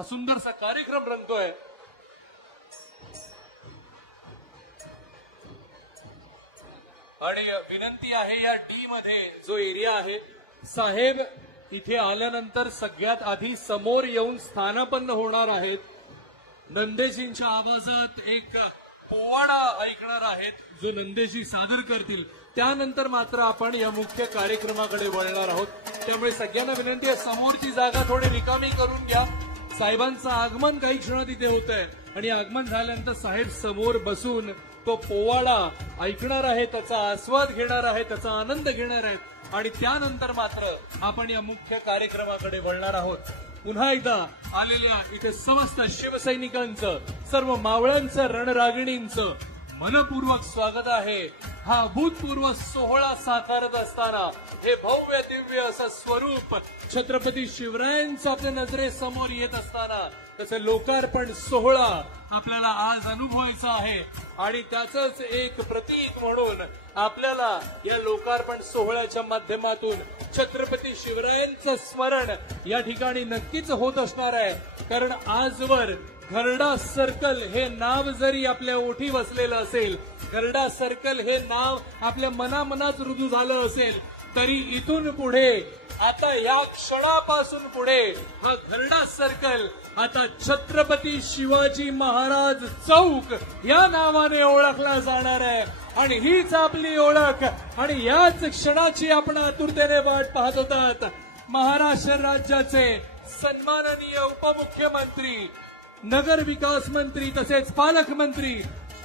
हा सुंदरसा कार्यक्रम रंगतोय। आणि विनंती आहे या डी मध्ये जो एरिया आहे साहेब इथे आल्यानंतर सगळ्यात आधी समोर येऊन स्थानापन्न होणार आहेत। नंदेशींच्या आवाजात एक पोवाडा ऐकणार आहेत जो नंदेशी सादर करतील, त्यानंतर मात्र आपण या मुख्य कार्यक्रमाकडे वळणार आहोत। त्यामुळे सगळ्यांना विनंती आहे समोरची जागा थोडी रिकामी करून घ्या। साहेबांचं आगमन काही क्षणात इथे होत आहे आणि आगमन झाल्यानंतर साहेब समोर बसून तो पोवाडा ऐकणार आहे, त्याचा आस्वाद घेणार आहे, त्याचा आनंद घेणार आहेत आणि त्यानंतर मात्र आपण या मुख्य कार्यक्रमाकडे वळणार आहोत। पुन्हा एकदा आलेल्या इथे समस्त शिवसैनिकांचं, सर्व मावळांचं, रणरागिणींचं मनपूर्वक स्वागत आहे। हा भूतपूर्व सोहळा साकारत असताना हे भव्य दिव्य असं स्वरूप छत्रपती शिवरायांचं आपल्या नजरेसमोर येत असताना त्याचं लोकार्पण सोहळा आपल्याला आज अनुभवायचा आहे आणि त्याचंच एक प्रतीक म्हणून आपल्याला या लोकार्पण सोहळ्याच्या माध्यमातून छत्रपती शिवरायांचं स्मरण या ठिकाणी नक्कीच होत असणार आहे। कारण आजवर गरडा सर्कल हे नाव जरी आपल्या ओठी वसलेलं असेल, गरडा सर्कल हे नाव आपल्या मनामनात रुजू झालं असेल, तरी इथून पुढे आता या क्षणापासून पुढे हा गरडा सर्कल आता छत्रपती शिवाजी महाराज चौक या नावाने ओळखला जाणार आहे आणि हीच आपली ओळख आणि याच क्षणाची आपण आतुरतेने वाट पाहत होतात। महाराष्ट्र राज्याचे सन्माननीय उपमुख्यमंत्री, नगर विकास मंत्री तसेच पालकमंत्री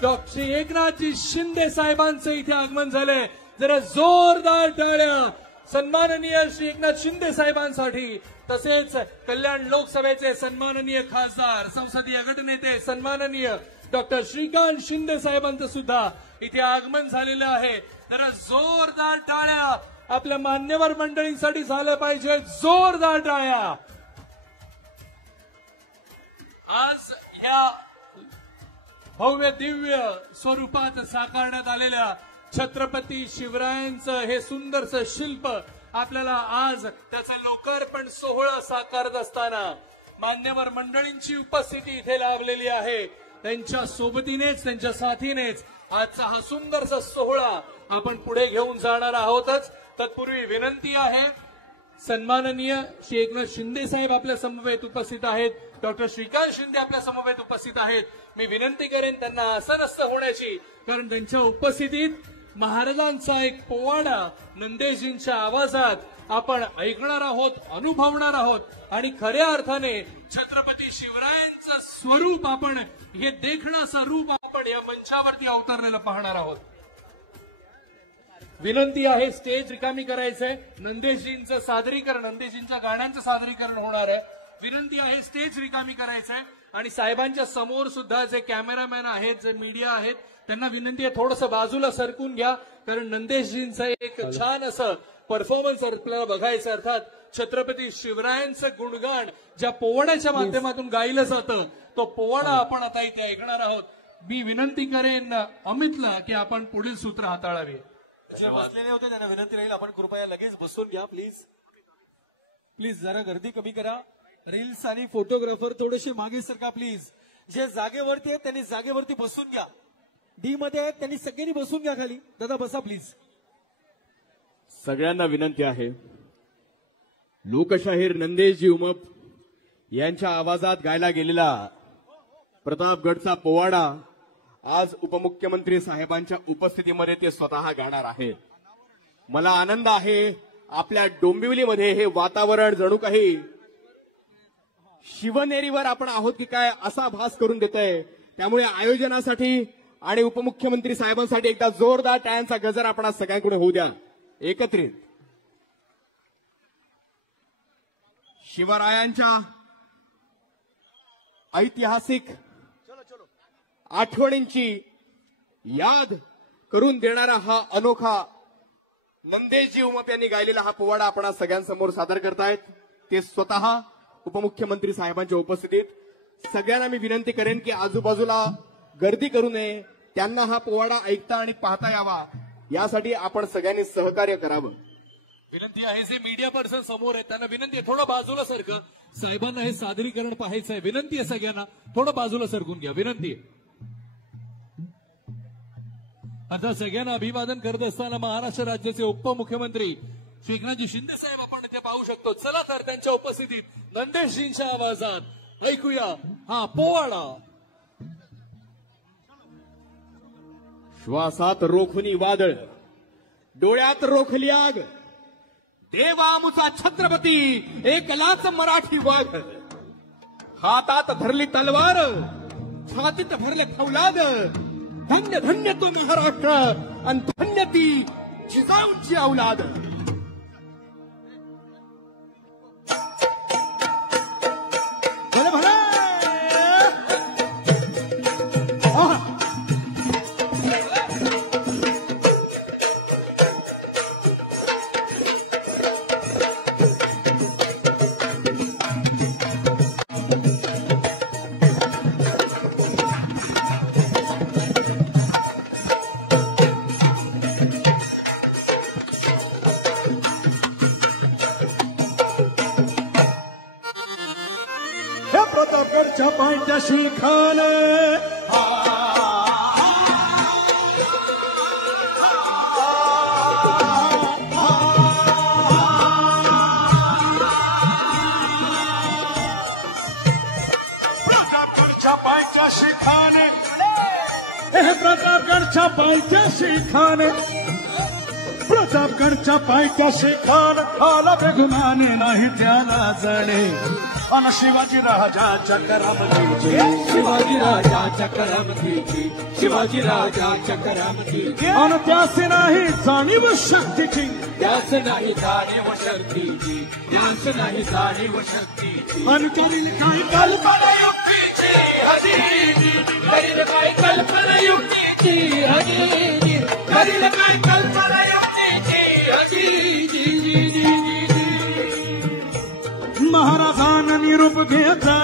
डॉक्टर एकनाथजी शिंदे साहेबांचं इथे आगमन झालंय। जरा जोरदार टाळ्या सन्माननीय श्री एकनाथ शिंदे साहेबांसाठी, तसेच कल्याण लोकसभेचे सन्माननीय खासदार, संसदीय गटनेते सन्माननीय डॉक्टर श्रीकांत शिंदे साहेबांचं सुद्धा इथे आगमन झालेलं आहे। जरा जोरदार टाळ्या आपल्या मान्यवर मंडळींसाठी झालं पाहिजे, जोरदार टाळ्या। आज ह्या भव्य दिव्य स्वरूपात साकारण्यात आलेल्या छत्रपती शिवरायांचं हे सुंदरसं शिल्प आपल्याला आज त्याचं लोकार्पण सोहळा साकारत असताना मान्यवर मंडळींची उपस्थिती इथे लाभलेली आहे। त्यांच्या सोबतीनेच, त्यांच्या साथीनेच आजचा हा सुंदरसा सोहळा आपण पुढे घेऊन जाणार आहोतच। तत्पूर्वी विनंती आहे, सन्माननीय श्री एकनाथ शिंदे साहेब आपल्या समवेत उपस्थित आहेत, डॉक्टर श्रीकांत शिंदे आपल्या समवेत उपस्थित आहेत। मी विनंती करेन त्यांना आसनस्थ होण्याची, कारण त्यांच्या उपस्थितीत महाराजांचा एक पोवाडा नंदेशींच्या आवाजात आपण ऐकणार आहोत, अनुभवणार आहोत आणि खऱ्या अर्थाने छत्रपती शिवरायांचं स्वरूप आपण, हे देखण्याचं रूप आपण या मंचावरती अवतरलेलं पाहणार आहोत। विनंती आहे स्टेज रिकामी करायचंय, नंदेशींचं सादरीकरण, नंदेशींच्या गाण्यांचं सादरीकरण होणार आहे। विनंती आहे स्टेज रिकामी करायचंय आणि साहेबांच्या समोर सुद्धा जे कॅमेरामॅन आहेत, जे मीडिया आहेत, त्यांना विनंती आहे थोडंसं बाजूला सरकून घ्या, कारण नंदेशींचं एक छान असं परफॉर्मन्स आपल्याला बघायचं। अर्थात छत्रपती शिवरायांचं गुणगान ज्या पोवाड्याच्या माध्यमातून गायलं जातं, तो पोवाडा आपण आता इथे ऐकणार आहोत। मी विनंती करेन अमितला की आपण पुढील सूत्र हाताळावे। जे बसलेले होते त्यांना विनंती राहील आपण कृपया लगेच बसून घ्या प्लीज। प्लीज जरा गर्दी कमी करा। रील्स आणि फोटोग्राफर थोडेसे मागे सरका प्लीज। जे जागेवरती आहेत त्यांनी जागेवरती बसून घ्या। डी मध्ये आहेत त्यांनी सगळ्यांनी बसून घ्या खाली। दादा बसा प्लीज। सगळ्यांना विनंती आहे, लोकशाहीर नंदेशजी उमप यांच्या आवाजात गायला गेलेला प्रतापगडचा पोवाडा आज उपमुख्यमंत्री साहेबांच्या उपस्थितीमध्ये ते स्वतः गाणार आहेत। मला आनंद आहे, आपल्या डोंबिवलीमध्ये हे वातावरण जणू काही शिवनेरीवर आपण आहोत की काय असा भास करून देत आहे। त्यामुळे आयोजनासाठी आणि उपमुख्यमंत्री साहेबांसाठी एकदा जोरदार टाळ्यांचा गजर आपण आज सगळ्यांकडे होऊ द्या एकत्रित। शिवरायांच्या ऐतिहासिक आठवणींची याद करून देणारा हा अनोखा नंदेशजी उमप यांनी गायलेला हा पोवाडा आपण आज सगळ्यांसमोर सादर करतायत, ते स्वतः उपमुख्यमंत्री साहेबांच्या उपस्थितीत। सगळ्यांना मी विनंती करेन की आजूबाजूला गर्दी करू नये, त्यांना हा पोवाडा ऐकता आणि पाहता यावा यासाठी आपण सगळ्यांनी सहकार्य करावं। विनंती आहे जे मीडिया पर्सन समोर आहेत त्यांना विनंती आहे थोडं बाजूला सरका. साहेबांना हे सादरीकरण पाहायचं आहे. विनंती आहे सगळ्यांना थोडं बाजूला सरकून घ्या. विनंती आहे. आता सगळ्यांना अभिवादन करत असताना महाराष्ट्र राज्याचे उपमुख्यमंत्री श्री एकनाथजी शिंदे साहेब आपण इथे पाहू शकतो. चला तर त्यांच्या उपस्थितीत नंदेशजींच्या आवाजात ऐकूया हा पोवाडा. श्वासात रोखुनी वादळ, डोळ्यात रोखली आग, देवामुचा छत्रपती एकलाच मराठी वाघ, हातात धरली तलवार, छातीत भरले फौलाद, धन्य धन्य तो महाराष्ट्र आणि धन्य ती जिजाऊची औलाद. भले भले प्रतापगडच्या पायथ्याशी खान, प्रतापगडच्या पायथ्याशी खान, प्रतापगडच्या पायथ्याशी खान, प्रतापगडच्या पायथ्याशी खान, आला बेगुमाने नाही त्याला जाणे, अन शिवाजी राजाच्या करामतीची, शिवाजी राजाच्या करामतीची, शिवाजी राजाच्या करामतीची, अन त्यास नाही जाणीव शक्तीची, त्यास नाही जाणीव शक्तीची, त्यास नाही जाणीव शक्तीची, अन करील काय कल्पना युक्तीची हजीरी, करील काय कल्पना युक्तीची हजीरी, करील काय कल्पना युक्तीची हजीरी. महाराजांना निरूप घेतला,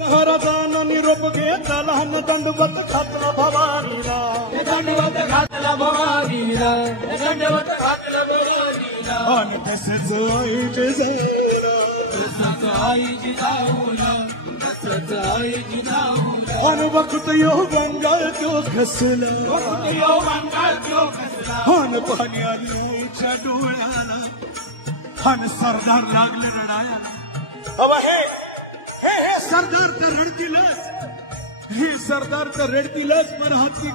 महाराजांना निरूप घेतला, दंडवत घातला भवानीला, दंडवत घातला भवानीला, दंडवत घातला भवानीला, आणि तसेच आई जिजाऊला, तसंच आई जिजाऊला, तसंच आई जिजाऊला, अन वक्त यो बंगाल तो खसला, वक्त यो बंगाल तो खसला, अन पाणी आलीच्या डोळ्याला, अन सरदार लागले रडायला. अब हे सरदार तर रडतीलच, हे सरदार तर रडतीलच, पण हाती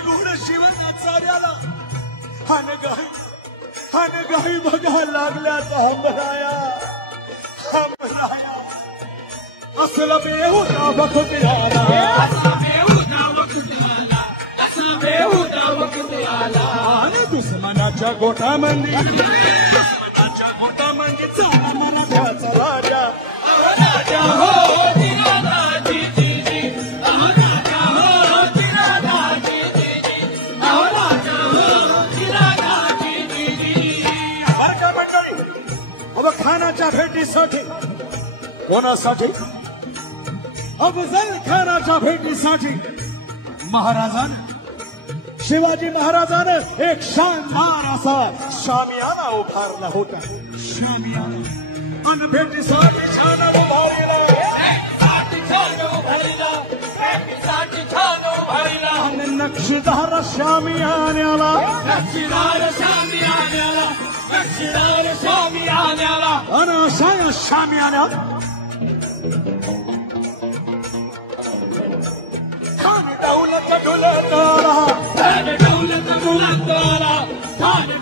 घोडे शिवाय चाऱ्याला, अन गाई बघा लागल्या हंबराया, असला बेहुदा वक्त आला, असला बेहुदा वक्त आला, असला बेहुदा वक्त आला, आणि दुश्मनाच्या गोटामंदी, दुश्मनाच्या गोटामंदी चाला मराठ्याचा राजा, राजा हो तिराजी जी, राजा हो तिराजी जी, राजा हो तिराजी जी. बरं का मंडळी, अब खानाच्या भेटीसाठी, कोणासाठी? अफजल खानाच्या भेटीसाठी महाराजानं, शिवाजी महाराजानं एक शानदार असा शामियाना उभारला होता. शामियाना अन भेटीसाठी छान उभारला, नक्षीदार शामियान्याला, नक्षीदार शामियान्याला, नक्षीदार शामियान्याला, अन अशा या शामियान्यात दौलत डुलत आला, दौलत डुलत आला,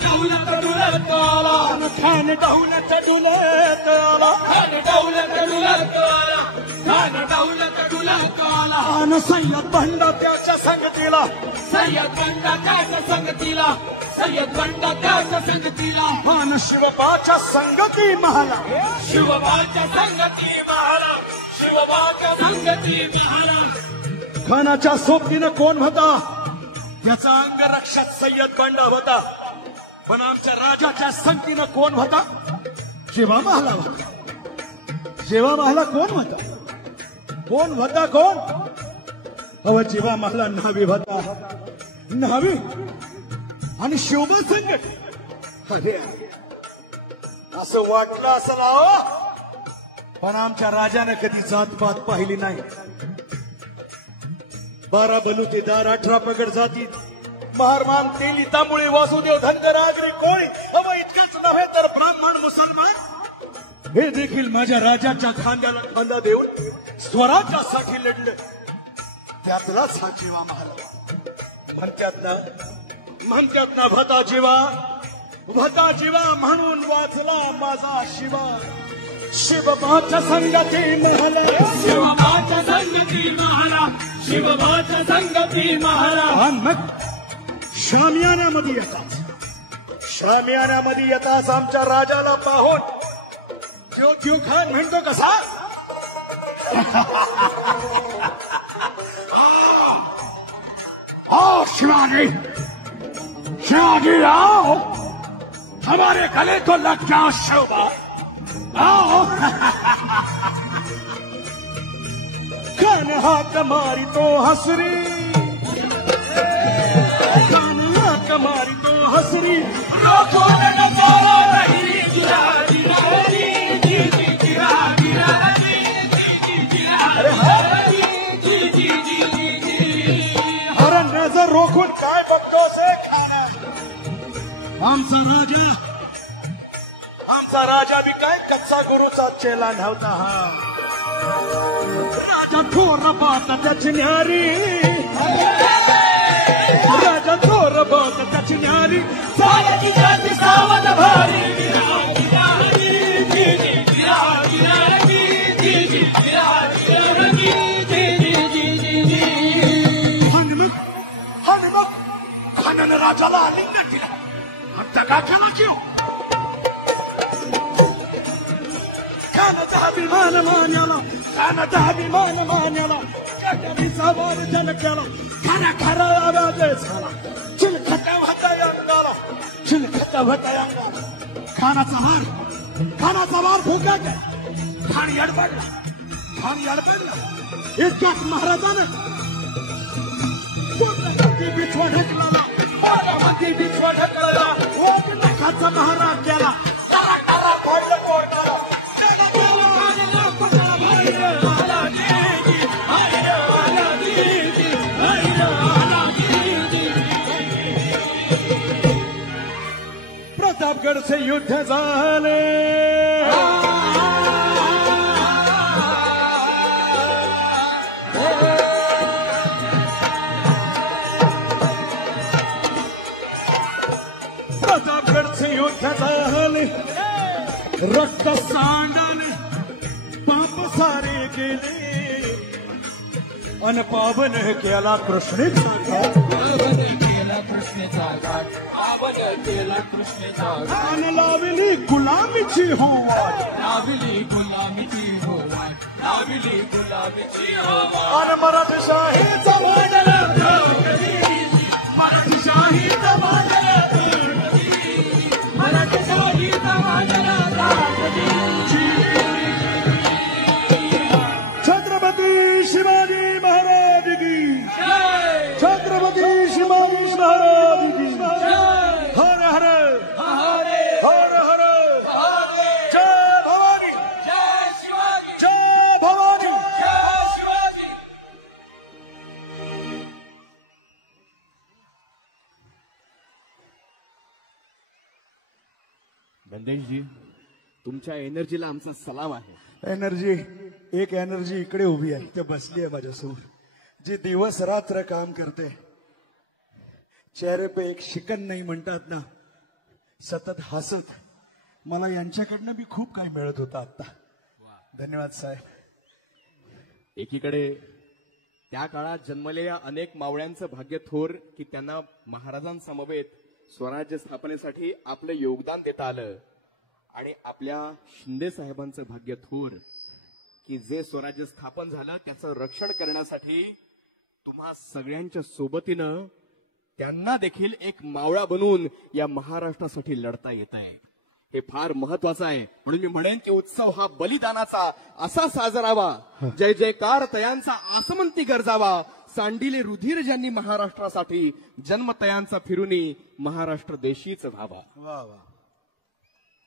दौलत डुलत आला, खान दौलत डुलत आला, दौलत डुलत आला, दौलत डुलत आला, अन सय्यद बंडा त्याच्या संगतीला, सय्यद बंडा त्याच्या संगतीला, सय्यद बंडा त्याच्या संगतीला, अन शिवबाच्या संगती महाला, शिवबाच्या संगती महाला, शिवबाच्या संगती महाला. खानाच्या सोबतीनं कोण होता? त्याचा अंगरक्षक सय्यद बंडा होता. पण आमच्या राजाच्या संगतीनं कोण होता? जेवा महला होता. जेवा महला कोण होता? कोण होता? कोण अव जीवा मला न्हावी होता न्हावी आणि शोभा संकट अरे असं वाटलं असं लाव पण आमच्या राजाने कधी जातपात पाहिली नाही 12 बलुतेदार 18 पगड जाती महारमान तेली तांबुळे वासुदेव धनगर आगरी कोळी अव इतकंच नव्हे तर ब्राह्मण मुसलमान हे देखील माझ्या राजाच्या खांद्याला खांदा देऊन स्वराज्यासाठी लढले त्यातलाच हा जीवा महाल म्हणतात ना भता जीवा म्हणून वाचला माझा शिवा शिवबाच्या संगती महाला शिवबाच्या संगती महारा शिवबाच्या संगती महारा मग शामियानामध्ये येताच आमच्या राजाला पाहून त्यो खान म्हणतो कसा आओ शिवाजी आओ हमारे गले को लग जाओ शोभा आओ खान हाक मारी तो हसरी खान हाक मारी तो हसरी रोको नजारा नहीं गिरा गिरा जी जी गिरा गिरा अरे नजर रोखून काय बघतोस आमचा राजा बी काय कच्चा गुरुचा चेला नव्हता हा राजा थोर बात त्याची न्यारी राजा थोर बात त्याची न्यारी सावधी जाती सावध भारी गिरा गिरा जी जी गिरा गिरा जी जी गिरा गिरा जी हनुमक खानानं राजाला आलिंगन दिला आणि त्या गाठ्याला जीव खानाचा अभिमान मान्याला जगाचा वार जल केला खरा आवाज झाला चिलखता होता अंगाला खानाचा वार फुका खान यडबडला इतक्यात महाराजानं बिछवा ढकलला नखाचा महाराज केला फोडलं कोर्टाला प्रतापगडचे युद्ध झाले प्रतापगडचे युद्ध झाले रक्त सांडले पाप सारे गेले अन पावन केला कृष्णेचा अन लावली गुलामीची हो अन मराठशाहीचा वादळ मराठशाहीचा छत्रपती शिवाजी महाराज की छत्रपती शिवाजी महाराज की हर हर हर हर जय भवानी जय भवानी बंदेशजी तुमच्या एनर्जीला आमचा सलाम आहे. एनर्जी इकडे उभी आहे ते बसली आहे माझ्यासमोर जी दिवस रात्र काम करते चेहरे पे एक शिकन नाही म्हणतात ना सतत हसत मला यांच्याकडनं बी खूप काही मिळत होतं आता. धन्यवाद साहेब. एकीकडे त्या काळात जन्मलेल्या अनेक मावळ्यांचं भाग्य थोर की त्यांना महाराजांसमवेत स्वराज्य स्थापनेसाठी आपलं योगदान देता आलं आणि आपल्या शिंदे साहेबांचं भाग्य थोर की जे स्वराज्य स्थापन झालं त्याचं रक्षण करण्यासाठी तुम्हा सगळ्यांच्या सोबतीनं त्यांना देखील एक मावळा बनून या महाराष्ट्रासाठी लढता येत आहे. हे फार महत्वाचं आहे. म्हणून मी म्हणेन की उत्सव हा बलिदानाचा असा साजरावा जय जयकार तयांचा आसमंती गरजावा सांडिले रुधिर ज्यांनी महाराष्ट्रासाठी जन्मतयांचा फिरुनी महाराष्ट्र देशीच व्हावा. वा वा.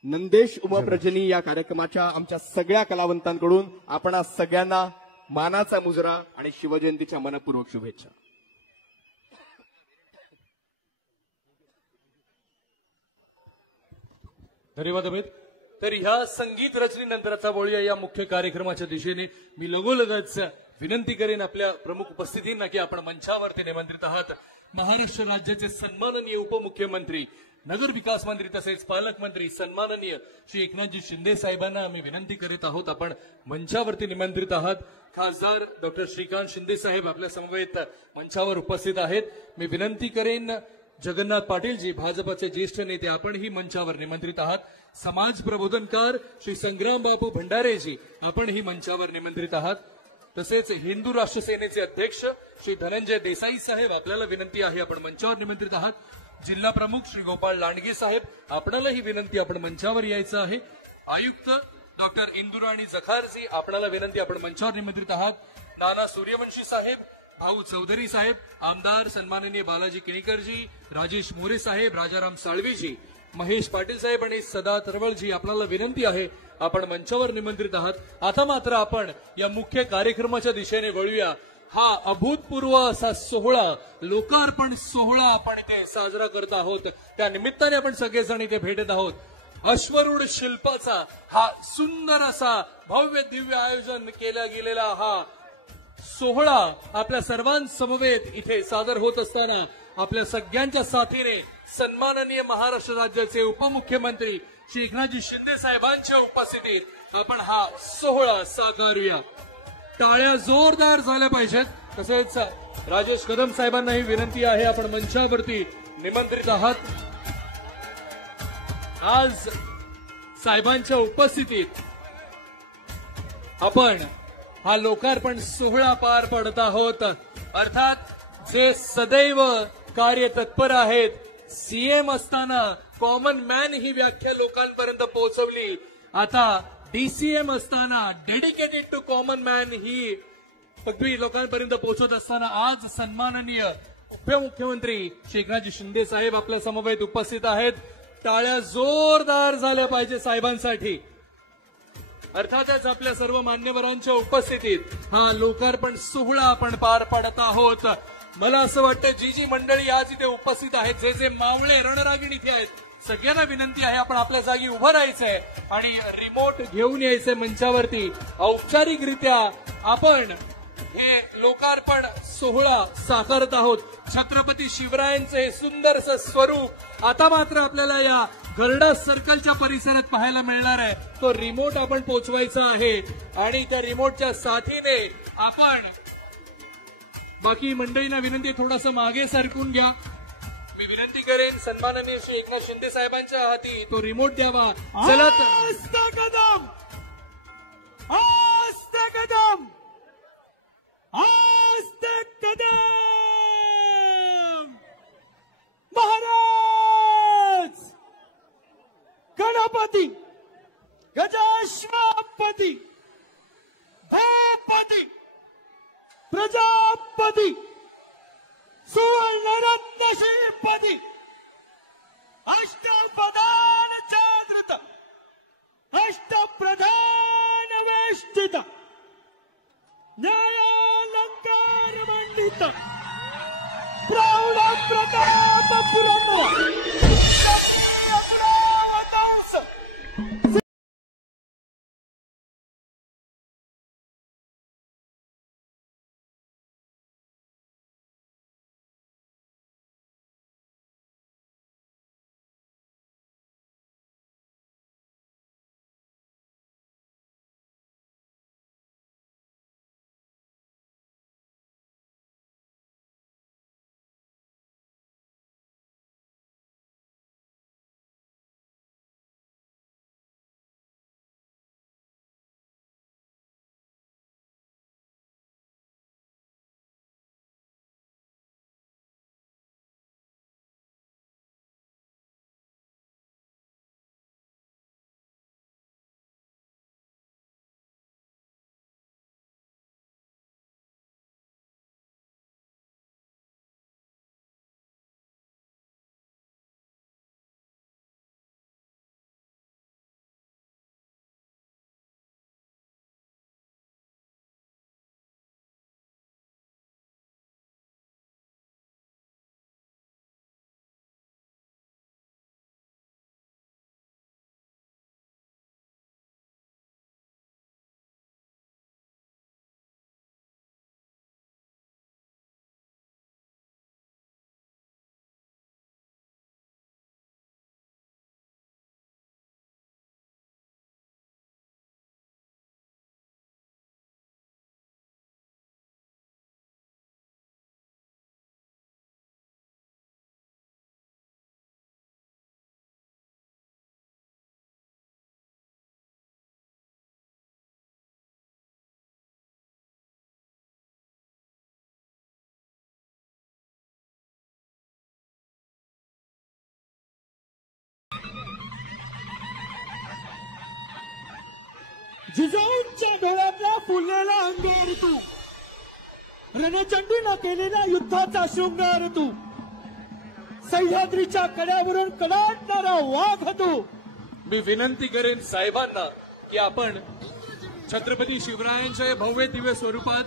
नंदेश उमाप्रजनी या कार्यक्रमाच्या आमच्या सगळ्या कलावंतांकडून आपणा सगळ्यांना मानाचा मुजरा आणि शिवजयंतीच्या मनपूर्वक शुभेच्छा. धन्यवाद अमित. तर ह्या संगीत रचनेनंतरचा वळूया या मुख्य कार्यक्रमाच्या दिशेने. मी लगोलगच विनंती करेन आपल्या प्रमुख उपस्थितींना की आपण मंचावरती निमंत्रित आहात महाराष्ट्र राज्याचे सन्माननीय उपमुख्यमंत्री, नगर विकास मंत्री तसेच पालकमंत्री सन्माननीय श्री एकनाथजी शिंदे साहेबांना आम्ही विनंती करीत आहोत. आपण मंचावरती निमंत्रित आहात. खासदार डॉक्टर श्रीकांत शिंदे साहेब आपल्या समवेत मंचावर उपस्थित आहेत. मी विनंती करेन जगन्नाथ पाटीलजी भाजपचे ज्येष्ठ नेते आपणही मंचावर निमंत्रित आहात. समाज प्रबोधनकार श्री संग्राम बापू भंडारेजी आपणही मंचावर निमंत्रित आहात. तसेच हिंदू राष्ट्र सेनेचे अध्यक्ष श्री धनंजय देसाई साहेब आपल्याला विनंती आहे आपण मंचावर निमंत्रित आहात. जिल्हा प्रमुख श्री गोपाळ लांडगे साहेब आपणाला ही विनंती आपण मंचावर यायचं आहे. आयुक्त डॉक्टर इंदुराणी जखारजी आपणाला विनंती आपण मंचावर निमंत्रित आहात. नाना सूर्यवंशी साहेब, भाऊ चौधरी साहेब, आमदार सन्माननीय बालाजी केणीकरजी, राजेश मोरे साहेब, राजाराम साळवीजी, महेश पाटील साहेब आणि सदा तरवळजी आपल्याला विनंती आहे आपण मंचावर निमंत्रित आहात. आता मात्र आपण या मुख्य कार्यक्रमाच्या दिशेने वळूया. हा अभूतपूर्व असा सोहळा, लोकार्पण सोहळा आपण इथे साजरा करत आहोत. त्या निमित्ताने आपण सगळेजण इथे भेटत आहोत. अश्वरूढ शिल्पाचा हा सुंदर असा भव्य दिव्य आयोजन केला गेलेला हा सोहळा आपल्या सर्वांसमवेत इथे सादर होत असताना आपल्या सगळ्यांच्या साथीने सन्माननीय महाराष्ट्र राज्याचे उपमुख्यमंत्री श्री एकनाथजी शिंदे साहेबांच्या उपस्थितीत आपण हा सोहळा साकारूया. टाळ्या जोरदार झाल्या पाहिजेत. तसेच राजेश कदम साहेबांनाही विनंती आहे आपण मंचावरती निमंत्रित आहात. आज साहेबांच्या उपस्थितीत आपण हा लोकार्पण सोहळा पार पडत आहोत. अर्थात जे सदैव कार्य तत्पर आहेत, सीएम असताना कॉमन मॅन ही व्याख्या लोकांपर्यंत पोहोचवली, आता डीसीएम असताना डेडिकेटेड टू कॉमन मॅन ही पदवी लोकांपर्यंत पोहोचत असताना आज सन्माननीय उपमुख्यमंत्री श्री एकनाथजी शिंदे साहेब आपल्या समवेत उपस्थित आहेत. टाळ्या जोरदार झाल्या पाहिजे साहेबांसाठी. अर्थातच आपल्या सर्व मान्यवरांच्या उपस्थितीत हा लोकार्पण सोहळा आपण पार पाडत आहोत. मला असं वाटतं जी जी मंडळी आज इथे उपस्थित आहेत, जे जे मावळे रणरागिणी इथे आहेत, सगळ्यांना विनंती आहे आपण आपल्या जागी उभं राहायचंय आणि रिमोट घेऊन यायचंय मंचावरती. औपचारिकरित्या आपण हे लोकार्पण सोहळा साकारत आहोत. छत्रपती शिवरायांचे हे सुंदरसं स्वरूप आता मात्र आपल्याला या गरडा सर्कलच्या परिसरात पाहायला मिळणार आहे. तो रिमोट आपण पोचवायचा आहे आणि त्या रिमोटच्या साथीने आपण बाकी मंडळींना विनंती थोडंसं मागे सरकून घ्या. मी विनंती करेन सन्माननीय श्री एकनाथ शिंदे साहेबांच्या हाती तो रिमोट द्यावा. चला कदम आस्ते कदम आस्ते कदम महाराज गणपती गजाश्वपती भूपती प्रजापती सुवर्णरत्न श्रीपती अष्टप्रधान चादृत अष्टप्रधान वेष्टित न्यायालंकार मंडित प्रौढ प्रताप पुरंदर जिजाऊंच्या डोळ्यातला फुललेला अंगार तू, रणचंडीनं केलेला युद्धाचा शृंगार तू, सह्याद्रीच्या कड्यावरून कडाडणारा वाघ तू. मी विनंती करेन साहेबांना की आपण छत्रपती शिवरायांच्या भव्य दिव्य स्वरूपात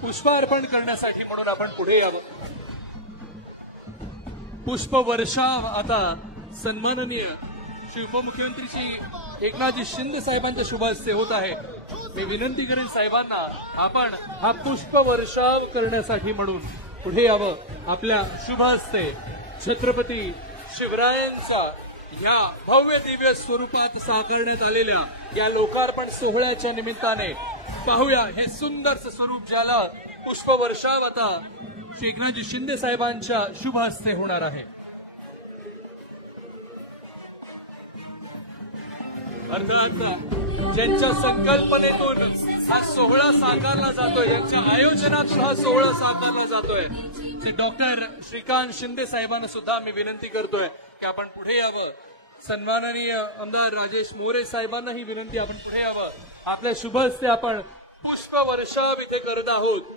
पुष्पार्पण करण्यासाठी म्हणून आपण पुढे यावं. पुष्पवर्षाव आता सन्माननीय श्री उपमुख्यमंत्री श्री एकनाथजी शिंदे साहेबांच्या शुभ हस्ते होत आहे. मी विनंती करेन साहेबांना आपण हा पुष्पवर्षाव करण्यासाठी म्हणून पुढे यावं. आपल्या शुभ हस्ते छत्रपती शिवरायांचा ह्या भव्य दिव्य स्वरूपात साकारण्यात आलेल्या या लोकार्पण सोहळ्याच्या निमित्ताने पाहूया हे सुंदरचं स्वरूप, ज्याला पुष्पवर्षाव आता श्री एकनाथजी शिंदे साहेबांच्या शुभ हस्ते होणार आहे. अर्थात ज्यांच्या संकल्पनेतून हा सोहळा साकारला जातोय, ज्यांच्या आयोजनातून हा सोहळा साकारला जातोय, ते डॉक्टर श्रीकांत शिंदे साहेबांना सुद्धा मी विनंती करतोय की आपण पुढे यावं. सन्माननीय आमदार राजेश मोरे साहेबांना ही विनंती, आपण पुढे यावं. आपल्या शुभ हस्ते आपण पुष्पवर्षाव इथे करत आहोत.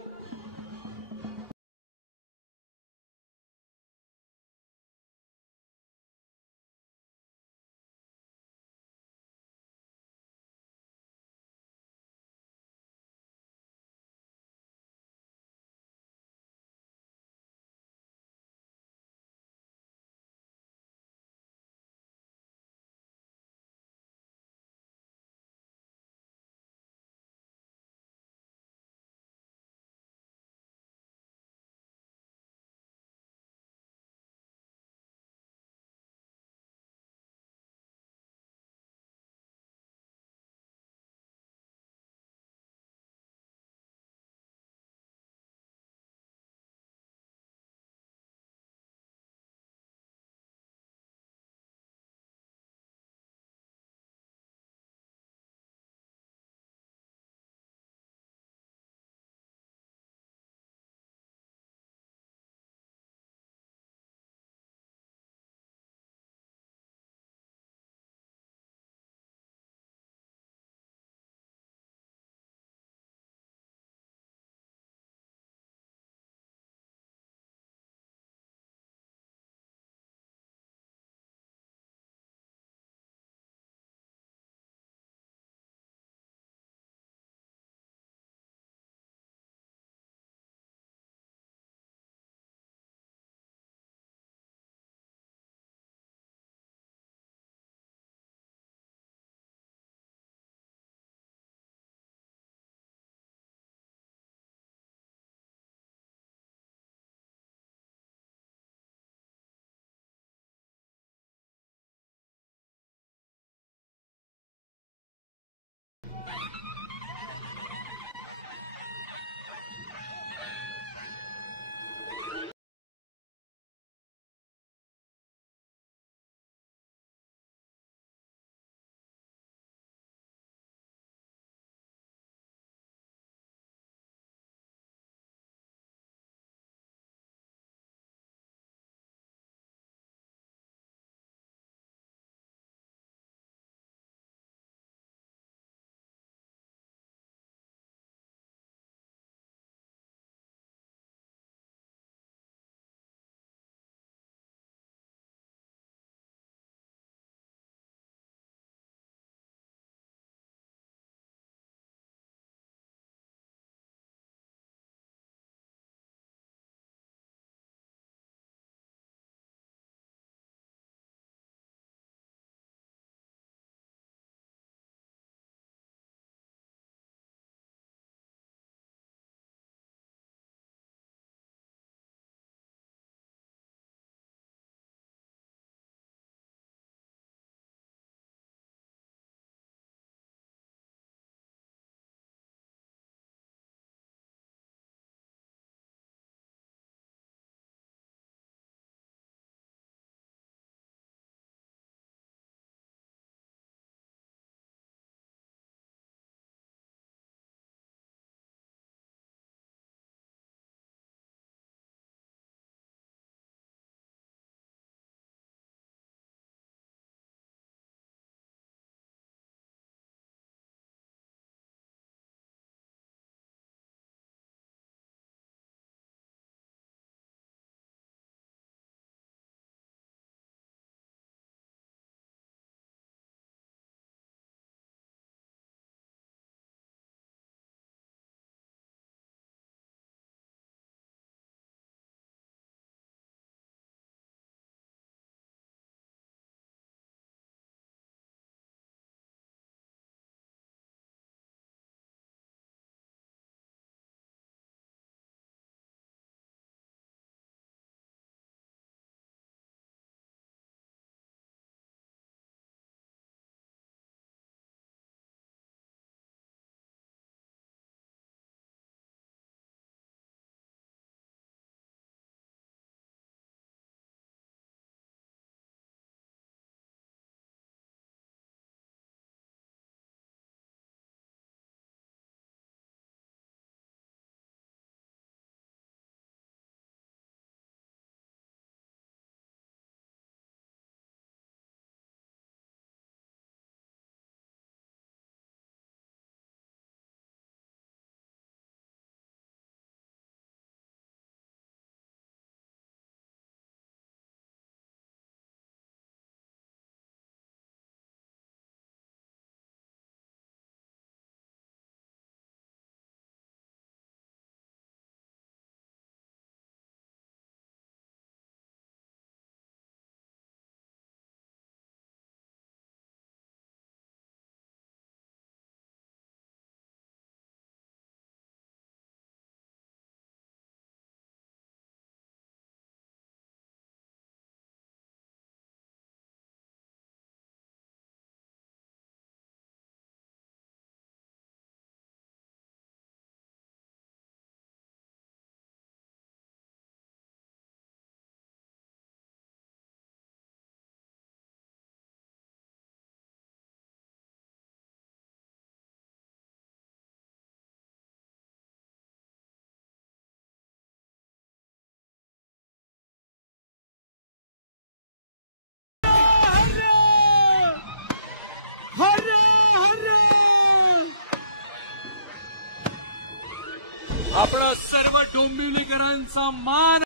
आपणा सर्व डोंबिवलीकरांचा मान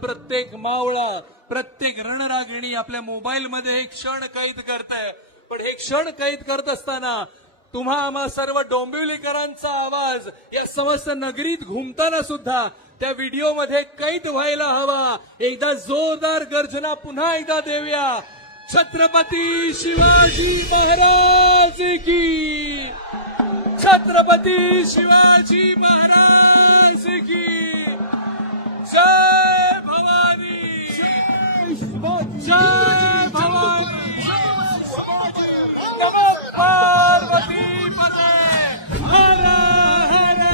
प्रत्येक मावळा प्रत्येक रणरागिणी आपल्या मोबाईल मध्ये हे क्षण कैद करताय. पण हे क्षण कैद करत असताना तुम्हा आम्हा सर्व डोंबिवलीकरांचा आवाज या समस्त नगरीत घुमताना सुद्धा त्या व्हिडिओमध्ये कैद व्हायला हवा. एकदा जोरदार गर्जना पुन्हा एकदा देऊया. छत्रपती शिवाजी महाराज की, छत्रपती शिवाजी महाराज की जय भवानी, जय भवानी, नमो पार्वती पते, हर हर.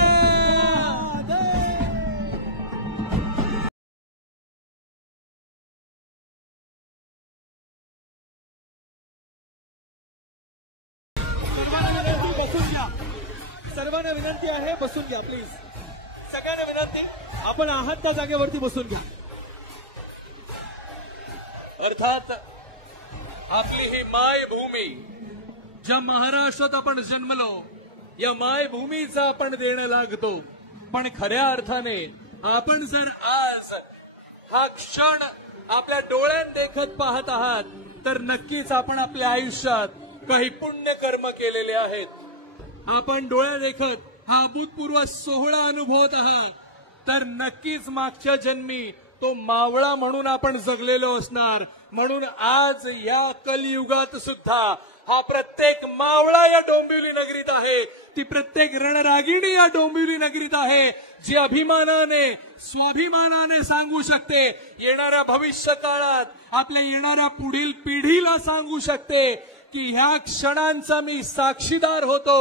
सर्वांना विनंती आहे बसून घ्या प्लीज. सगळ्यांना विनंती आपण आहात त्या जागेवरती बसून घ्या. अर्थात आपली ही मायभूमी, ज्या महाराष्ट्रात आपण जन्मलो, या मायभूमीचं आपण देणं लागतो. पण खऱ्या अर्थाने आपण जर आज हा क्षण आपल्या डोळ्यात देखत पाहत आहात तर नक्कीच आपण आपल्या आयुष्यात काही पुण्य कर्म केलेले आहेत. आपण डोळ्या देखत हा अभूतपूर्व सोहळा अनुभवत आहात तर नक्कीच मागच्या जन्मी तो मावळा म्हणून आपण जगलेलो असणार. म्हणून आज या कलियुगात सुद्धा हा प्रत्येक मावळा या डोंबिवली नगरीत आहे, ती प्रत्येक रणरागिणी या डोंबिवली नगरीत आहे, जी अभिमानाने स्वाभिमानाने सांगू शकते, येणाऱ्या भविष्य काळात आपल्या येणाऱ्या पुढील पिढीला सांगू शकते की ह्या क्षणांचा मी साक्षीदार होतो.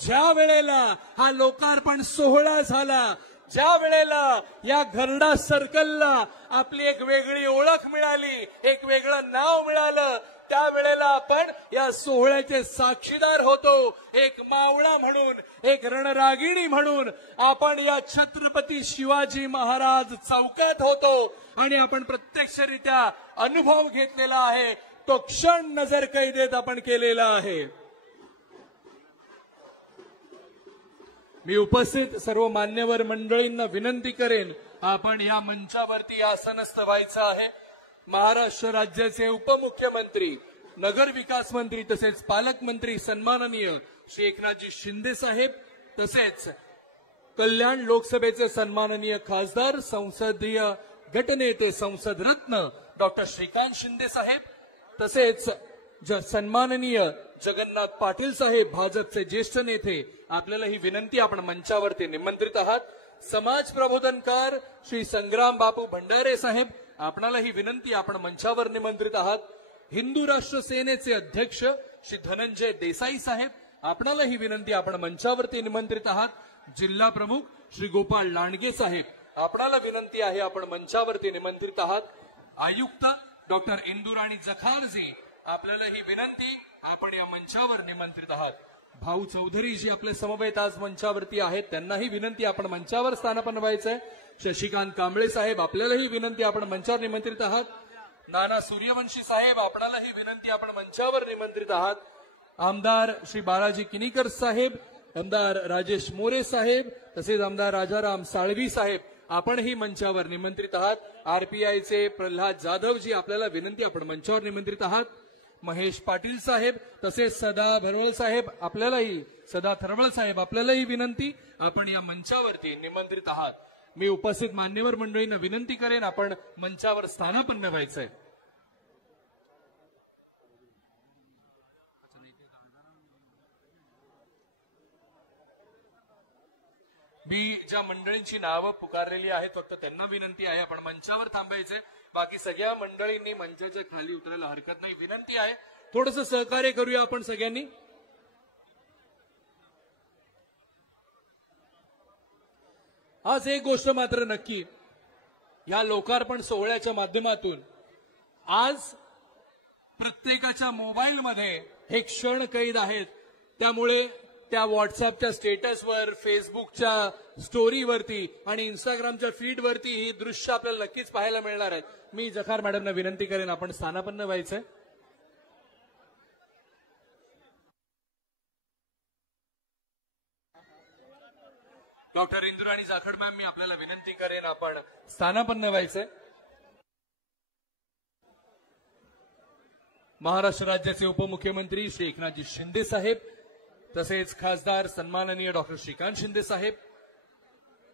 ज्या वेळेला हा लोकार्पण सोहळा झाला, ज्या वेळेला या घरडा सर्कलला आपली एक वेगळी ओळख मिळाली, एक वेगळं नाव मिळालं, त्यावेळेला आपण या सोहळ्याचे साक्षीदार होतो. एक मावळा म्हणून, एक रणरागिणी म्हणून आपण या छत्रपती शिवाजी महाराज चौकात होतो आणि आपण प्रत्यक्षरित्या अनुभव घेतलेला आहे. तो क्षण नजर कैदेत आपण केलेला आहे. मी उपस्थित सर्व मान्यवर मंडळींना विनंती करेन, आपण या मंचावरती आसनस्थ व्हायचं आहे. महाराष्ट्र राज्याचे उपमुख्यमंत्री, नगर विकास मंत्री तसेच पालकमंत्री सन्माननीय श्री एकनाथजी शिंदे साहेब, तसेच कल्याण लोकसभेचे सन्माननीय खासदार, संसदीय गटनेते, संसद रत्न डॉक्टर श्रीकांत शिंदे साहेब, तसेच सन्माननीय जगन्नाथ पाटील साहेब, भाजपचे ज्येष्ठ नेते, आपल्याला ही विनंती, आपण मंचावरती निमंत्रित आहात. समाज प्रबोधनकार श्री संग्राम बापू भंडारे साहेब, आपणाला ही विनंती, आपण मंचावर निमंत्रित आहात. हिंदू राष्ट्र सेनेचे अध्यक्ष श्री धनंजय देसाई साहेब, आपणाला ही विनंती, आपण मंचावरती निमंत्रित आहात. जिल्हा प्रमुख श्री गोपाळ लांडगे साहेब, आपणाला विनंती आहे, आपण मंचावरती निमंत्रित आहात. आयुक्त डॉक्टर इंदुराणी जखारजी, आपल्याला ही विनंती, आपण या मंचावर निमंत्रित आहात. भाऊ चौधरी जी आपले समवेत आज मंचावरती आहेत, त्यांनाही विनंती, आपण मंचावर स्थानापन्न व्हायचंय. शशिकांत कांबळे साहेब, आपल्यालाही विनंती, आपण मंचावर निमंत्रित आहात. नाना सूर्यवंशी साहेब, आपणालाही विनंती, आपण मंचावर निमंत्रित आहात. आमदार श्री बालाजी किनीकर साहेब, आमदार राजेश मोरे साहेब, तसेच आमदार राजाराम साळवी साहेब, आपणही मंचावर निमंत्रित आहात. आरपीआयचे प्रल्हाद जाधव जी, आपल्याला विनंती, आपण मंचावर निमंत्रित आहात. महेश पाटील साहेब, तसेच सदा भरवळ साहेब, आपल्यालाही, सदा थरवळ साहेब, आपल्यालाही विनंती, आपण या मंचावरती निमंत्रित आहात. मी उपस्थित मान्यवर मंडळींना विनंती करेन, आपण मंचावर स्थानापन्न व्हायचंय. मी ज्या मंडळींची नावं पुकारलेली आहेत फक्त त्यांना विनंती आहे, आपण मंचावर थांबायचे. बाकी सगळ्या मंडळींनी मंचाच्या खाली उतरायला हरकत नाही. विनंती आहे, थोडंसं सहकार्य करूया आपण सगळ्यांनी. आज एक गोष्ट मात्र नक्की, या लोकार्पण सोहळ्याच्या माध्यमातून आज प्रत्येकाच्या मोबाईलमध्ये हे क्षण कैद आहेत. त्यामुळे त्या व्हॉट्सअपच्या स्टेटसवर, फेसबुकच्या स्टोरीवरती आणि इंस्टाग्रामच्या फीडवरती ही दृश्य आपल्याला नक्कीच पाहायला मिळणार आहेत. मी जखार मॅडमना विनंती करेन, आपण स्थानापन्न व्हायचंय. डॉक्टर इंदुराणी जाखड मॅम, मी आपल्याला विनंती करेन, आपण स्थानापन्न व्हायचंय. महाराष्ट्र राज्याचे उपमुख्यमंत्री श्री एकनाथजी शिंदे साहेब, तसेच खासदार सन्माननीय डॉक्टर श्रीकांत शिंदे साहेब,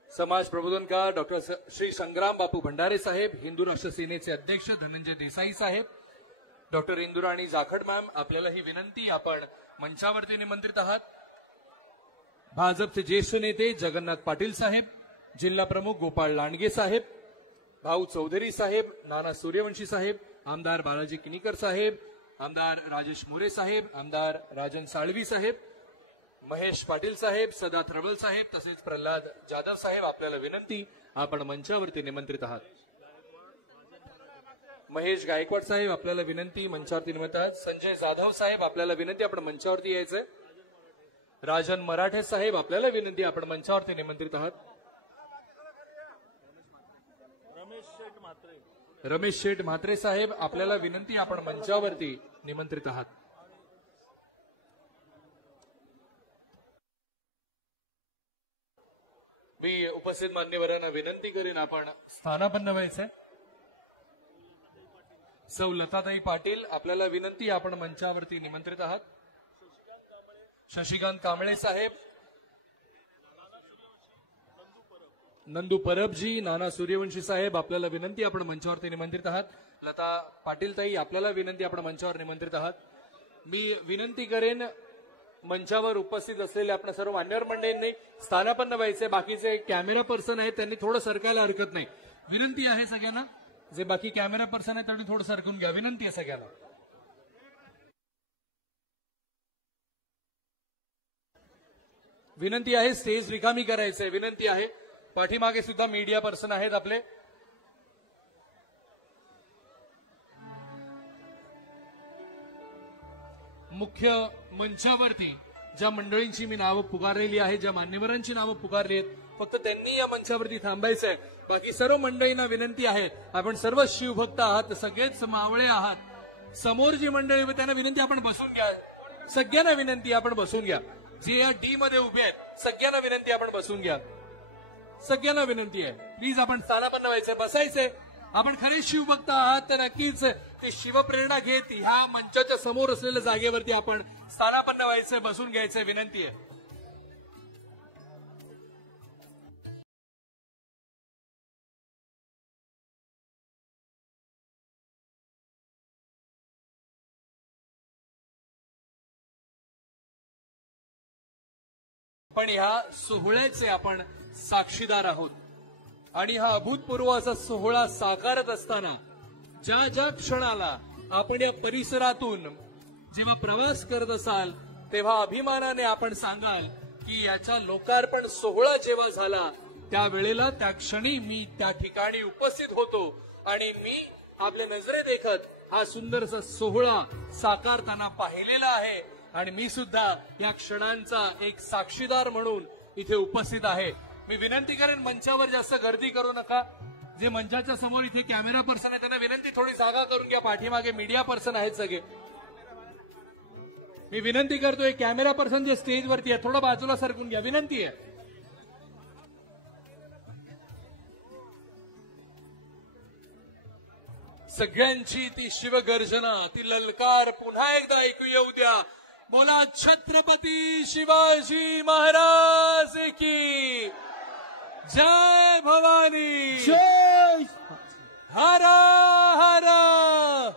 समाज प्रबोधनकार डॉक्टर श्री संग्राम बापू भंडारे साहेब, हिंदू राष्ट्र सेनेचे अध्यक्ष धनंजय देसाई साहेब, डॉक्टर इंदुराणी जाखड मॅम, आपल्याला ही विनंती, आपण मंचावरती निमंत्रित आहात. भाजपचे ज्येष्ठ नेते जगन्नाथ पाटील साहेब, जिल्हा प्रमुख गोपाळ लांडगे साहेब, भाऊ चौधरी साहेब, नाना सूर्यवंशी साहेब, आमदार बालाजी किनीकर साहेब, आमदार राजेश मोरे साहेब, आमदार राजन साळवी साहेब, महेश पाटील साहेब, सदा थरवळ साहेब, तसेच प्रल्हाद जाधव साहेब, आपल्याला विनंती, आपण मंचावरती निमंत्रित आहात. महेश गायकवाड साहेब, आपल्याला विनंती, मंचावरती निमंत्रित आहात. संजय जाधव साहेब, आपल्याला विनंती, आपण मंचावरती यायचंय. राजन मराठे साहेब, आपल्याला विनंती, आपण मंचावरती निमंत्रित आहात. रमेश शेठ म्हात्रे साहेब, आपल्याला विनंती, आपण मंचावरती निमंत्रित आहात. मी उपस्थित मान्यवरांना विनंती करेन, आपण स्थानापन्न व्हायचंय. सौ लताताई पाटील, आपल्याला विनंती, आपण मंचावरती निमंत्रित आहात. शशिकांत कांबळे साहेब, नंदू परबजी, नाना सूर्यवंशी साहेब, आपल्याला विनंती, आपण मंचावरती निमंत्रित आहात. लता पाटील ताई, आपल्याला विनंती, आपण मंचावर निमंत्रित आहात. मी विनंती करेन, मंचावर उपस्थित असलेले आपण सर्व मान्यवर मंडळींनी स्थानापन्न व्हायचे. बाकीचे कॅमेरा पर्सन आहेत त्यांनी थोडं सरकायला हरकत नाही. विनंती आहे सगळ्यांना, जे बाकी कॅमेरा पर्सन आहेत त्यांनी थोडं सरकून घ्या. विनंती आहे सगळ्यांना. विनंती आहे, स्टेज रिकामी करायचंय. विनंती आहे, पाठीमागे सुद्धा मीडिया पर्सन आहेत आपले. मुख्य मंचावरती ज्या मंडळींची मी नावं पुकारलेली आहे, ज्या मान्यवरांची नावं पुकारली आहेत, फक्त त्यांनी या मंचावरती थांबायचंय. बाकी सर्व मंडळींना विनंती आहे, आपण सर्व शिवभक्त आहात, सगळेच मावळे आहात. समोर जी मंडळी त्यांना विनंती, आपण बसून घ्या. सगळ्यांना विनंती, आपण बसून घ्या. जे या डी मध्ये उभे आहेत सगळ्यांना विनंती, आपण बसून घ्या. सगळ्यांना विनंती आहे, प्लीज आपण स्थानापन्न व्हायचंय, बसायचंय. आपण खरे शिवभक्त आहात तर नक्कीच ते शिवप्रेरणा घेत ह्या मंचाच्या समोर असलेल्या जागेवरती आपण स्थानापन्न व्हायचंय, बसून घ्यायचंय. विनंती आहे. पण ह्या सोहळ्याचे आपण साक्षीदार आहोत आणि हा अभूतपूर्व असा सोहळा साकारत असताना ज्या ज्या क्षणाला आपण या परिसरातून जेव्हा प्रवास करत असाल तेव्हा अभिमानाने आपण सांगाल की याचा लोकार्पण सोहळा जेव्हा झाला त्यावेळेला त्या क्षणी मी त्या ठिकाणी उपस्थित होतो आणि मी आपल्या नजरे देखत हा सुंदरसा सोहळा साकारताना पाहिलेला आहे आणि मी सुद्धा या क्षणांचा एक साक्षीदार म्हणून इथे उपस्थित आहे. मी विनंती करेन, मंचावर जास्त गर्दी करू नका. जे मंचाच्या समोर इथे कॅमेरा पर्सन आहे त्यांना विनंती, थोडी जागा करून घ्या. पाठीमागे मीडिया पर्सन आहेत सगळे. मी विनंती करतोय, कॅमेरा पर्सन जे स्टेजवरती आहे थोडं बाजूला सरकून घ्या, विनंती आहे. सगळ्यांची ती शिवगर्जना, ती ललकार पुन्हा एकदा ऐकू येऊ द्या. बोला छत्रपती शिवाजी महाराज की जय. भवानी जय. हरा हरा.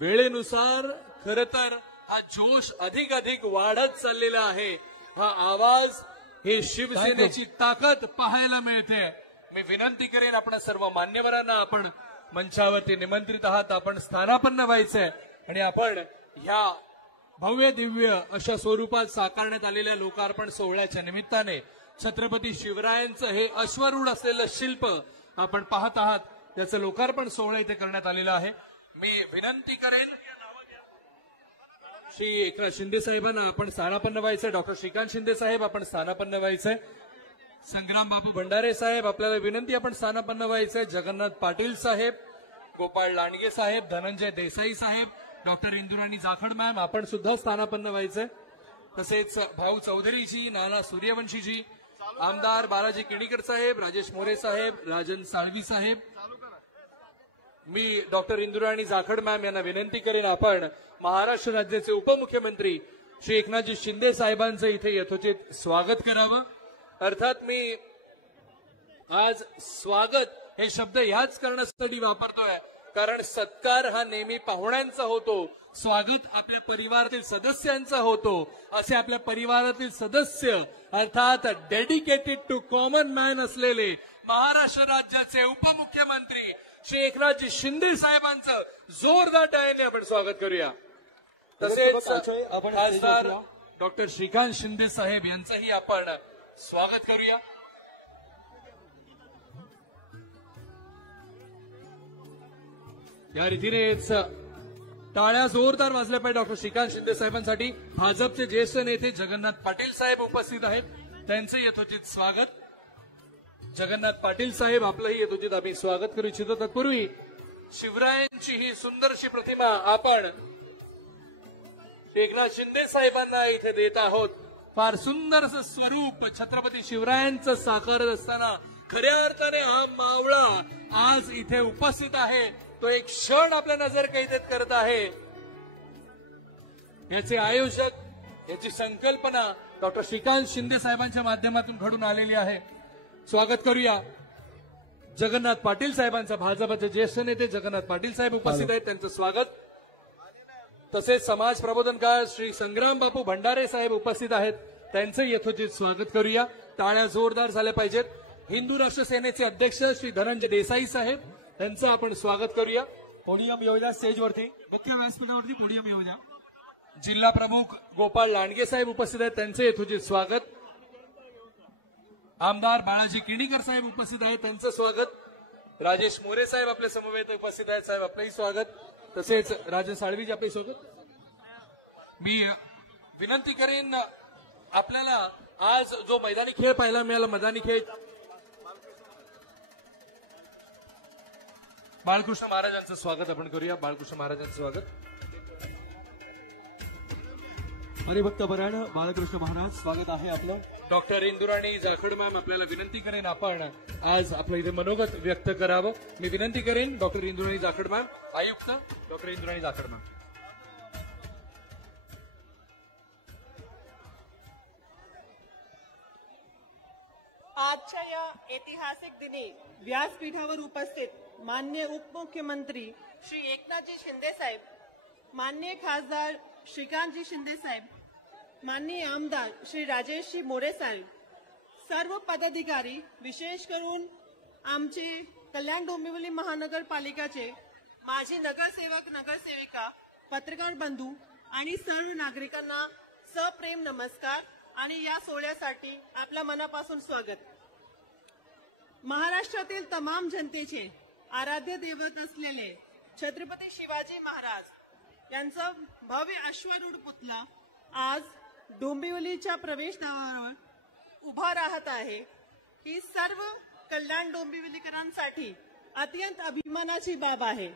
वेळेनुसार खर तर हा जोश अधिक अधिक वाढत चाललेला आहे. हा आवाज, हे शिवसेनेची ताकद पाहायला मिळते. मी विनंती करेन आपण सर्व मान्यवरांना, आपण मंचावरती निमंत्रित आहात, आपण स्थानापन्न व्हायचंय आणि आपण ह्या भव्य दिव्य अशा स्वरूपात साकारण्यात आलेल्या लोकार्पण सोहळ्याच्या निमित्ताने छत्रपती शिवरायांचं हे अश्वरूढ असलेलं शिल्प आपण पाहत आहात, त्याचं लोकार्पण सोहळा इथे करण्यात आलेला आहे. मी विनंती करेन श्री एकनाथ शिंदे साहेबांना आपण स्थानापन्न व्हायचंय. डॉक्टर श्रीकांत शिंदे साहेब आपण स्थानापन्न व्हायचंय. संग्राम बापू भंडारे साहेब आपल्याला विनंती, आपण स्थानापन्न व्हायचंय. जगन्नाथ पाटील साहेब, गोपाळ लांडगे साहेब, धनंजय देसाई साहेब, डॉक्टर इंदुराणी जाखड मॅम आपण सुद्धा स्थानापन्न व्हायचंय. तसेच भाऊ चौधरीजी, नाना सूर्यवंशीजी, आमदार बालाजी किणीकर साहेब, राजेश मोरे साहेब, राजन साळवी साहेब. मी डॉक्टर इंदुराणी जाखड मॅम यांना विनंती करेन, आपण महाराष्ट्र राज्याचे उपमुख्यमंत्री श्री एकनाथजी शिंदे साहेबांचं इथे यथोचित स्वागत करावं. अर्थात मी आज स्वागत हे शब्द ह्याच कारणासाठी वापरतोय कारण सत्कार हा नेहमी पाहुण्यांचा होतो, स्वागत आपल्या परिवारातील सदस्यांचा होतो. असे आपल्या परिवारातील सदस्य अर्थात डेडिकेटेड टू कॉमन मॅन असलेले महाराष्ट्र राज्याचे उपमुख्यमंत्री श्री एकनाथजी शिंदे साहेबांचं जोरदार टाळ्याने आपण स्वागत करूया. तसेच खासदार डॉक्टर श्रीकांत शिंदे साहेब यांचंही आपण स्वागत करूया. या रीतीनेच टाळ्या जोरदार वाजल्या पाहिजे डॉक्टर श्रीकांत शिंदे साहेबांसाठी. भाजपचे ज्येष्ठ नेते जगन्नाथ पाटील साहेब उपस्थित आहेत, त्यांचं यथोचित स्वागत. जगन्नाथ पाटील साहेब आपलंही यथोचित आम्ही स्वागत करू इच्छितो. तत्पूर्वी शिवरायांची ही सुंदरशी प्रतिमा आपण एकनाथ शिंदे साहेबांना इथे देत आहोत. फार सुंदर असं स्वरूप छत्रपती शिवरायांचं साकारत असताना खऱ्या अर्थाने हा मावळा आज इथे उपस्थित आहे. तो एक क्षण आपल्या नजर कैदेत करत आहे. याचे आयोजक, याची संकल्पना डॉक्टर श्रीकांत शिंदे साहेबांच्या माध्यमातून घडून आलेली आहे. स्वागत करूया जगन्नाथ पाटील साहेबांचं. भाजपचे ज्येष्ठ नेते जगन्नाथ पाटील साहेब उपस्थित आहेत, त्यांचं स्वागत. तसेच समाज प्रबोधनकार श्री संग्राम बापू भंडारे साहेब उपस्थित आहेत, त्यांचं यथोचित स्वागत करूया. टाळ्या जोरदार झाल्या पाहिजेत. हिंदू राष्ट्र सेनेचे अध्यक्ष श्री धनंजय देसाई साहेब, त्यांचं आपण स्वागत करूया. पोडियम येऊ द्या स्टेजवरती, मुख्य व्यासपीठावरती पोडियम येऊ द्या. जिल्हा प्रमुख गोपाळ लांडगे साहेब उपस्थित आहेत, त्यांचे यथोचित स्वागत. आमदार बालाजी किणीकर साहेब उपस्थित आहेत, त्यांचं स्वागत. राजेश मोरे साहेब आपल्या समवेत उपस्थित आहेत, साहेब आपलंही स्वागत. तसेच राजन साळवीजी आपले स्वागत. मी विनंती करेन, आपल्याला आज जो मैदानी खेळ पाहायला मिळाला, मैदानी खेळ बाळकृष्ण महाराजांचं स्वागत आपण करूया. बाळकृष्ण महाराजांचं स्वागत. हरिभक्त परायण बाळकृष्ण महाराज स्वागत आहे आपलं. डॉक्टर इंदुराणी जाखड मॅम आपल्याला विनंती करेन, आपण आज आपलं इथे मनोगत व्यक्त करावं. मी विनंती करेन डॉक्टर इंदुराणी जाखड मॅम, आयुक्त डॉक्टर इंदुराणी जाखड मॅम. आजच्या या ऐतिहासिक दिनी व्यासपीठावर उपस्थित माननीय उपमुख्यमंत्री श्री एकनाथजी शिंदे साहेब, माननीय खासदार श्रीकांतजी शिंदे साहेब, माननीय आमदार श्री राजेशजी मोरे साहेब, सर्व पदाधिकारी, विशेष करून आमचे कल्याण डोंबिवली महानगरपालिकाचे माजी नगरसेवक, नगरसेविका, पत्रकार बंधू आणि सर्व नागरिकांना सप्रेम नमस्कार आणि या सोहळ्यासाठी आपल्या मनापासून स्वागत. महाराष्ट्रातील तमाम जनतेचे आराध्य दैवत असलेले छत्रपती शिवाजी महाराज यांचा भव्य अश्वरूढ पुतळा आज डोंबिवलीच्या प्रवेशद्वारावर उभा राहत आहे. ही सर्व कल्याण डोंबिवलीकरांसाठी अत्यंत अभिमानाची बाब आहे।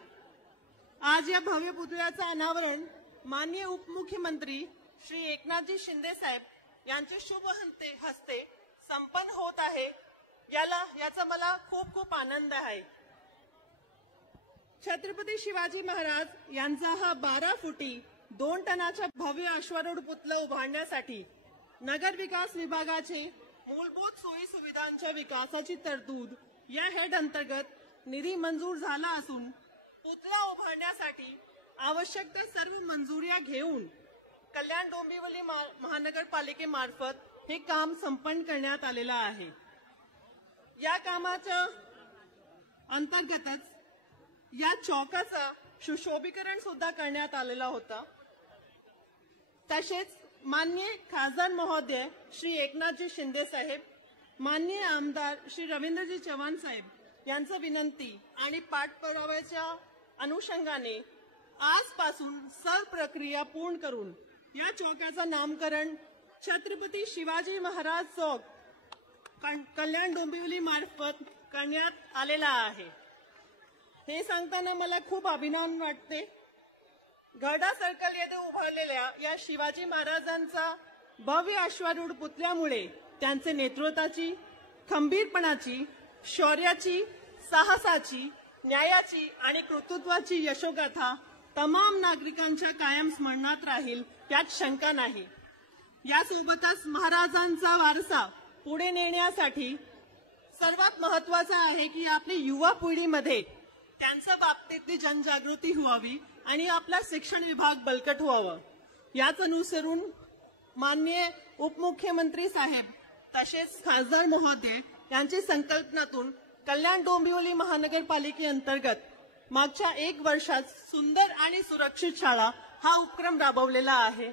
आज या भव्य पुतळ्याचं अनावरण माननीय उपमुख्यमंत्री श्री एकनाथजी शिंदे साहेब यांच्या शुभ हस्ते संपन्न होत आहे। याचा मला खूप खूप आनंद आहे। छत्रपती शिवाजी महाराज यांचा हा 12 फुटी 2 टनाचा भव्य अश्वारूढ पुतळा उभारण्यासाठी नगर विकास विभागाचे मूलभूत सोयी सुविधांच्या विकासाची तरतूद या हेड अंतर्गत निधी मंजूर झाला असून पुतळा उभारण्यासाठी आवश्यक त्या सर्व मंजुऱ्या घेऊन कल्याण डोंबिवली महानगरपालिकेमार्फत हे काम संपन्न करण्यात आलेलं आहे। या कामाच्या अंतर्गतच या चौकाचा सुशोभीकरण सुद्धा करण्यात आलेला होता। तसेच माननीय खासदार महोदय श्री एकनाथजी शिंदे साहेब, माननीय आमदार श्री रवींद्रजी चव्हाण साहेब यांचं विनंती आणि पाठपुराव्याच्या अनुषंगाने आजपासून सर्व प्रक्रिया पूर्ण करून या चौकाचं नामकरण छत्रपती शिवाजी महाराज चौक कल्याण डोंबिवली मार्फत करण्यात आलेला आहे। हे सांगताना मला खूप अभिमान वाटते। गरडा सर्कल येथे उभारलेल्या या शिवाजी महाराजांचा भव्य अश्वारूढ पुतळ्यामुळे त्यांचे नेतृत्वाची, खंबीरपणाची, शौर्याची, साहसाची, न्यायाची आणि कर्तृत्वाची यशोगाथा तमाम नागरिकांच्या कायम स्मरणात राहील यात शंका नाही। यासोबतच महाराजांचा वारसा पुढे नेण्यासाठी सर्वात महत्त्वाचं आहे की आपली युवा पिढीमध्ये त्यांच्या बाबतीतली जनजागृती व्हावी आणि आपला शिक्षण विभाग बळकट व्हावा। याच अनुसरून माननीय उपमुख्यमंत्री साहेब तसेच खासदार महोदय यांची संकल्पनातून कल्याण डोंबिवली महानगरपालिकेअंतर्गत मागच्या 1 वर्षात सुंदर आणि सुरक्षित शाळा हा उपक्रम राबवलेला आहे।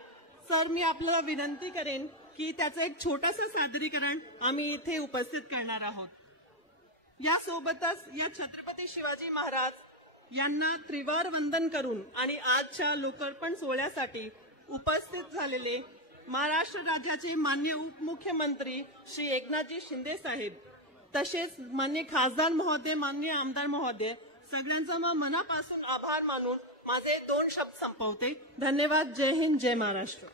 सर, मी आपल्याला विनंती करेन की त्याचं एक छोटंसं सादरीकरण आम्ही इथे उपस्थित करणार आहोत। यासोबतच या छत्रपती शिवाजी महाराज यांना त्रिवार वंदन करून आणि आजच्या लोकार्पण सोहळ्यासाठी उपस्थित झालेले महाराष्ट्र राज्याचे माननीय उपमुख्यमंत्री श्री एकनाथजी शिंदे साहेब तसेच माननीय खासदार महोदय, माननीय आमदार महोदय सगळ्यांचा मनापासून आभार मानून माझे 2 शब्द संपवते। धन्यवाद। जय हिंद, जय महाराष्ट्र।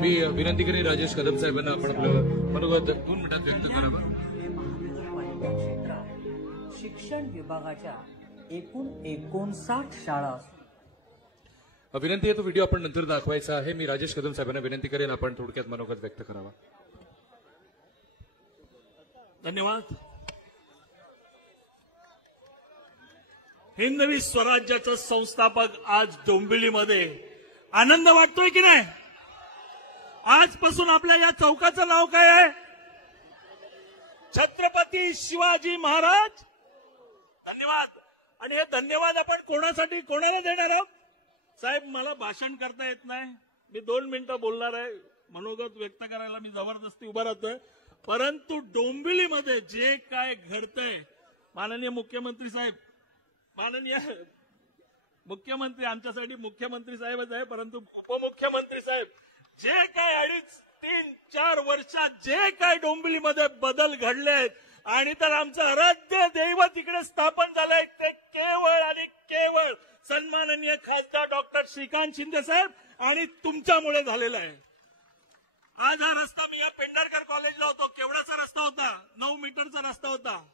मी विनंती करेन राजेश कदम साहेबांना आपण आपलं मनोगत 2 मिनिटात व्यक्त करावं। क्षेत्रात शिक्षण विभागाच्या एकूण 59 शाळा असून विनंती आहे तो व्हिडिओ आपण नंतर दाखवायचा आहे। मी राजेश कदम साहेबांना विनंती करेन आपण थोडक्यात मनोगत व्यक्त करावा। धन्यवाद। हिंदवी स्वराज्याचा संस्थापक आज डोंबिवलीमध्ये आनंद वाटतोय की नाही? आजपासून आपल्या या चौकाचं नाव काय आहे? छत्रपती शिवाजी महाराज। धन्यवाद। आणि हे धन्यवाद आपण कोणासाठी, कोणाला देणार आहोत? साहेब, मला भाषण करता येत नाही, मी 2 मिनिटं बोलणार आहे। मनोगत व्यक्त करायला मी जबरदस्ती उभा राहतोय, परंतु डोंबिवलीमध्ये जे काय घडतंय, माननीय मुख्यमंत्री साहेब, माननीय मुख्यमंत्री, आमच्यासाठी मुख्यमंत्री साहेबच आहे, परंतु उपमुख्यमंत्री साहेब, जे काय 2.5-3-4 वर्षात जे काय डोंबिवलीमध्ये बदल घडले आहेत आणि तर आमचं आराध्य दैवत इकडे स्थापन झालंय ते केवळ आणि केवळ सन्माननीय खासदार डॉक्टर श्रीकांत शिंदे साहेब आणि तुमच्यामुळे झालेला आहे। आज हा रस्ता, मी या पेंढारकर कॉलेजला होतो, केवढाचा रस्ता होता? 9 मीटरचा रस्ता होता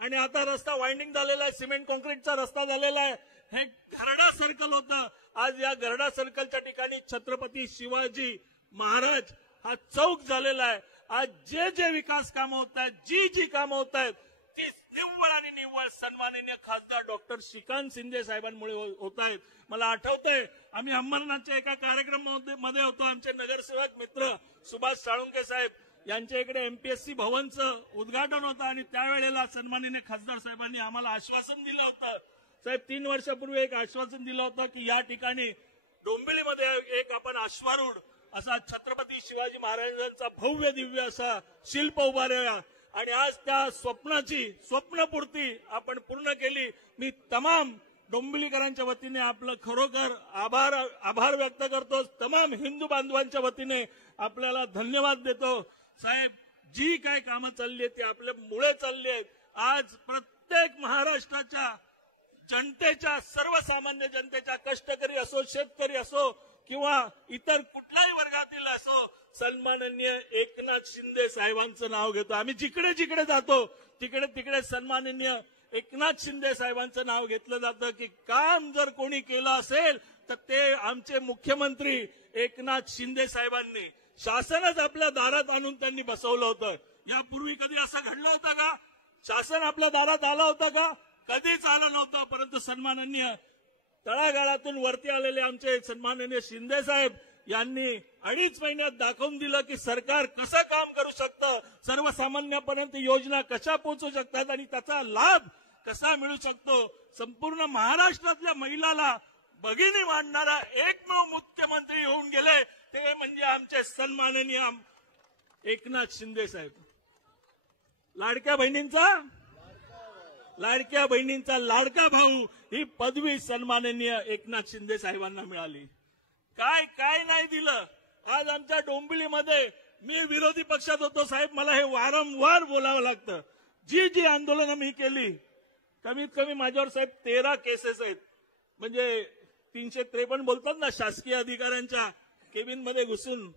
आणि आता रस्ता वाइंडिंग झालेला आहे, सिमेंट कॉन्क्रीटचा रस्ता झालेला आहे। हे गरडा सर्कल होतं, आज या गरडा सर्कलच्या ठिकाणी छत्रपती शिवाजी महाराज हा चौक झालेला आहे। आज जे जे विकास कामं होत आहेत, जी कामं होत आहेत ती निव्वळ आणि निव्वळ सन्माननीय खासदार डॉक्टर श्रीकांत शिंदे साहेबांमुळे होत आहेत। मला आठवतंय, आम्ही अंबरनाथच्या एका कार्यक्रमामध्ये होतो, आमचे नगरसेवक मित्र सुभाष साळुंके साहेब यांच्या इकडे एमपीएससी भवनचं उद्घाटन होतं आणि त्यावेळेला सन्माननीय खासदार साहेबांनी आम्हाला आश्वासन दिलं होतं। साहेब, 3 वर्षापूर्वी एक आश्वासन दिलं होतं की या ठिकाणी डोंबिवलीमध्ये एक आपण अश्वारूढ असा छत्रपती शिवाजी महाराजांचा भव्य दिव्य असा शिल्प उभारूया आणि आज त्या स्वप्नाची स्वप्नपूर्ती आपण पूर्ण केली। मी तमाम डोंबिवलीकरांच्या वतीने आपलं खरोखर आभार व्यक्त करतो। तमाम हिंदू बांधवांच्या वतीने आपल्याला धन्यवाद देतो। साहेब, जी काय कामं चालली आहेत ती आपल्या मुळे चालली आहेत. आज प्रत्येक महाराष्ट्राच्या जनतेच्या, सर्वसामान्य जनतेच्या, कष्टकरी असो, शेतकरी असो किंवा इतर कुठल्याही वर्गातील असो, सन्माननीय एकनाथ शिंदे साहेबांचं नाव घेतो. आम्ही जिकडे जिकडे जातो तिकडे तिकडे सन्माननीय एकनाथ शिंदे साहेबांचं नाव घेतलं जातं की काम जर कोणी केलं असेल तर ते आमचे मुख्यमंत्री एकनाथ शिंदे साहेबांनी. शासनच आपल्या दारात आणून त्यांनी बसवलं होतं. यापूर्वी कधी असं घडलं होतं का? शासन आपल्या दारात आलं होतं का? कधीच आलं नव्हतं. परंतु सन्माननीय तळागाळातून वरती आलेले आमचे सन्माननीय शिंदे साहेब यांनी 2.5 महिन्यात दाखवून दिलं की सरकार कसं काम करू शकतं, सर्वसामान्यापर्यंत योजना कशा पोहोचू शकतात आणि त्याचा लाभ कसा मिळू शकतो. संपूर्ण महाराष्ट्रातल्या महिलाला भगिनी मानणारा एकमेव मुख्यमंत्री होऊन गेले ते म्हणजे आमचे सन्माननीय एकनाथ शिंदे साहेब. लाडक्या बहिणींचा लाडका भाऊ ही पदवी सन्माननीय एकनाथ शिंदे साहेबांना मिळाली. काय नाही दिलं. आज आमच्या डोंबिवलीमध्ये मी विरोधी पक्षात होतो साहेब, मला हे वारंवार बोलावं लागतं. जी आंदोलनं मी केली, कमीत कमी माझ्यावर साहेब 13 केसेस आहेत. म्हणजे 353 बोलतात ना, शासकीय अधिकाऱ्यांच्या केबिनमध्ये घुसून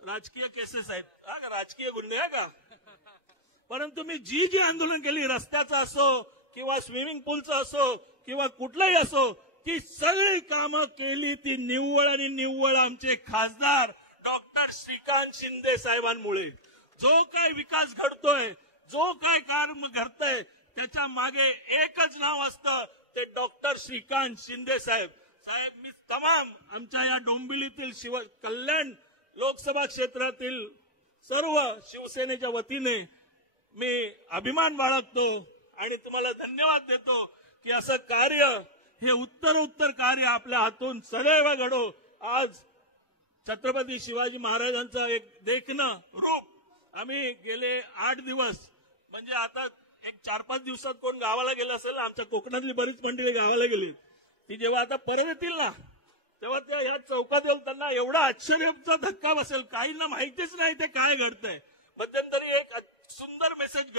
राजकीय केसेस आहेत. हा का, राजकीय गुन्हे आहे का? परंतु मी जी आंदोलन केली, रस्त्याचं असो किंवा स्विमिंग पूलचं असो किंवा कुठलंही असो, ती सगळी कामं केली ती निव्वळ आणि निव्वळ आमचे खासदार डॉक्टर श्रीकांत शिंदे साहेबांमुळे. जो काय विकास घडतोय, जो काय काम घडतंय, त्याच्या मागे एकच नाव असतं, ते डॉक्टर श्रीकांत शिंदे साहेब. साहेब, मी तमाम आमच्या या डोंबिवलीतील कल्याण लोकसभा क्षेत्रातील सर्व शिवसेनेच्या वतीने मी अभिमान बाळगतो आणि तुम्हाला धन्यवाद देतो की असं कार्य, हे उत्तर कार्य आपल्या हातून सदैव घडो. आज छत्रपती शिवाजी महाराजांचं एक देखणं रूप आम्ही गेले 8 दिवस, म्हणजे आता एक 4-5 दिवसात कोण गावाला गेलं असेल, आमच्या कोकणातली बरीच मंडळी गावाला गेली, ती जेव्हा आता परत येतील ना तेव्हा त्या ह्या चौकात येऊन त्यांना एवढा आश्चर्याचा धक्का बसेल. काहींना माहितीच नाही ते काय घडतंय. मध्यंतरी एक सुंदर मेसेज,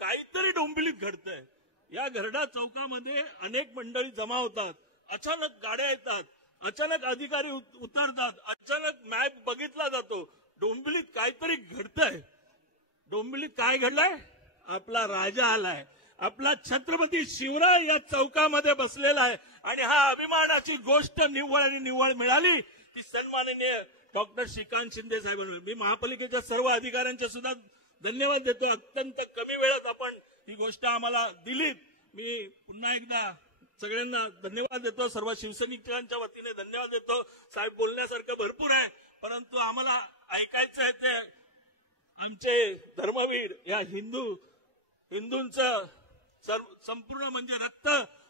काहीतरी डोंबिवलीत घडतंय. या घरडा चौकामध्ये अनेक मंडळी जमा होतात, अचानक गाड्या येतात, अचानक अधिकारी उतरतात, अचानक मॅप बघितला जातो. डोंबिवलीत काहीतरी घडतंय. डोंबिवलीत काय घडलंय? आपला राजा आलाय, आपला छत्रपती शिवराय या चौकामध्ये बसलेला आहे. आणि हा अभिमानाची गोष्ट निव्वळ आणि निव्वळ मिळाली ती सन्माननीय डॉक्टर श्रीकांत शिंदे साहेबांना. मी महापालिकेच्या सर्व अधिकाऱ्यांचे सुद्धा धन्यवाद देतो. अत्यंत कमी वेळात आपण ही गोष्ट आम्हाला दिलीत. मी पुन्हा एकदा सगळ्यांना धन्यवाद देतो. सर्व शिवसैनिकांच्या वतीने धन्यवाद देतो. साहेब, बोलण्यासारखं भरपूर आहे, परंतु आम्हाला ऐकायचं आहे ते आमचे धर्मवीर, या हिंदूंचं संपूर्ण म्हणजे रक्त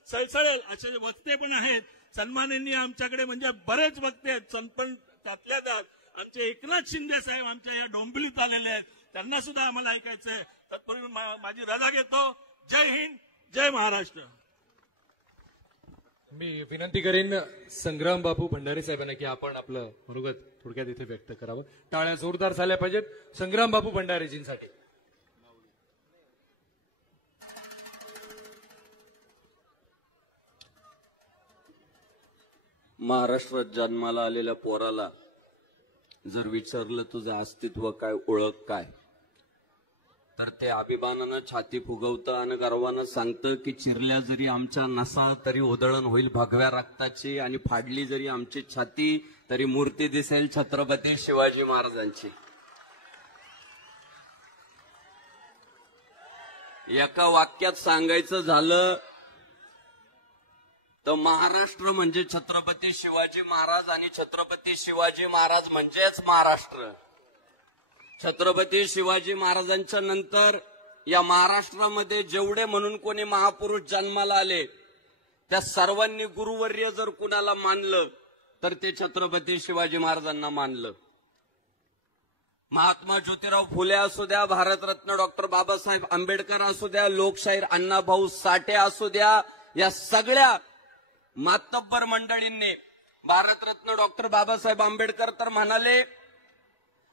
सळसळेल असे वक्ते पण आहेत. सन्माननीय आमच्याकडे म्हणजे बरेच वक्ते आहेत, पण त्यातल्या त्यात आमचे एकनाथ शिंदे साहेब आमच्या या डोंबिवलीत आलेले आहेत, त्यांना सुद्धा आम्हाला ऐकायचंय. तत्पूर्वी माझी रजा घेतो. जय हिंद, जय महाराष्ट्र. मी विनंती करेन संग्राम बापू भंडारे साहेबांना की आपण आपलं मनोगत थोडक्यात इथे व्यक्त करावं. टाळ्या जोरदार झाल्या पाहिजेत संग्राम बापू भंडारेजींसाठी. महाराष्ट्रात जन्माला आलेल्या पोराला जर विचारलं तुझं अस्तित्व काय, ओळख काय, तर ते अभिमानानं छाती फुगवतं आणि गर्वानं सांगतं की चिरल्या जरी आमच्या नसा तरी उधळण होईल भगव्या रक्ताची, आणि फाडली जरी आमची छाती तरी मूर्ती दिसेल छत्रपती शिवाजी महाराजांची. एका वाक्यात सांगायचं झालं तर महाराष्ट्र म्हणजे छत्रपती शिवाजी महाराज, आणि छत्रपती शिवाजी महाराज म्हणजेच महाराष्ट्र. छत्रपती शिवाजी महाराजांच्या नंतर या महाराष्ट्रामध्ये जेवढे म्हणून कोणी महापुरुष जन्माला आले त्या सर्वांनी गुरुवर्य जर कुणाला मानलं तर ते छत्रपती शिवाजी महाराजांना मानलं. महात्मा ज्योतिराव फुले असू द्या, भारतरत्न डॉक्टर बाबासाहेब आंबेडकर असू द्या, लोकशाहीर अण्णाभाऊ साठे असू द्या, या सगळ्या मातब्बर मंडळींनी, भारतरत्न डॉक्टर बाबासाहेब आंबेडकर तर म्हणाले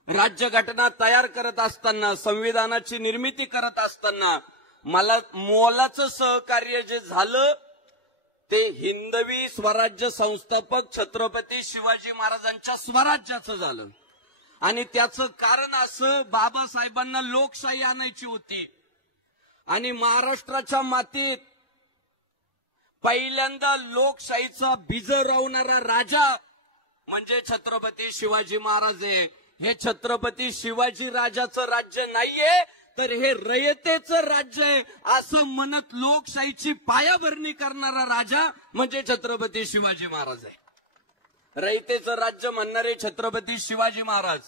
राज्यघटना तयार करत असताना, संविधानाची निर्मिती करत असताना मला मोलाचं सहकार्य जे झालं ते हिंदवी स्वराज्य संस्थापक छत्रपती शिवाजी महाराजांच्या स्वराज्याचं झालं. आणि त्याचं कारण असं, बाबासाहेबांना लोकशाही आणायची होती आणि महाराष्ट्राच्या मातीत पहिल्यांदा लोकशाहीचा बीज रोवणारा राजा म्हणजे छत्रपती शिवाजी महाराज आहे. हे छत्रपती शिवाजी राजाचं राज्य नाहीये, तर हे रयतेचं राज्य आहे असं म्हणत लोकशाहीची पायाभरणी करणारा राजा म्हणजे छत्रपती शिवाजी महाराज आहे. रयतेचं राज्य म्हणणारे छत्रपती शिवाजी महाराज.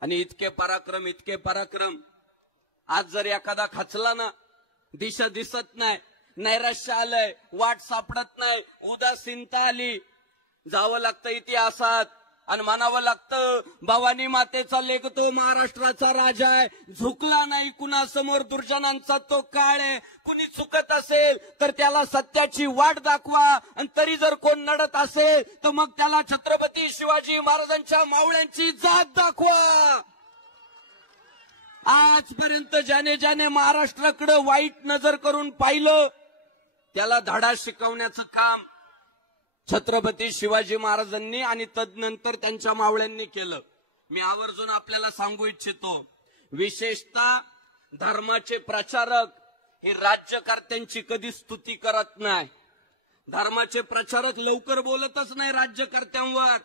आणि इतके पराक्रम, इतके पराक्रम. आज जर एखादा खचला ना, दिशा दिसत नाही, नैराश्य आलंय, वाट सापडत नाही, उदासीनता आली, जावं लागतं इतिहासात आणि म्हणावं लागतं भवानी मातेचा लेख तो महाराष्ट्राचा राजा आहे. झुकला नाही कुणासमोर, दुर्जनांचा तो काळ आहे. कुणी चुकत असेल तर त्याला सत्याची वाट दाखवा, आणि तरी जर कोण नडत असेल तर मग त्याला छत्रपती शिवाजी महाराजांच्या मावळ्यांची जात दाखवा. आजपर्यंत ज्याने ज्याने महाराष्ट्राकडे वाईट नजर करून पाहिलं त्याला धडा शिकवण्याचं काम छत्रपती शिवाजी महाराजांनी आणि तदनंतर त्यांच्या मावळ्यांनी केलं. मी आवर्जून आपल्याला सांगू इच्छितो, विशेषतः धर्माचे प्रचारक हे राज्यकर्त्यांची कधी स्तुती करत नाही. धर्माचे प्रचारक लवकर बोलतच नाही राज्यकर्त्यांवर.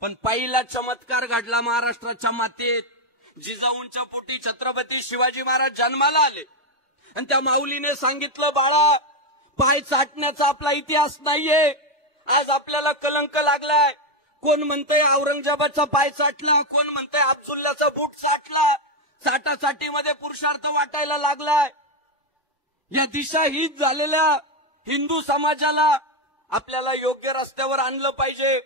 पण पहिला चमत्कार घडला महाराष्ट्राच्या मातीत. जिजाऊंच्या पोटी छत्रपती शिवाजी महाराज जन्माला आले आणि त्या माऊलीने सांगितलं, बाळा, पाय चाटण्याचा आपला इतिहास नाहीये. आज आपल्याला कलंक लागलाय. कोण म्हणतंय औरंगजेबाचा पाय चाटला, कोण म्हणतंय अब्दुल्लाचा बूट चाटला. चाटाचाटीमध्ये पुरुषार्थ वाटायला लागलाय. या दिशाहीन झालेल्या हिंदू समाजाला आपल्याला योग्य रस्त्यावर आणलं पाहिजे.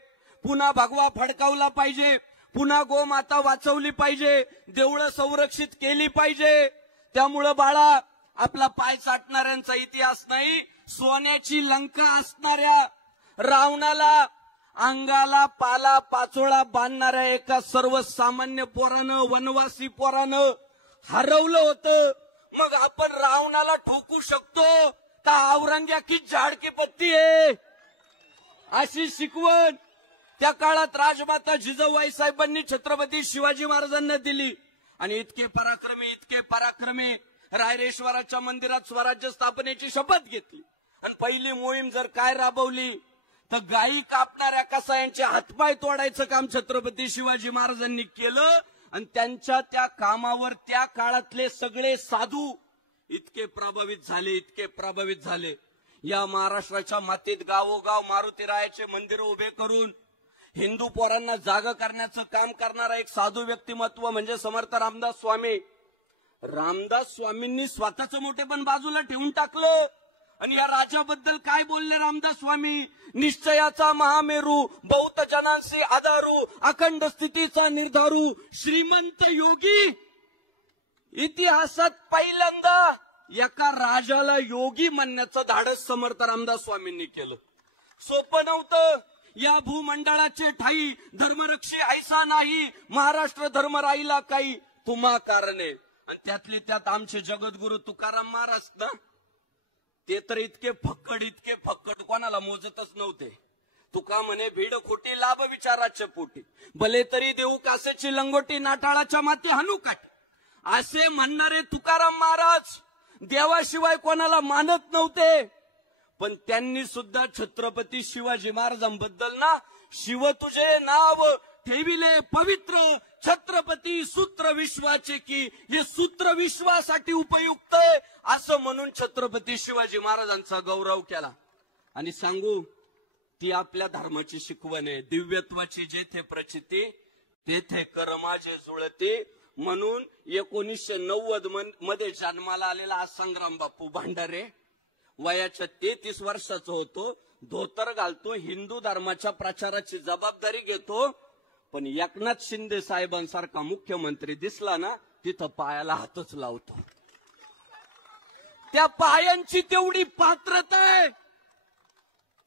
पुन्हा भगवा फडकावला पाहिजे, पुन्हा गोमाता वाचवली पाहिजे, देवळं संरक्षित केली पाहिजे. त्यामुळं बाळा, आपला पाय चाटणाऱ्यांचा इतिहास नाही, सोन्याची लंका असणाऱ्या, रावणाला अंगाला पाला पाचोळा बांधणाऱ्या एका सर्वसामान्य पोरानं, वनवासी पोरानं हरवलं होतं. मग आपण रावणाला ठोकू शकतो का औरंग्या की झाड की पत्ती आहे? अशी शिकवण त्या काळात राजमाता जिजाऊबाई साहेबांनी छत्रपती शिवाजी महाराजांना दिली. आणि इतके पराक्रमी रायरेश्वराच्या मंदिरात स्वराज्य स्थापनेची शपथ घेतली. आणि पहिली मोहीम जर काय राबवली तर गायी कापणाऱ्या कसायांचे हातपाय तोडायचं काम छत्रपती शिवाजी महाराजांनी केलं. आणि त्यांच्या त्या कामावर त्या काळातले सगळे साधू इतके प्रभावित झाले. या महाराष्ट्राच्या मातीत गावोगाव मारुतीरायाचे मंदिर उभे करून हिंदू पोरांना जाग करण्याचं काम करणारा एक साधू व्यक्तिमत्व म्हणजे समर्थ रामदास स्वामी. रामदास स्वामींनी स्वतःचं मोठेपण बाजूला ठेवून टाकलं आणि या राजाबद्दल काय बोलले रामदास स्वामी? निश्चयाचा महामेरू, बहुत जनांशी आधारू, अखंड स्थितीचा निर्धारू, श्रीमंत योगी. इतिहासात पहिल्यांदा एका राजाला योगी म्हणण्याचं धाडस समर्थ रामदास स्वामींनी केलं. सोपं नव्हतं. या भूमंडळाचे ठाई धर्मरक्षी ऐसा नाही, महाराष्ट्र धर्म राहिला काही तुम्हा कारणे. आणि त्यातली त्यात आमचे जगद्गुरु तुकाराम महाराज ना, ते तर इतके फक्कड कोणाला मोजतच नव्हते. तुका म्हणे भीड खोटी लाभ विचाराच्या पोटी, भले तरी देऊ कासेची लंगोटी, नाटाळाच्या माती हनुकाट. असे म्हणणारे तुकाराम महाराज देवाशिवाय कोणाला मानत नव्हते. पण त्यांनी सुद्धा छत्रपती शिवाजी महाराजांबद्दल ना, शिव तुझे नाव ठेविले पवित्र, छत्रपती सूत्र विश्वाचे की हे सूत्र विश्वासाठी उपयुक्त आहे असं म्हणून छत्रपती शिवाजी महाराजांचा गौरव केला. आणि सांगू, ती आपल्या धर्माची शिकवण आहे. दिव्यत्वाची जेथे प्रचिती तेथे कर्माचे जुळते. म्हणून 1990 मध्ये जन्माला आलेला आज संग्राम बापू भांडारे वयाच्या 33 वर्षाचा होतो. धोतर घालतो, हिंदू धर्माच्या प्रचाराची जबाबदारी घेतो. पण एकनाथ शिंदे साहेबांसारखा मुख्यमंत्री दिसला ना, तिथं पायाला हातच लावतो. त्या पायांची तेवढी पात्रता आहे.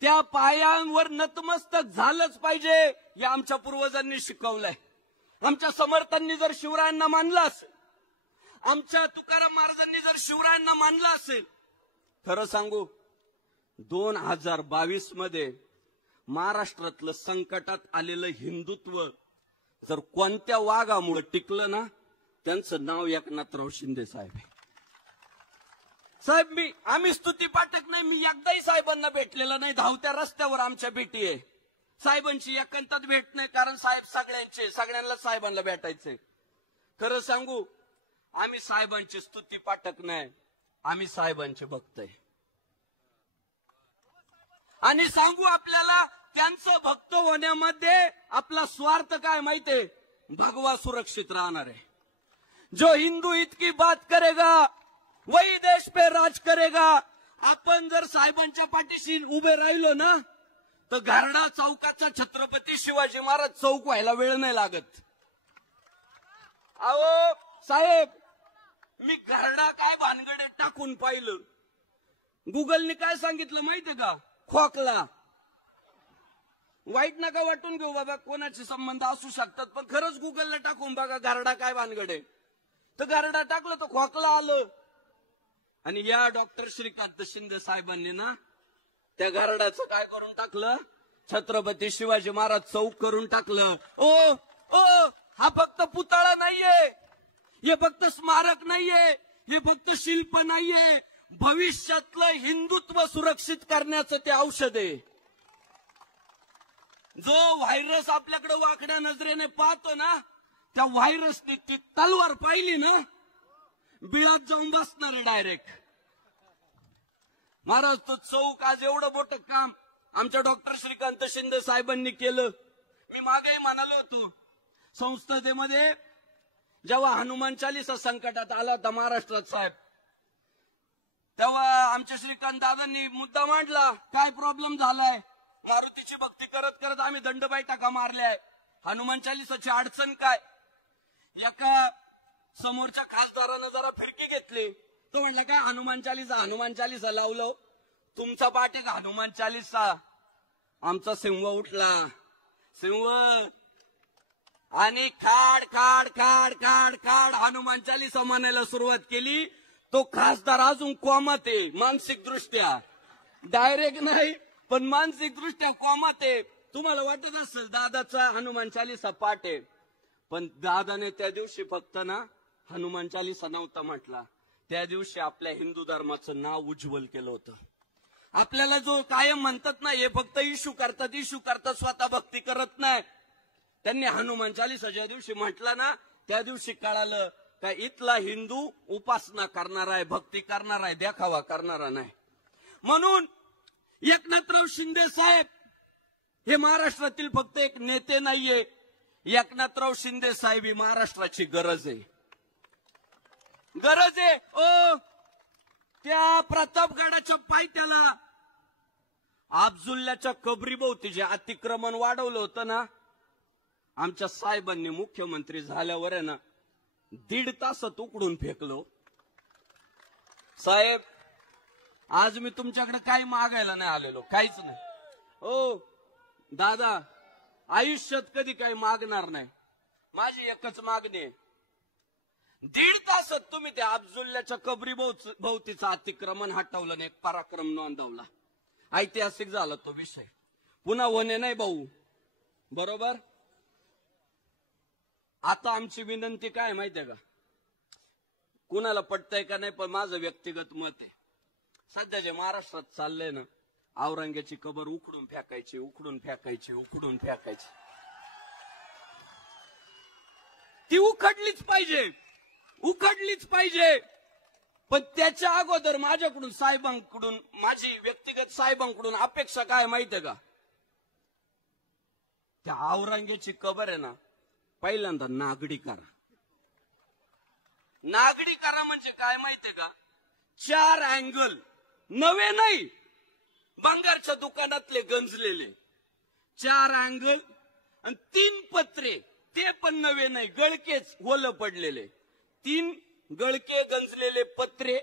त्या पायांवर नतमस्तक झालंच पाहिजे हे आमच्या पूर्वजांनी शिकवलंय. आमच्या समर्थांनी जर शिवरायांना मानलं असेल, आमच्या तुकाराम महाराजांनी जर शिवरायांना मानलं असेल, खरं सांगू 2022 मध्ये महाराष्ट्रातलं संकटात आलेलं हिंदुत्व जर कोणत्या वाघामुळे टिकलं ना, त्यांचं नाव एकनाथराव शिंदे साहेब आहे. साहेब आम्ही स्तुती पाठक नाही, मी एकदाही साहेबांना भेटलेला नाही. धावत्या रस्त्यावर आमच्या भेटी आहे. साहेबांची एकांतात भेट नाही, कारण साहेब सगळ्यांना साहेबांना भेटायचे. खरं सांगू, आम्ही साहेबांची स्तुती पाठक नाही, आम्ही साहेबांचे भक्त आहे. आणि सांगू आपल्याला, त्यांचं भक्त होण्यामध्ये आपला स्वार्थ काय माहितीये? भगवा सुरक्षित राहणार आहे. जो हिंदू इतकी बात करेगा वही देश पे राज करेगा. आपण जर साहेबांच्या पाठीशी उभे राहिलो ना, तर घारडा चौकाचा छत्रपती शिवाजी महाराज चौक व्हायला वेळ नाही लागत. अहो साहेब, मी घारडा काय भानगडे टाकून पाहिलं. गुगलने काय सांगितलं माहितीये का? खोकला. वाईट नका वाटून घेऊ बाबा, कोणाचे संबंध असू शकतात, पण खरंच गुगलला टाकून बघा घारडा काय भानगडे. तर घारडा टाकलं तर खोकला आलं. आणि या डॉक्टर श्रीकांत शिंदे साहेबांनी ना त्या घारडाचं काय करून टाकलं? छत्रपती शिवाजी महाराज चौक करून टाकलं. हा फक्त पुतळा नाहीये, हे फक्त स्मारक नाहीये, हे फक्त शिल्प नाहीये, भविष्यातलं हिंदुत्व सुरक्षित करण्याचं ते औषध आहे. जो व्हायरस आपल्याकडे वाकड्या नजरेने पाहतो ना, त्या व्हायरसने ती तलवार पाहिली ना, बिळात जाऊन बसणार आहे डायरेक्ट. महाराज, तो चौक आज एवढं मोठं काम आमच्या डॉक्टर श्रीकांत शिंदे साहेबांनी केलं. मी मागेही म्हणालो होतो, संसदेमध्ये जेव्हा हनुमान चालीसा संकटात आला होता महाराष्ट्रात साहेब, तेव्हा आमच्या श्रीकांत दादांनी मुद्दा मांडला, काय प्रॉब्लेम झालाय. मारुतीची भक्ती करत करत आम्ही दंडबैठका मारल्या, हनुमान चालीसाची अडचण काय. एका समोरच्या खासदारानं जरा फिरकी घेतली. तो म्हटला, काय हनुमान चालीसा लावलं तुमचा पाठी का हनुमान चालीसा. आमचा सिंह उठला, सिंह, आणि खाड खाड खाड खाड खाड हनुमान चालीसा म्हणायला सुरुवात केली. तो खासदार अजून कोमात आहे मानसिक दृष्ट्या, डायरेक्ट नाही पण मानसिक दृष्ट्या कोमात आहे. तुम्हाला वाटत असेल दादाचा हनुमान चालीसा पाठ आहे, पण दादाने त्या दिवशी फक्त ना हनुमान चालीसा नव्हता म्हटला, त्या दिवशी आपल्या हिंदू धर्माचं नाव उज्ज्वल केलं होतं. आपल्याला जो कायम म्हणतात ना, हे फक्त इश्यू करतात स्वतः भक्ती करत नाही. त्यांनी हनुमान चालीसा ज्या दिवशी म्हटला ना, त्या दिवशी कळालं का इथला हिंदू उपासना करणारा आहे, भक्ती करणारा आहे, देखावा करणारा नाही. म्हणून एकनाथराव शिंदे साहेब हे महाराष्ट्रातील फक्त एक नेते नाहीये, एकनाथराव शिंदे साहेब ही महाराष्ट्राची गरज आहे. त्या प्रतापगडाच्या पायथ्याला अब्दुल्लाच्या कबरीभोवती जे अतिक्रमण वाढवलं होतं ना, आमच्या साहेबांनी मुख्यमंत्री झाल्यावर आहे ना 1.5 तासात उकडून फेकलो. साहेब, आज मी तुमच्याकडे काही मागायला नाही आलेलो, काहीच नाही. दादा, आयुष्यात कधी काही मागणार नाही. माझी एकच मागणी आहे, 1.5 तासात तुम्ही त्या अब्दुल्लाच्या कबरी भोवतीचं अतिक्रमण हटवलं नाही, एक पराक्रम नोंदवला. ऐतिहासिक झाला तो विषय, पुन्हा होणे नाही भाऊ, बरोबर. आता आमची विनंती काय माहितीये का, कुणाला पटतंय का नाही, पण माझं व्यक्तिगत मत आहे, सध्या जे महाराष्ट्रात चाललंय ना, औरंग्याची कबर उखडून फेकायची, ती उखडलीच पाहिजे. पण त्याच्या अगोदर माझ्याकडून साहेबांकडून, माझी व्यक्तिगत साहेबांकडून अपेक्षा काय माहितीये का, त्या औरंग्याची कबर आहे ना, पहिल्यांदा नागडी करा. नागडी करा म्हणजे काय माहितीये का, 4 अँगल नवे नाही, बंगारच्या दुकानातले गंजलेले 4 अँगल आणि 3 पत्रे, ते पण नवे नाही, गळकेच ओलं पडलेले, 3 गळके गंजलेले पत्रे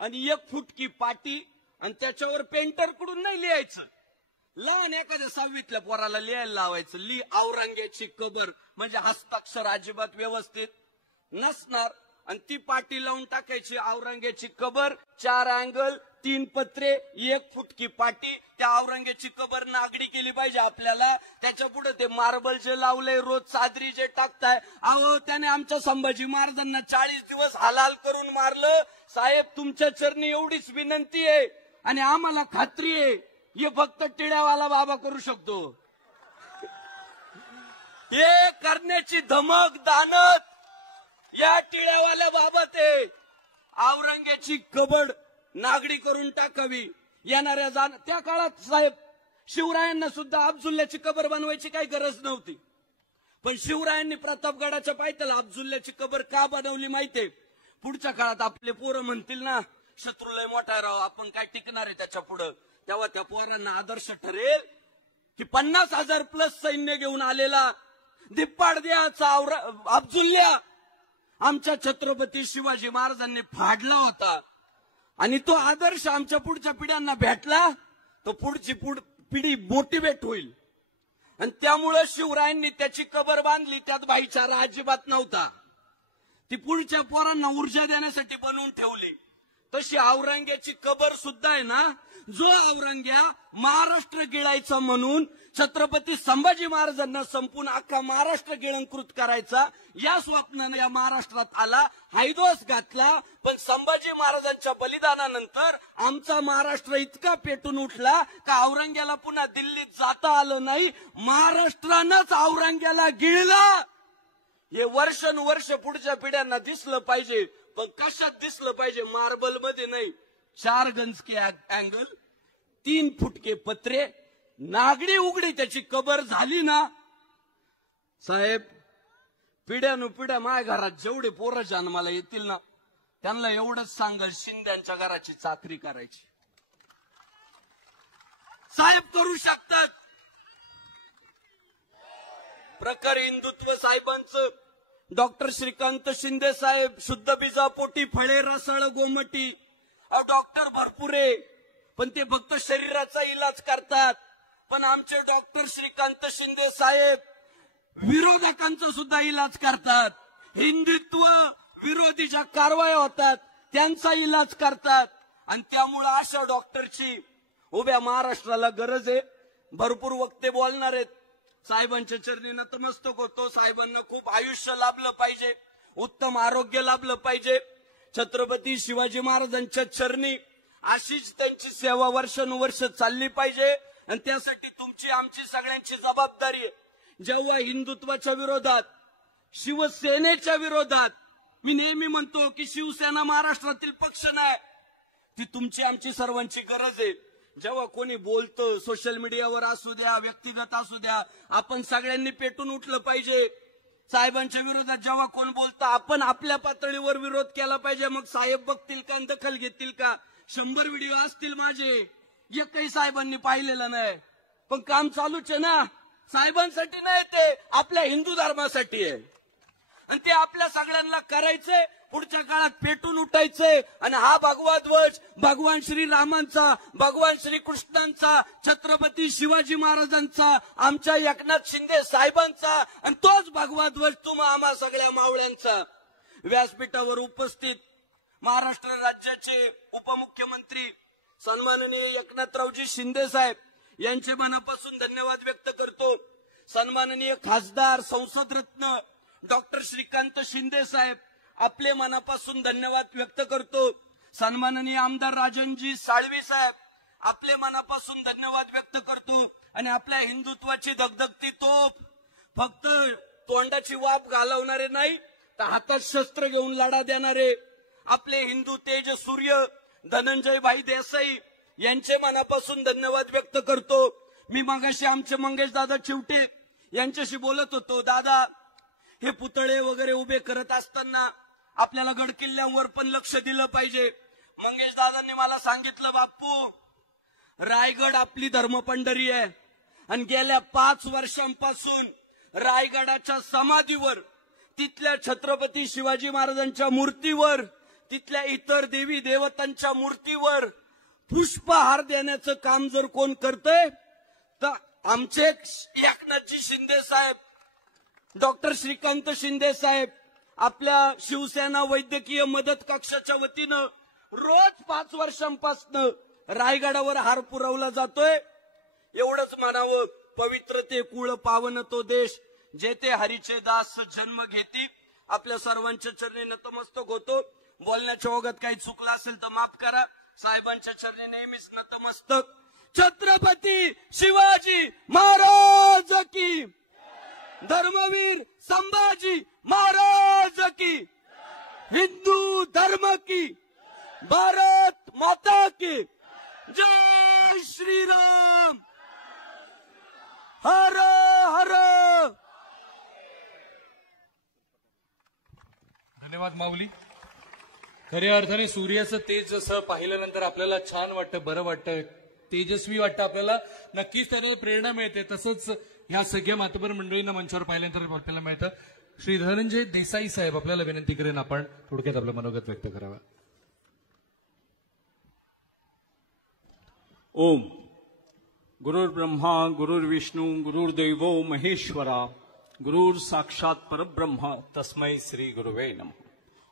आणि 1 फुटकी पाटी, आणि त्याच्यावर पेंटरकडून नाही लिहायचं, लहान एखाद्या 6वीतल्या पोराला लिहायला लावायचं, औरंगजेबाची कबर, म्हणजे हस्ताक्षर अजिबात व्यवस्थित नसणार, आणि ती पाटी लावून टाकायची औरंगजेबाची कबर, 4 अँगल, 3 पत्रे, 1 फुटकी पाटी. त्या औरंगजेबाची कबर नागडी केली पाहिजे आपल्याला. त्याच्या पुढे ते मार्बल जे लावलंय, रोज चादरी जे टाकताय, अहो त्याने आमच्या संभाजी महाराजांना 40 दिवस हलाल करून मारलं. साहेब तुमच्या चरणी एवढीच विनंती आहे, आणि आम्हाला खात्री आहे हे फक्त टिळ्यावाला बाबा करू शकतो. हे करण्याची धमक दानत या टिळ्यावाल्या बाबत आहे. औरंगजेबाची कबर नागडी करून टाकावी. येणाऱ्या त्या काळात साहेब शिवरायांना सुद्धा अब्दुल्ल्याची कबर बनवायची काही गरज नव्हती, पण शिवरायांनी प्रतापगडाच्या पायथ्याला अब्दुल्ल्याची कबर का बनवली माहितीये? पुढच्या काळात आपले पोरं म्हणतील ना, शत्रू लय मोठा राव, आपण काय टिकणार आहे त्याच्या पुढं, तेव्हा त्या पोरांना आदर्श ठरेल की 50,000 प्लस सैन्य घेऊन आलेला दिप्पाडद्याचा अब्दुल्ल्या आमच्या छत्रपती शिवाजी महाराजांनी फाडला होता, आणि तो आदर्श आमच्या पुढच्या पिढ्यांना भेटला, तो पुढची पिढी मोटिवेट होईल. आणि त्यामुळे शिवरायांनी त्याची कबर बांधली. त्यात भाईचारा अजिबात नव्हता, ती पुढच्या पोरांना ऊर्जा देण्यासाठी बनवून ठेवली. तशी औरंगजेबाची कबर सुद्धा आहे ना, जो औरंग्या महाराष्ट्र गिळायचा म्हणून छत्रपती संभाजी महाराजांना संपूर्ण अख्खा महाराष्ट्र गिळंकृत करायचा या स्वप्नाने या महाराष्ट्रात आला, हैदोस घातला. पण संभाजी महाराजांच्या बलिदानानंतर आमचा महाराष्ट्र इतका पेटून उठला का औरंग्याला पुन्हा दिल्लीत जाता आलं नाही. महाराष्ट्रानंच औरंग्याला गिळला. हे वर्षानुवर्ष पुढच्या पिढ्यांना दिसलं पाहिजे, पण कशात दिसलं पाहिजे? मार्बल मध्ये नाही. 4 गज के अँगल, 3 फुटके पत्रे, नागडी उघडी त्याची कबर झाली ना साहेब. पिढ्यानुपिढ्या माझ्या घरात जेवढे पोरं जन्माला येतील ना, त्यांना एवढंच सांगल, शिंद्यांच्या घराची चाकरी करायची. साहेब करू शकतात. प्रखर हिंदुत्व साहेबांचं, डॉक्टर श्रीकांत शिंदे साहेब, शुद्ध बीजापोटी फळे रसाळ गोमटी. डॉक्टर भरपूर आहे, पण ते फक्त शरीराचा इलाज करतात. पण आमचे डॉक्टर श्रीकांत शिंदे साहेब विरोधकांचा सुद्धा इलाज करतात. हिंदुत्व विरोधी ज्या कारवाया होतात त्यांचा इलाज करतात. आणि त्यामुळे अशा डॉक्टरची उभ्या महाराष्ट्राला गरज आहे. भरपूर वक्ते बोलणार आहेत. साहेबांच्या चरणी नतमस्तक होतो. साहेबांना खूप आयुष्य लाभलं पाहिजे, उत्तम आरोग्य लाभलं पाहिजे. छत्रपती शिवाजी महाराजांच्या चरणी अशीच त्यांची सेवा वर्षानुवर्ष चालली पाहिजे. आणि त्यासाठी तुमची आमची सगळ्यांची जबाबदारी आहे. जेव्हा हिंदुत्वाच्या विरोधात, शिवसेनेच्या विरोधात, मी नेहमी म्हणतो की शिवसेना महाराष्ट्रातील पक्ष नाही, ती तुमची आमची सर्वांची गरज आहे. जेव्हा कोणी बोलतं, सोशल मीडियावर असू द्या, व्यक्तिगत असू द्या, आपण सगळ्यांनी पेटून उठलं पाहिजे. साहेबांच्या विरोधात जेव्हा कोण बोलतं, आपण आपल्या पातळीवर विरोध केला पाहिजे. मग साहेब बघतील का, दखल घेतील का? 100 व्हिडिओ असतील माझे, एकही साहेबांनी पाहिलेलं नाही, पण काम चालूच आहे ना. साहेबांसाठी नाही, ते आपल्या हिंदू धर्मासाठी आहे. आणि ते आपल्या सगळ्यांना करायचंय. पुढच्या काळात पेटून उठायचंय. आणि हा भगवा ध्वज भगवान श्रीरामांचा, भगवान श्रीकृष्णांचा, छत्रपती शिवाजी महाराजांचा, आमच्या एकनाथ शिंदे साहेबांचा, आणि तोच भगवा ध्वज तुम्हा आम्हा सगळ्या मावळ्यांचा. व्यासपीठावर उपस्थित महाराष्ट्र राज्याचे उपमुख्यमंत्री सन्माननीय एकनाथरावजी शिंदे साहेब यांचे मनापासून धन्यवाद व्यक्त करतो. सन्माननीय खासदार, संसद रत्न डॉक्टर श्रीकांत शिंदे साहेब, आपले मनापासून धन्यवाद व्यक्त करतो. सन्माननीय आमदार राजनजी साळवी साहेब, आपले मनापासून धन्यवाद व्यक्त करतो. आणि आपल्या हिंदुत्वाची धगधगती तोफ फक्त तोंडाची वाफ घालवणारे नाही, तर हातात शस्त्र घेऊन लढा देणारे आपले हिंदू तेज सूर्य धनंजय भाई देसाई यांचे मनापासून धन्यवाद व्यक्त करतो. मी मगाशी आमचे मंगेश दादा चिवटे यांच्याशी बोलत होतो. दादा, हे पुतळे वगैरे उभे करत असताना आपल्याला गड किल्ल्यांवर पण लक्ष दिलं पाहिजे. मंगेश दादांनी मला सांगितलं, बापू रायगड आपली धर्मपंढरी आहे, आणि गेल्या 5 वर्षांपासून रायगडाच्या समाधीवर, तिथल्या छत्रपती शिवाजी महाराजांच्या मूर्तीवर, तिथल्या इतर देवी देवतांच्या मूर्तीवर पुष्पहार देण्याचं काम जर कोण करतंय तर आमचे एकनाथजी शिंदे साहेब, डॉक्टर श्रीकांत शिंदे साहेब आपल्या शिवसेना वैद्यकीय मदत कक्षाच्या वतीनं रोज 5 वर्षांपासून रायगडावर हार पुरवला जातोय. एवढंच म्हणावं, पवित्र ते कुळ पावन तो देश, जेथे हरीचे दास जन्म घेती. आपल्या सर्वांच्या चरणी नतमस्तक होतो. बोलण्याच्या ओघात काही चुकलं असेल तर माफ करा. साहेबांच्या चरणी नेहमीच नतमस्तक. छत्रपती शिवाजी महाराज की, धर्मवीर संभाजी महाराज की, हिंदू धर्म की, भारत माता की जय श्रीराम, हर हर. धन्यवाद माऊली. खऱ्या अर्थाने सूर्याचं तेज जसं पाहिल्यानंतर आपल्याला छान वाटतं, बरं वाटतं, तेजस्वी वाटतं आपल्याला. नक्कीच त्याने प्रेरणा मिळते. तसंच ह्या सगळ्या मातबर मंडळींना मंचावर पाहिल्यानंतर आपल्याला मिळतं. श्री धनंजय देसाई साहेब आपल्याला विनंती करेन आपण थोडक्यात आपलं मनोगत व्यक्त करावं. ओम गुरुर्ब्रह्मा गुरुर्विष्णू गुरुर्दैवो महेश्वरा गुरुर साक्षात परब्रह्म तस्मै श्री गुरुवे नमः.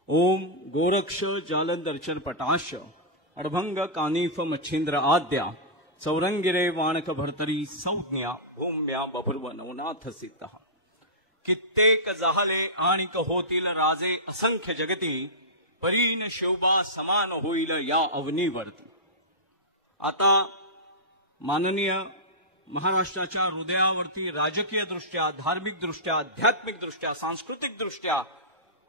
ओम गोरक्ष जालंदर्शन पटाश अडभंग कानिफ मच्छिंद्र आद्या चौरंगिरे वाणक भरतरी संज्ञा भूम्या बभुर्व नवनाथ सिद्ध. कित्येक जाहले आणिक होतील राजे असंख्य जगती, परीन शोभा समान होईल या अवनीवरती. आता माननीय महाराष्ट्राच्या हृदयावरती राजकीय दृष्ट्या, धार्मिक दृष्ट्या, आध्यात्मिक दृष्ट्या, सांस्कृतिक दृष्ट्या,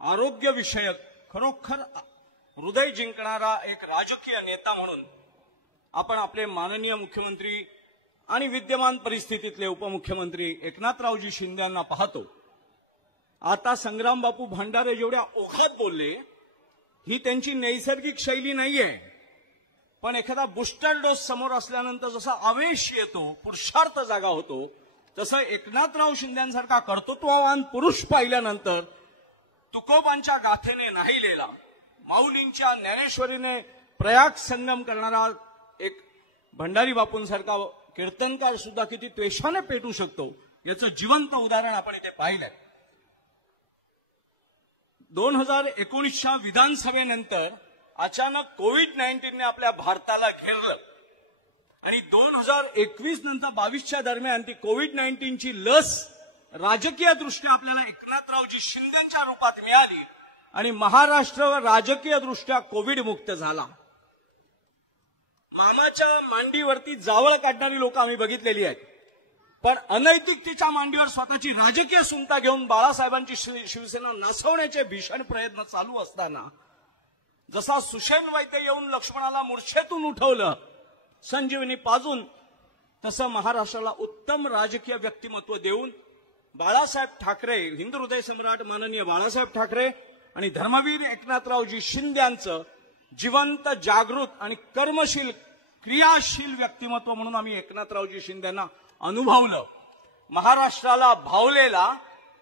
आरोग्य विषयक खरोखर हृदय जिंकणारा एक राजकीय नेता म्हणून आपण आपले माननीय मुख्यमंत्री आणि विद्यमान परिस्थितीतले उपमुख्यमंत्री एकनाथरावजी शिंदे यांना पाहतो. आता संग्राम बापू भंडारे जेवढ्या ओघात बोलले, ही त्यांची नैसर्गिक शैली नाहीये. पण एखादा बुस्टर डोस समोर असल्यानंतर जसा आवेश येतो, पुरुषार्थ जागा होतो, तसं एकनाथराव शिंदेसारखा कर्तृत्ववान पुरुष पाहिल्यानंतर तुकोबांच्या गाथेने नाहीलेला, माऊलींच्या ज्ञानेश्वरीने प्रयाग संगम करणारा एक भंडारी बापूंसारखा कीर्तनकार सुद्धा किती त्वेषाने पेटू शकतो, याचं जिवंत उदाहरण आपण इथे पाहिलंय. 2019च्या विधानसभेनंतर अचानक कोविड-19ने आपल्या भारताला घेरलं आणि 2021 नंतर 22च्या दरम्यान ती कोविड-19ची लस राजकीय दृष्ट्या आपल्याला एकनाथरावजी शिंदेच्या रूपात मिळाली आणि महाराष्ट्र राजकीय दृष्ट्या कोविड मुक्त झाला. मामाच्या मांडीवरती जावळ काढणारी लोक आम्ही बघितलेली आहेत, पण अनैतिकतेच्या मांडीवर स्वतःची राजकीय सुंता घेऊन बाळासाहेबांची शिवसेना नासवण्याचे भीषण प्रयत्न चालू असताना जसा सुषेण वैद्य येऊन लक्ष्मणाला मूर्छेतून उठवलं संजीवनी पाजून, तसं महाराष्ट्राला उत्तम राजकीय व्यक्तिमत्व देऊन बाळासाहेब ठाकरे, हिंदू हृदय सम्राट माननीय बाळासाहेब ठाकरे आणि धर्मवीर एकनाथरावजी शिंदे यांचं जिवंत, जागृत आणि कर्मशील, क्रियाशील व्यक्तिमत्व म्हणून आम्ही एकनाथरावजी शिंदेंना अनुभवलं. महाराष्ट्राला भावलेला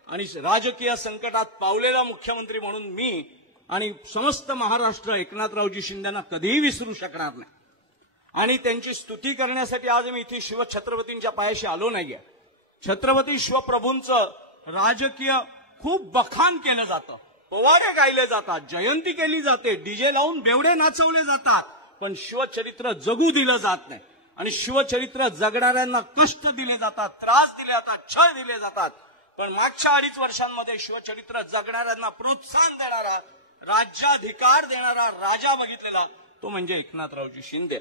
आणि राजकीय संकटात पावलेला मुख्यमंत्री म्हणून मी आणि समस्त महाराष्ट्र एकनाथरावजी शिंदेंना कधीही विसरू शकणार नाही. आणि त्यांची स्तुती करण्यासाठी आज मी इथे शिवछत्रपतींच्या पायाशी आलो नाहीये. छत्रपती शिवप्रभूंचं राजकीय खूप बखान केलं जातं, पोवाडे गायले जातात, जयंती केली जाते, डीजे लावून बेवडे नाचवले जातात, पण शिवचरित्र जगू दिलं जात नाही. आणि शिवचरित्र जगणाऱ्यांना कष्ट दिले जातात, त्रास दिले जातात, छळ दिले जातात. पण मागच्या 2.5 वर्षांमध्ये शिवचरित्र जगणाऱ्यांना प्रोत्साहन देणारा, राज्याधिकार देणारा राजा बघितलेला तो म्हणजे एकनाथरावजी शिंदे.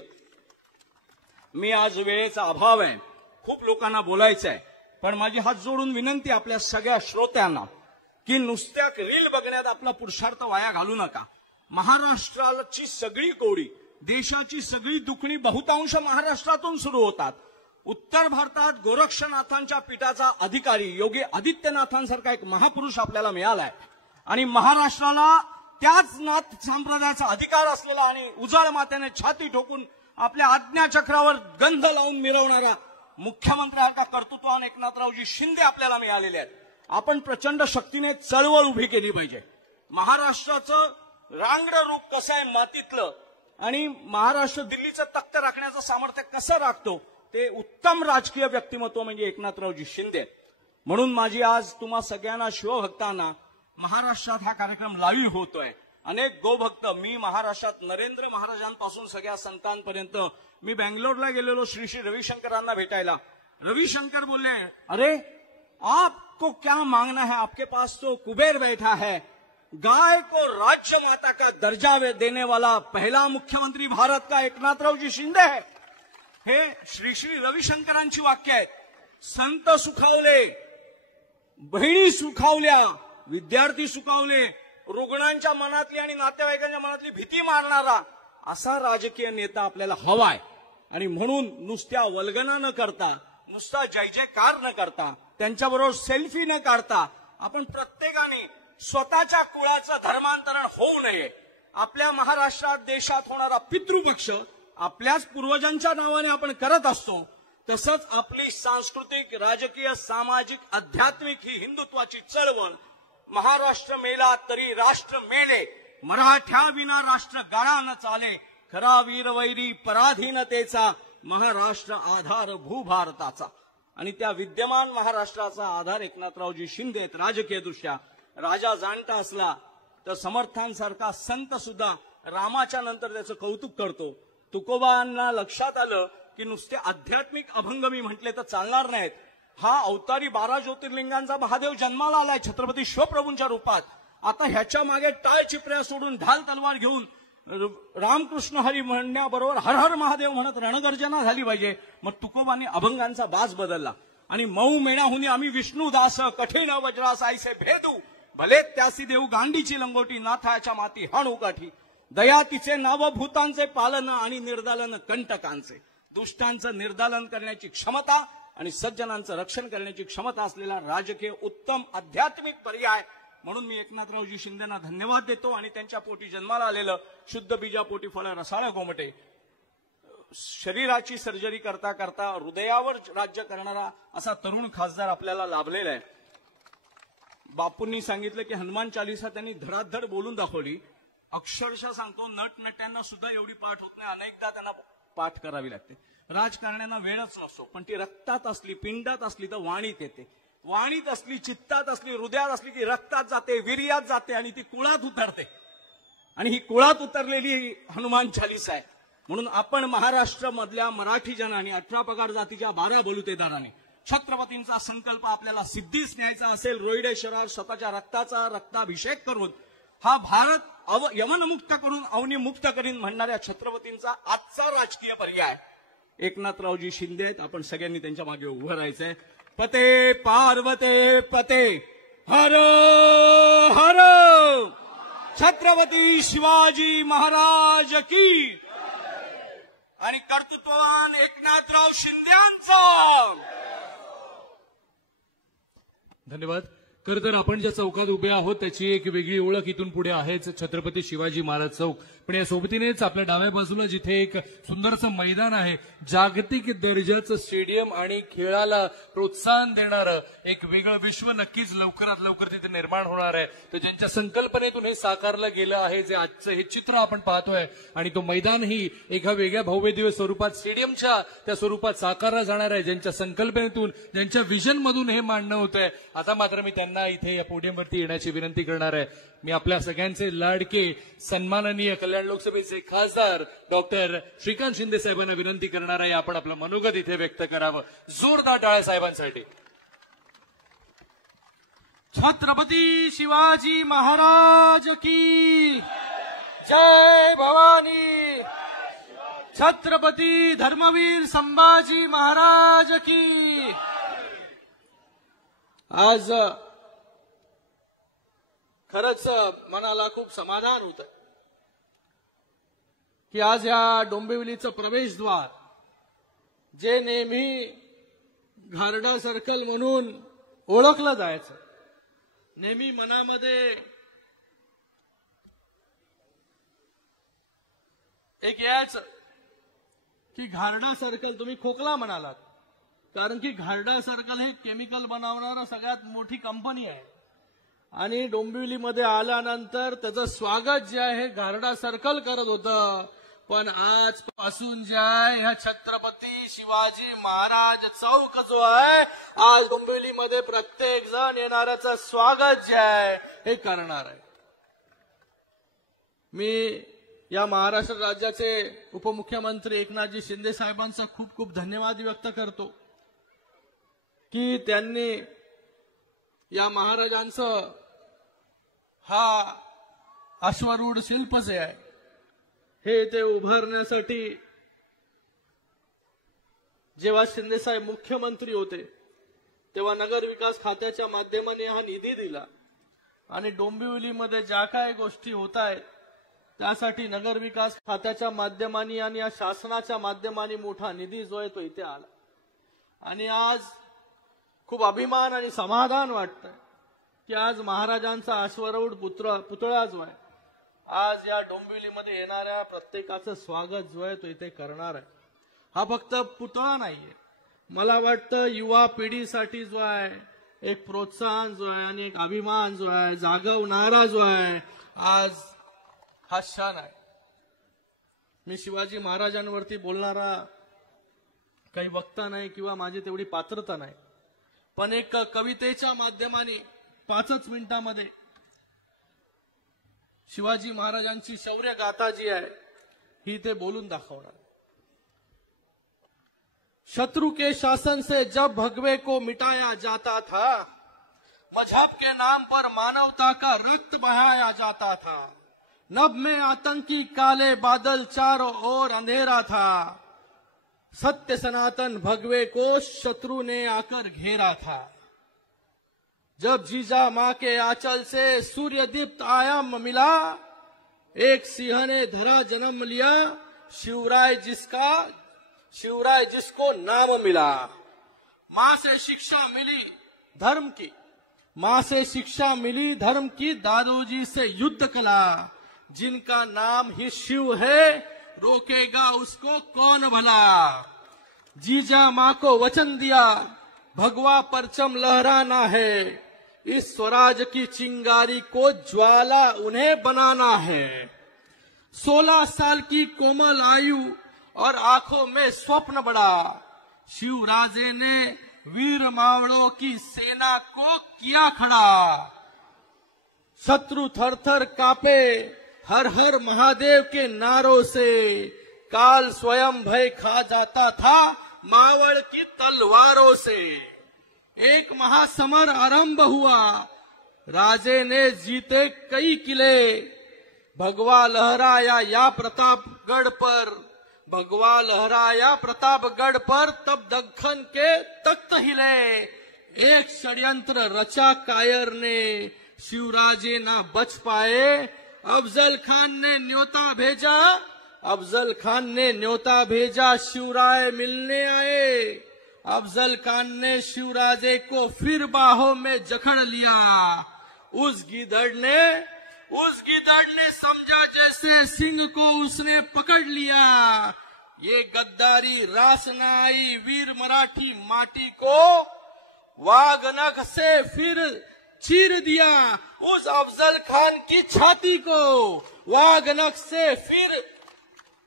मी आज वेळेचा अभाव आहे, खूप लोकांना बोलायचं आहे, पण माझी हात जोडून विनंती आपल्या सगळ्या श्रोत्यांना की नुसत्या रील बघण्यात आपला पुरुषार्थ वाया घालू नका. महाराष्ट्राची सगळी कोडी, देशाची सगळी दुखणी बहुतांश महाराष्ट्रातून सुरू होतात. उत्तर भारतात गोरक्षनाथांच्या पीठाचा अधिकारी योगी आदित्यनाथांसारखा एक महापुरुष आपल्याला मिळालाय आणि महाराष्ट्राला त्याच नाथ संप्रदायाचा अधिकार असलेला आणि उजाळ मात्याने छाती ठोकून आपल्या आज्ञाचक्रावर गंध लावून मिरवणारा मुख्यमंत्र्यांचा कर्तृत्वान एकनाथरावजी शिंदे आपल्याला मिळालेले आहेत. आपण प्रचंड शक्तीने चळवळ उभी केली पाहिजे. महाराष्ट्राचं रांगडं रूप कसं आहे मातीतलं आणि महाराष्ट्र दिल्लीचं तख्त राखण्याचं सामर्थ्य कसं राखतो ते उत्तम राजकीय व्यक्तिमत्व म्हणजे एकनाथरावजी शिंदे. म्हणून माझी आज तुम्हा सगळ्यांना शिवभक्तांना महाराष्ट्रात हा कार्यक्रम लाईव्ह होतोय. अनेक गोभक्त, मी महाराष्ट्रात नरेंद्र महाराजांपासून सगळ्या संतांपर्यंत, मी बँगलोरला गेलेलो श्री श्री रविशंकरांना भेटायला. रविशंकर बोलले, अरे आपको क्या मांगना है, आपके पास तो कुबेर बैठा है. गाय को राज्य माता का दर्जा देने वाला पहला मुख्यमंत्री भारत का एकनाथरावजी शिंदे है. हे श्री श्री रविशंकरांची वाक्य आहेत. संत सुखावले, बहिणी सुखावल्या, विद्यार्थी सुखावले, रुग्णांच्या मनातली आणि नातेवाईकांच्या मनातली भीती मारणारा असा राजकीय नेता आपल्याला हवाय. आणि म्हणून नुसत्या वल्गना न करता, नुसता जय जयकार न करता, त्यांच्याबरोबर सेल्फी न काढता आपण प्रत्येकाने स्वतःच्या कुळाचं धर्मांतरण होऊ नये. आपल्या महाराष्ट्रात देशात होणारा पितृपक्ष आपल्याच पूर्वजांच्या नावाने आपण करत असतो. तसंच आपली सांस्कृतिक, राजकीय, सामाजिक, आध्यात्मिक ही हिंदुत्वाची चळवळ, महाराष्ट्र मेला तरी राष्ट्र मेले, मराठ्या विना राष्ट्र गाळा न चाले, खरा वीरवैरी पराधीनतेचा, महाराष्ट्र आधार भूभारताचा. आणि त्या विद्यमान महाराष्ट्राचा आधार एकनाथरावजी शिंदे आहेत. राजकीय दृष्ट्या राजा जाणता असला तर समर्थांसारखा संत सुद्धा रामाच्या नंतर त्याचं कौतुक करतो. तुकोबांना लक्षात आलं की नुसते आध्यात्मिक अभंग मी म्हटले तर चालणार नाहीत. हा अवतारी 12 ज्योतिर्लिंगांचा महादेव जन्माला आलाय छत्रपती शिवप्रभूंच्या रूपात. आता ह्याच्या मागे टाळ चिपऱ्या सोडून ढाल तलवार घेऊन रामकृष्ण हरी म्हणण्याबरोबर हर हर महादेव म्हणत रणगर्जना झाली पाहिजे. मग तुकोबांनी अभंगांचा बाज बदलला आणि मऊ मेणाहुनी आम्ही विष्णुदास, कठीण वज्रास आईसे भेदू, भले त्यासी देऊ गांडीची लंगोटी, नाथाच्या माती हाणू काठी, दया तिचे नवभूतांचे पालन आणि निर्दालन कंटकांचे. दुष्टांचं निर्दालन करण्याची क्षमता आणि सज्जनांचं रक्षण करण्याची क्षमता असलेला राजकीय उत्तम आध्यात्मिक पर्याय म्हणून मी एकनाथरावजी शिंदेना धन्यवाद देतो. आणि त्यांच्या पोटी जन्माला आलेलं शुद्ध बीजापोटी फळ रसाळ गोमटे, शरीराची सर्जरी करता करता हृदयावर राज्य करणारा असा तरुण खासदार आपल्याला लाभलेला आहे. बापूंनी सांगितलं की हनुमान चालीसा त्यांनी धडाधड बोलून दाखवली. अक्षरशः सांगतो, नटनट्यांना सुद्धा एवढी पाठ होत नाही, अनेकदा त्यांना पाठ करावी लागते. राजकारण्यांना वेळच नसतो, पण ती रक्तात असली, पिंडात असली तर वाणीत येते. वाणीत असली, चित्तात असली, हृदयात असली की रक्तात जाते, वीर्यात जाते आणि ती कुळात उतरते. आणि ही कुळात उतरलेली हनुमान चालीसा आहे. म्हणून आपण महाराष्ट्र मधल्या मराठी जनांनी 18 पगार जातीच्या 12 बलुतेदाराने छत्रपतींचा संकल्प आपल्याला सिद्धीस न्यायचा असेल, रोहिडे शहरावर स्वतःच्या रक्ताचा रक्ताभिषेक करून हा भारत यवनमुक्त करून अवनीमुक्त करीन म्हणणाऱ्या छत्रपतींचा आजचा राजकीय पर्याय एकनाथरावजी शिंदे आहेत. आपण सगळ्यांनी त्यांच्या मागे उभं राहायचंय. पते पार्वते पते, हर हर छत्रपती शिवाजी महाराज की. आणि कर्तृत्ववान एकनाथराव शिंदेंचं धन्यवाद. खरं तर आपण ज्या चौकात उभे आहोत त्याची एक वेगळी ओळख इथून पुढे आहेच, छत्रपती शिवाजी महाराज चौक. पण या सोबतीनेच आपल्या डाव्या बाजूला जिथे एक सुंदरसं मैदान आहे, जागतिक दर्जाचं स्टेडियम आणि खेळाला प्रोत्साहन देणारं एक वेगळं विश्व नक्कीच लवकरात लवकर तिथे निर्माण होणार आहे. तर ज्यांच्या संकल्पनेतून हे साकारलं गेलं आहे, जे आजचं हे चित्र आपण पाहतोय, आणि तो मैदानही एका वेगळ्या भव्यदिव्य स्वरूपात स्टेडियमच्या त्या स्वरूपात साकारला जाणार आहे, ज्यांच्या संकल्पनेतून, ज्यांच्या विजन मधून हे मांडणं होत आहे. आता मात्र मी त्यांना इथे या पोडियमवरती येण्याची विनंती करणार आहे. मी आपल्या सगळ्यांचे लाडके सन्माननीय कल्याण लोकसभेचे खासदार डॉक्टर श्रीकांत शिंदे साहेबांना विनंती करणार आहे, आपण आपलं मनोगत इथे व्यक्त करावं. जोरदार टाळ्या साहेबांसाठी. छत्रपती शिवाजी महाराज की जय भवानी. छत्रपती धर्मवीर संभाजी महाराज की. आज खरंच मनाला खूप समाधान होतं की आज या डोंबिवलीचं प्रवेशद्वार, जे नेहमी घारडा सर्कल म्हणून ओळखलं जायचं, नेहमी मनामध्ये एक यायचं की घारडा सर्कल, तुम्ही खोकला म्हणालात, कारण की घारडा सर्कल हे केमिकल बनवणारं सगळ्यात मोठी कंपनी आहे. आणि डोंबिवलीमध्ये आल्यानंतर त्याचं स्वागत जे आहे घारडा सर्कल करत होतं. पण आजपासून ज्या ह्या छत्रपती शिवाजी महाराज चौक जो आहे आज डोंबिवलीमध्ये प्रत्येक जण येणाऱ्याचं स्वागत जे आहे हे करणार आहे. मी या महाराष्ट्र राज्याचे उपमुख्यमंत्री एकनाथजी शिंदे साहेबांचा खूप खूप धन्यवाद व्यक्त करतो की त्यांनी या महाराजांचं हा अश्वारूढ शिल्प जे आहे हे ते उभारण्यासाठी जेव्हा शिंदे साहेब मुख्यमंत्री होते तेव्हा नगर विकास खात्याच्या माध्यमाने हा निधी दिला आणि डोंबिवलीमध्ये ज्या काय गोष्टी होत आहेत त्यासाठी नगर विकास खात्याच्या माध्यमाने आणि या शासनाच्या माध्यमाने मोठा निधी जो आहे तो इथे आला. आणि आज खूप अभिमान आणि समाधान वाटतंय की आज महाराजांचा अश्वारूढ पुतळा जो आहे आज या डोंबिवलीमध्ये येणाऱ्या प्रत्येकाचं स्वागत जो आहे तो इथे करणार आहे. हा फक्त पुतळा नाहीये, मला वाटतं युवा पिढीसाठी जो आहे एक प्रोत्साहन जो आहे आणि एक अभिमान जो आहे जागवणारा जो आहे आज हा क्षण आहे. मी शिवाजी महाराजांवरती बोलणारा काही वक्ता नाही किंवा माझी तेवढी पात्रता नाही, पण एक कवितेच्या माध्यमाने 5 मिनिटांमध्ये शिवाजी महाराजांची शौर्य गाथा जी आहे ही ते बोलून दाखवणार. शत्रु के शासन से जब भगवे को मिटाया जाता था, मजहब के नाम पर मानवता का रक्त बहाया जाता था, नभ में आतंकी काले बादल चारों ओर अंधेरा था, सत्य सनातन भगवे को शत्रु ने आकर घेरा था, जब जीजा माँ के आंचल से सूर्य दीप्त आयाम मिला, एक सिंह ने धरा जन्म लिया, शिवराय जिसको नाम मिला. माँ से शिक्षा मिली धर्म की, माँ से शिक्षा मिली धर्म की, दादोजी से युद्ध कला, जिनका नाम ही शिव है रोकेगा उसको कौन भला. जीजा माँ को वचन दिया भगवा परचम लहराना है, इस स्वराज की चिंगारी को ज्वाला उन्हें बनाना है. 16 साल की कोमल आयु और आंखों में स्वप्न बड़ा, शिवराजे ने वीर मावड़ों की सेना को किया खड़ा. शत्रु थर थर कांपे हर हर महादेव के नारों से, काल स्वयं भय खा जाता था मावड़ की तलवारों से. एक महासमर आरंभ हुआ, राजे ने जीते कई किले, भगवा लहराया या प्रतापगढ़ पर, भगवा लहराया प्रतापगढ़ पर, तब दक्खन के तख्त हिले. एक षड्यंत्र रचा कायर ने, शिवराजे ना बच पाए, अफजल खान ने न्योता भेजा, अफजल खान ने न्योता भेजा, शिवराय मिलने आए. अफजल खान ने शिवराजे को फिर बाहों में जकड़ लिया. उस गिदड़ ने समझा जैसे सिंह को उसने पकड़ लिया. ये गद्दारी रास न आई वीर मराठी माटी को, वागनख से फिर चीर दिया उस अफजल खान की छाती को, वागनख से फिर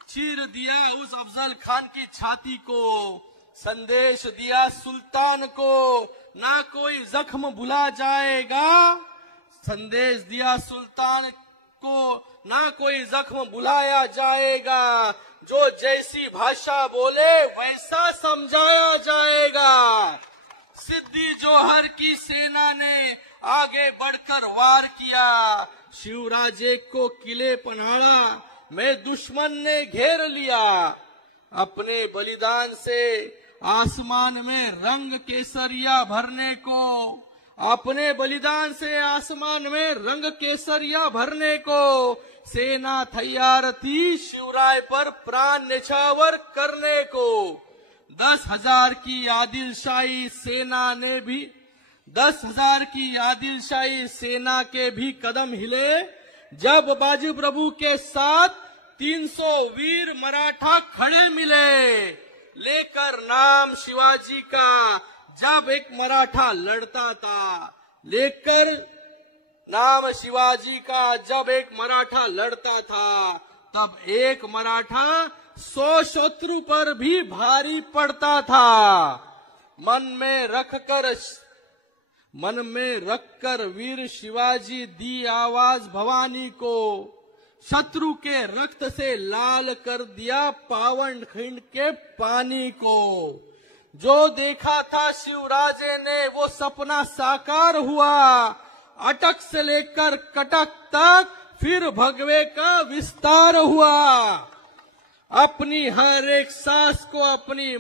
चीर दिया उस अफजल खान की छाती को. संदेश दिया सुल्तान को ना कोई जख्म भुला जाएगा, संदेश दिया सुल्तान को ना कोई जख्म भुलाया जाएगा, जो जैसी भाषा बोले वैसा समझाया जाएगा. सिद्दी जोहर की सेना ने आगे बढ़कर वार किया, शिवराजे को किले पन्हाड़ा में दुश्मन ने घेर लिया. अपने बलिदान से आसमान में रंग केसरिया भरने को, अपने बलिदान से आसमान में रंग केसरिया भरने को सेना तैयार थी शिवराय पर प्राण न्यौछावर करने को. 10,000 की आदिलशाही सेना ने भी 10,000 की आदिलशाही सेना के भी कदम हिले, जब बाजी प्रभु के साथ 300 वीर मराठा खड़े मिले. लेकर नाम शिवाजी का जब एक मराठा लड़ता था, लेकर नाम शिवाजी का जब एक मराठा लड़ता था, तब एक मराठा 100 शत्रु पर भी भारी पड़ता था। मन में रखकर वीर शिवाजी दी आवाज भवानी को, शत्रु के रक्त से लाल कर दिया पावन खिंड के पानी को। जो देखा था शिवराजे ने वो सपना साकार हुआ, अटक से लेकर कटक तक फिर भगवे का विस्तार हुआ। अपनी हर एक सांस को अपनी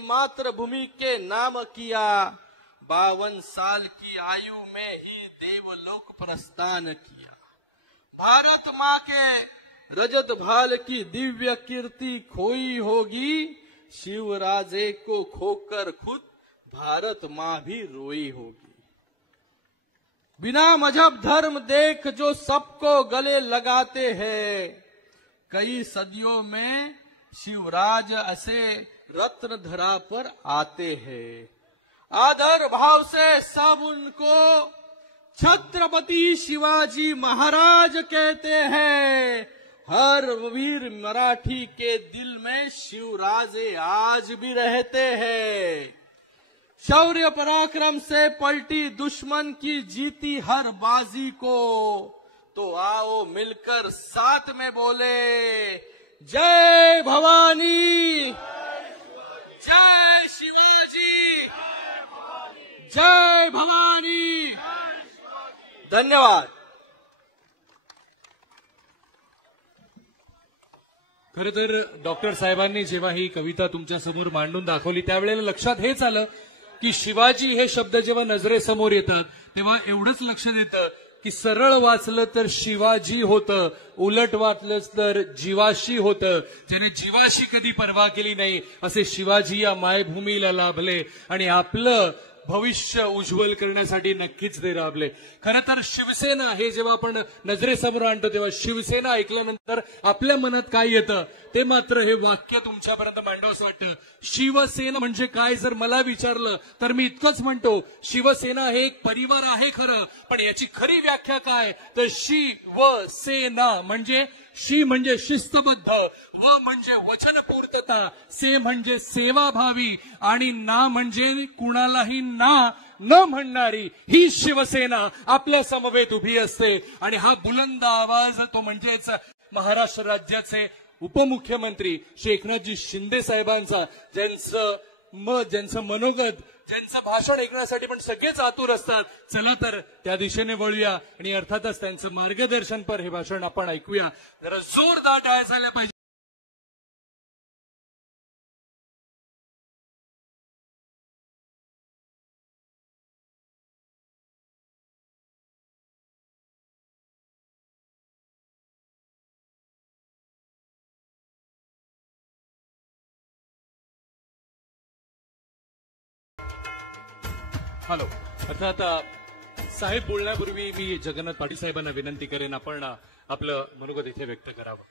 मातृभूमि के नाम किया। 52 साल की आयु में ही देवलोक प्रस्थान किया। भारत माँ के रजत भाल की दिव्य कीर्ति खोई होगी, शिवराजे को खोकर खुद भारत माँ भी रोई होगी। बिना मजहब धर्म देख जो सबको गले लगाते हैं, कई सदियों में शिवराज ऐसे रत्न धरा पर आते हैं। आदर भाव से सब उनको छत्रपति शिवाजी महाराज कहते हैं। हर वीर मराठी के दिल में शिवराजे आज भी रहते हैं। शौर्य पराक्रम से पलटी दुश्मन की जीती हर बाजी को, तो आओ मिलकर साथ में बोले, जय भवानी, जय शिवाजी, जय भवानी। धन्यवाद। खरं तर डॉक्टर साहेबांनी जेव्हा ही कविता तुमच्या समोर मांडून दाखवली त्यावेळेला लक्षात हेच आलं की शिवाजी हे शब्द जेव्हा नजरेसमोर येतात तेव्हा एवढंच लक्षात येतं की सरळ वाचलं तर शिवाजी होतं, उलट वाचलं तर जीवाशी होतं। ज्याने जीवाशी कधी पर्वा केली नाही असे शिवाजी या मायभूमीला लाभले आणि आपलं भविष्य उज्ज्वल करण्यासाठी नक्कीच ते राबले। खरं तर शिवसेना हे जेव्हा आपण नजरेसमोर आणतो तेव्हा शिवसेना ऐकल्यानंतर आपल्या मनात काय येतं ते मात्र हे वाक्य तुमच्यापर्यंत मांडावंसं वाटतं। शिवसेना म्हणजे काय जर मला विचारलं तर मी इतकंच म्हणतो, शिवसेना हे एक परिवार आहे खरं, पण याची खरी व्याख्या काय तर शिवसेना म्हणजे शी म्हणजे शिस्तबद्ध, व म्हणजे वचनपूर्तता, से म्हणजे सेवाभावी आणि ना म्हणजे कुणालाही ना न म्हणणारी ही शिवसेना आपल्या समवेत उभी असते। आणि हा बुलंद आवाज तो म्हणजेच महाराष्ट्र राज्याचे उपमुख्यमंत्री श्री एकनाथजी शिंदे साहेबांचा, ज्यांचं मनोगत, ज्यांचं भाषण ऐकण्यासाठी पण सगळेच आतुर असतात। चला तर त्या दिशेने वळूया आणि अर्थातच त्यांचं मार्गदर्शनपर हे भाषण आपण ऐकूया। जरा जोरदार टाळ्या झाल्या पाहिजे। हॅलो, अर्थात साहेब बोलण्यापूर्वी मी जगन्नाथ पाटील साहेबांना विनंती करेन आपण आपलं मनोगत इथे व्यक्त करावं।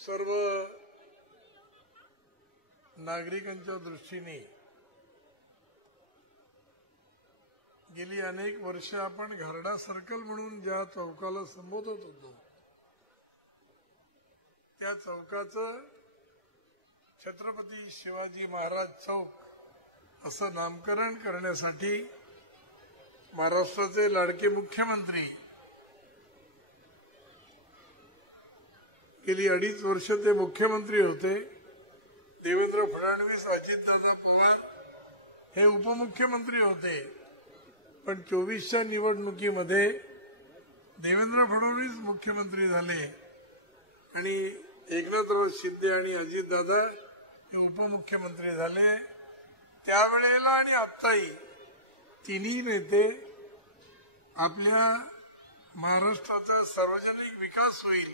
सर्व नागरिकांच्या दृष्टीने गेली अनेक वर्ष आपण घरडा सर्कल म्हणून ज्या चौकाला संबोधत होतो त्या चौकाचं छत्रपती शिवाजी महाराज चौक असं नामकरण करण्यासाठी महाराष्ट्राचे लाडके मुख्यमंत्री गेली 2.5 वर्ष ते मुख्यमंत्री होते। देवेंद्र फडणवीस, अजितदादा पवार हे उपमुख्यमंत्री होते, पण 24च्या निवडणुकीमध्ये देवेंद्र फडणवीस मुख्यमंत्री झाले आणि एकनाथराव शिंदे आणि अजितदादा हे उपमुख्यमंत्री झाले। त्यावेळेला आणि आत्ताही तिन्ही नेते आपल्या महाराष्ट्राचा सार्वजनिक विकास होईल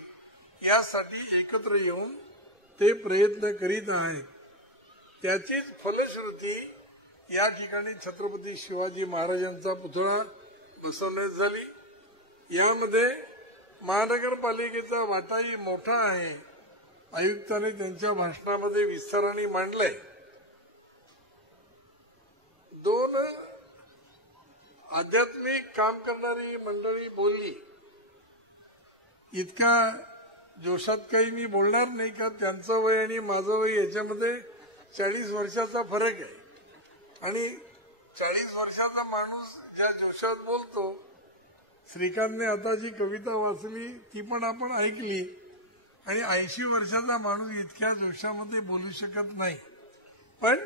यासाठी एकत्र येऊन ते प्रयत्न करीत आहेत। त्याचीच फलश्रुती या ठिकाणी छत्रपती शिवाजी महाराजांचा पुतळा बसवण्यात झाली। यामध्ये महानगरपालिकेचा वाटाही मोठा आहे. आयुक्तांनी त्यांच्या भाषणामध्ये विस्ताराने मांडलंय. 2 आध्यात्मिक काम करणारी मंडळी बोलली. इतका जोशात काही मी बोलणार नाही का त्यांचं वय आणि माझं वय याच्यामध्ये 40 वर्षाचा फरक आहे. आणि 40 वर्षाचा माणूस ज्या जोशात बोलतो, श्रीकांतने आता जी कविता वाचली ती पण आपण ऐकली, आणि 80 वर्षाचा माणूस इतक्या जोशामध्ये बोलू शकत नाही. पण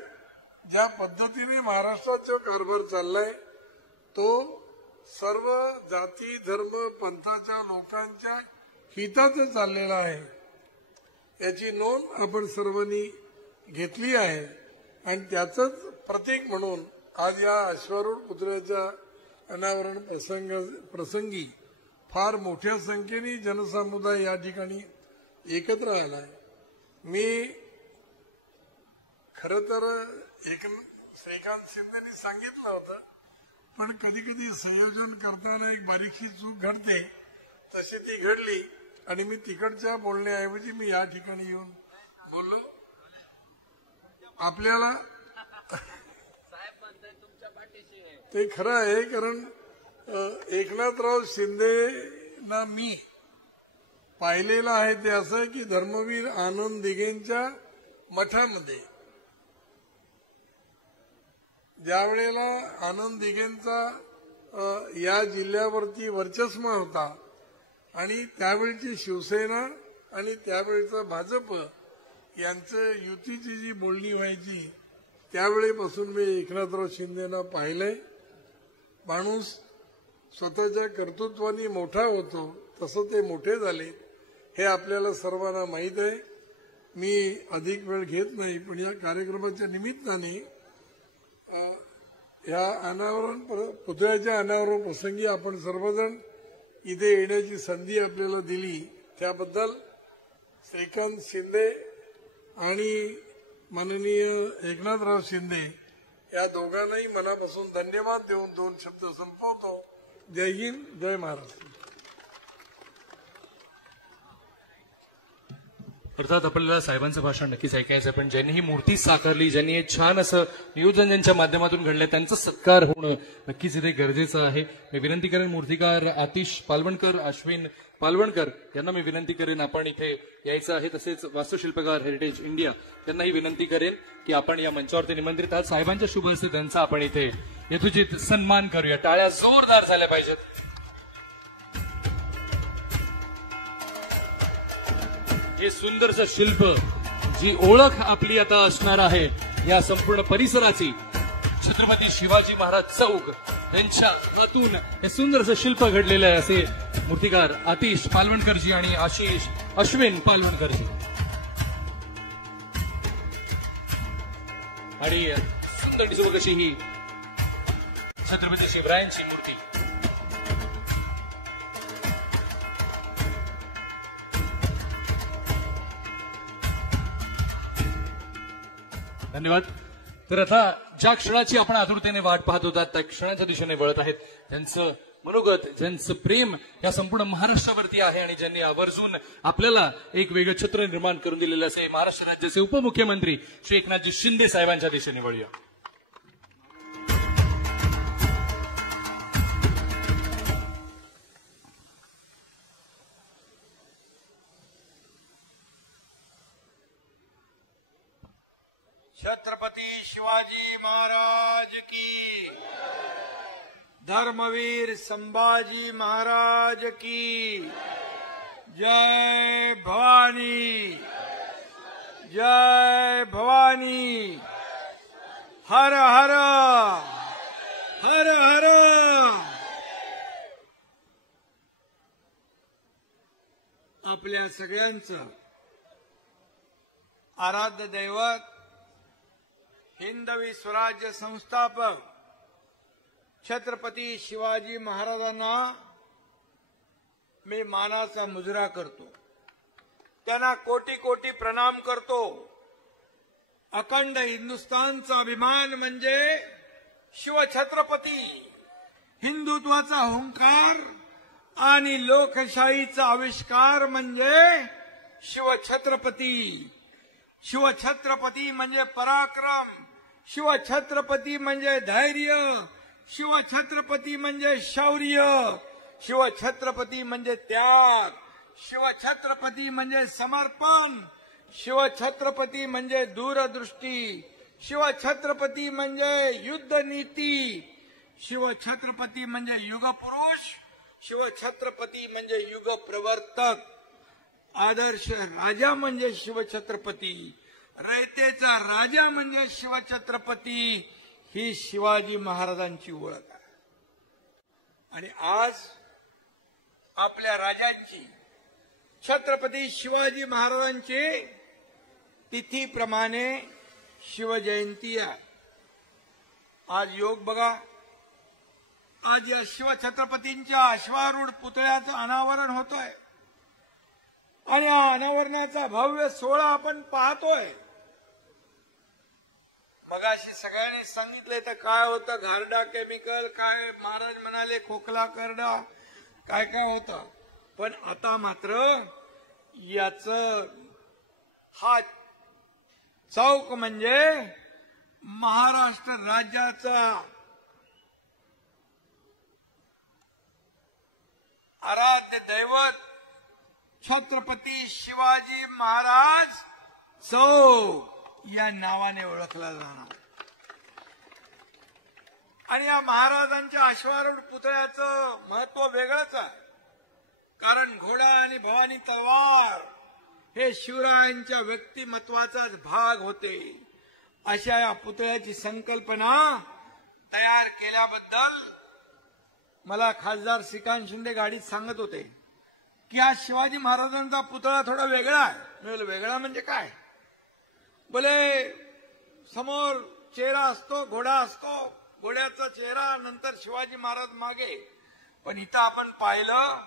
ज्या पद्धतीने महाराष्ट्रात जो कारभार चाललाय तो सर्व जाती धर्म पंथाच्या लोकांच्या हिताचं चाललेला आहे. याची नोंद आपण सर्वांनी घेतली आहे. आणि त्याचंच प्रतीक म्हणून आज या अश्वारूढ पुतळ्याच्या अनावरण प्रसंगी फार मोठ्या संख्येने जनसमुदाय या ठिकाणी एकत्र आलाय. मी खरं तर श्रीकांत शिंदेनी सांगितलं होतं, पण कधी कधी संयोजन करताना एक बारीकशी चूक घडते, तशी ती घडली आणि मी तिकडच्या बोलण्याऐवजी मी या ठिकाणी येऊन बोललो. आपल्याला ते खरं आहे, कारण एकनाथराव शिंदेना मी पाहिलेलं आहे ते असं आहे की धर्मवीर आनंद दिघेंच्या मठामध्ये ज्या वेळेला आनंद दिघेंचा या जिल्ह्यावरती वर्चस्व होता आणि त्यावेळची शिवसेना आणि त्यावेळचा भाजप यांचं युतीची जी बोलणी व्हायची त्यावेळेपासून मी एकनाथराव शिंदेना पाहिलंय. माणूस स्वतःच्या कर्तृत्वाने मोठा होतो, तसं ते मोठे झाले हे आपल्याला सर्वांना माहीत आहे. मी अधिक वेळ घेत नाही, पण या कार्यक्रमाच्या निमित्ताने या पुतळ्याच्या अनावरण प्रसंगी आपण सर्वजण इथे येण्याची संधी आपल्याला दिली त्याबद्दल श्रीकांत शिंदे आणि माननीय एकनाथराव शिंदे या दोघांनाही मनापासून धन्यवाद देऊन 2 शब्द संपवतो. जय हिंद, जय महाराष्ट्र. अर्थात आपल्याला साहेबांचं भाषण नक्कीच ऐकायचं, पण ज्यांनी ही मूर्ती साकारली, ज्यांनी हे छान असं नियोजन ज्यांच्या माध्यमातून घडलंय त्यांचा सत्कार होणं नक्कीच इथे गरजेचं आहे. मी विनंती करेन मूर्तिकार आतिश पालवणकर, अश्विन पालवणकर यांना मी विनंती करेन आपण इथे यायचं आहे. तसेच वास्तुशिल्पकार हेरिटेज इंडिया यांनाही विनंती करेन की आपण या मंचावरती निमंत्रित आहात. साहेबांच्या शुभ हस्ते त्यांचा आपण इथे यथोचित सन्मान करूया. टाळ्या जोरदार झाल्या पाहिजेत. हे सुंदरचं शिल्प, जी ओळख आपली आता असणार आहे या संपूर्ण परिसराची, छत्रपती शिवाजी महाराज चौक यांच्या हातून हे सुंदरचं शिल्प घडलेलं आहे असे मूर्तिकार आतिश पालवणकरजी आणि अश्विन पालवणकरजी. आणि सुंदर दिसू कशी ही छत्रपती शिवरायांची मूर्ती. धन्यवाद. तर आता ज्या क्षणाची आपण आतुरतेने वाट पाहत होतात त्या क्षणाच्या दिशेने वळत आहेत. त्यांचं मनोगत, ज्यांचं प्रेम या संपूर्ण महाराष्ट्रावरती आहे आणि ज्यांनी आवर्जून आपल्याला एक वेगळं चित्र निर्माण करून दिलेलं असे महाराष्ट्र राज्याचे उपमुख्यमंत्री श्री एकनाथजी शिंदे साहेबांच्या दिशेने वळूया. छत्रपती शिवाजी महाराज की, धर्मवीर संभाजी महाराज की जय. भवानी जय भवानी. हर हर हर हर. आपल्या सगळ्यांचं आराध्य दैवत हिंदवी स्वराज्य संस्थापक छत्रपती शिवाजी महाराजांना मी मानाचा मुजरा करतो. त्यांना कोटी कोटी प्रणाम करतो. अखंड हिंदुस्थानचा अभिमान म्हणजे शिवछत्रपती. हिंदुत्वाचा हुंकार आणि लोकशाहीचा आविष्कार म्हणजे शिवछत्रपती. शिवछत्रपती म्हणजे पराक्रम, शिवछत्रपती म्हणजे धैर्य, शिवछत्रपती म्हणजे शौर्य, शिवछत्रपती म्हणजे त्याग, शिवछत्रपती म्हणजे समर्पण, शिवछत्रपती म्हणजे दूरदृष्टी, शिवछत्रपती म्हणजे युद्धनीती, शिवछत्रपती म्हणजे युगपुरुष, शिवछत्रपती म्हणजे युगप्रवर्तक. आदर्श राजा म्हणजे शिवछत्रपती, रयतेचा राजा म्हणजे शिवछत्रपती. ही शिवाजी महाराजांची ओळख आहे. आणि आज आपल्या राजांची, छत्रपती शिवाजी महाराजांची तिथीप्रमाणे शिवजयंती आहे. आज योग बघा, आज या शिवछत्रपतींच्या अश्वारूढ पुतळ्याचं अनावरण होतंय आणि या अनावरणाचा भव्य सोहळा आपण पाहतोय. मगाशी सगळ्यांनी सांगितलंय तर काय होतं, घारडा केमिकल, काय महाराज म्हणाले खोकला करडा, काय काय होतं. पण आता मात्र याच हा चौक म्हणजे महाराष्ट्र राज्याचा आराध्य दैवत छत्रपती शिवाजी महाराज चौक या नावाने ओळखला जाणार. आणि या महाराजांच्या अश्वारूढ पुतळ्याचं महत्व वेगळंच आहे. कारण घोडा आणि भवानी तलवार हे शिवरायांच्या व्यक्तिमत्वाचाच भाग होते. अशा या पुतळ्याची संकल्पना तयार केल्याबद्दल मला खासदार श्रीकांत शिंदे गाडीत सांगत होते की हा शिवाजी महाराजांचा पुतळा थोडा वेगळा आहे. मी बोललो वेगळा म्हणजे काय? बोले समोर चेहरा असतो, घोडा असतो, घोड्याचा चेहरा, नंतर शिवाजी महाराज मागे. पण इथं आपण पाहिलं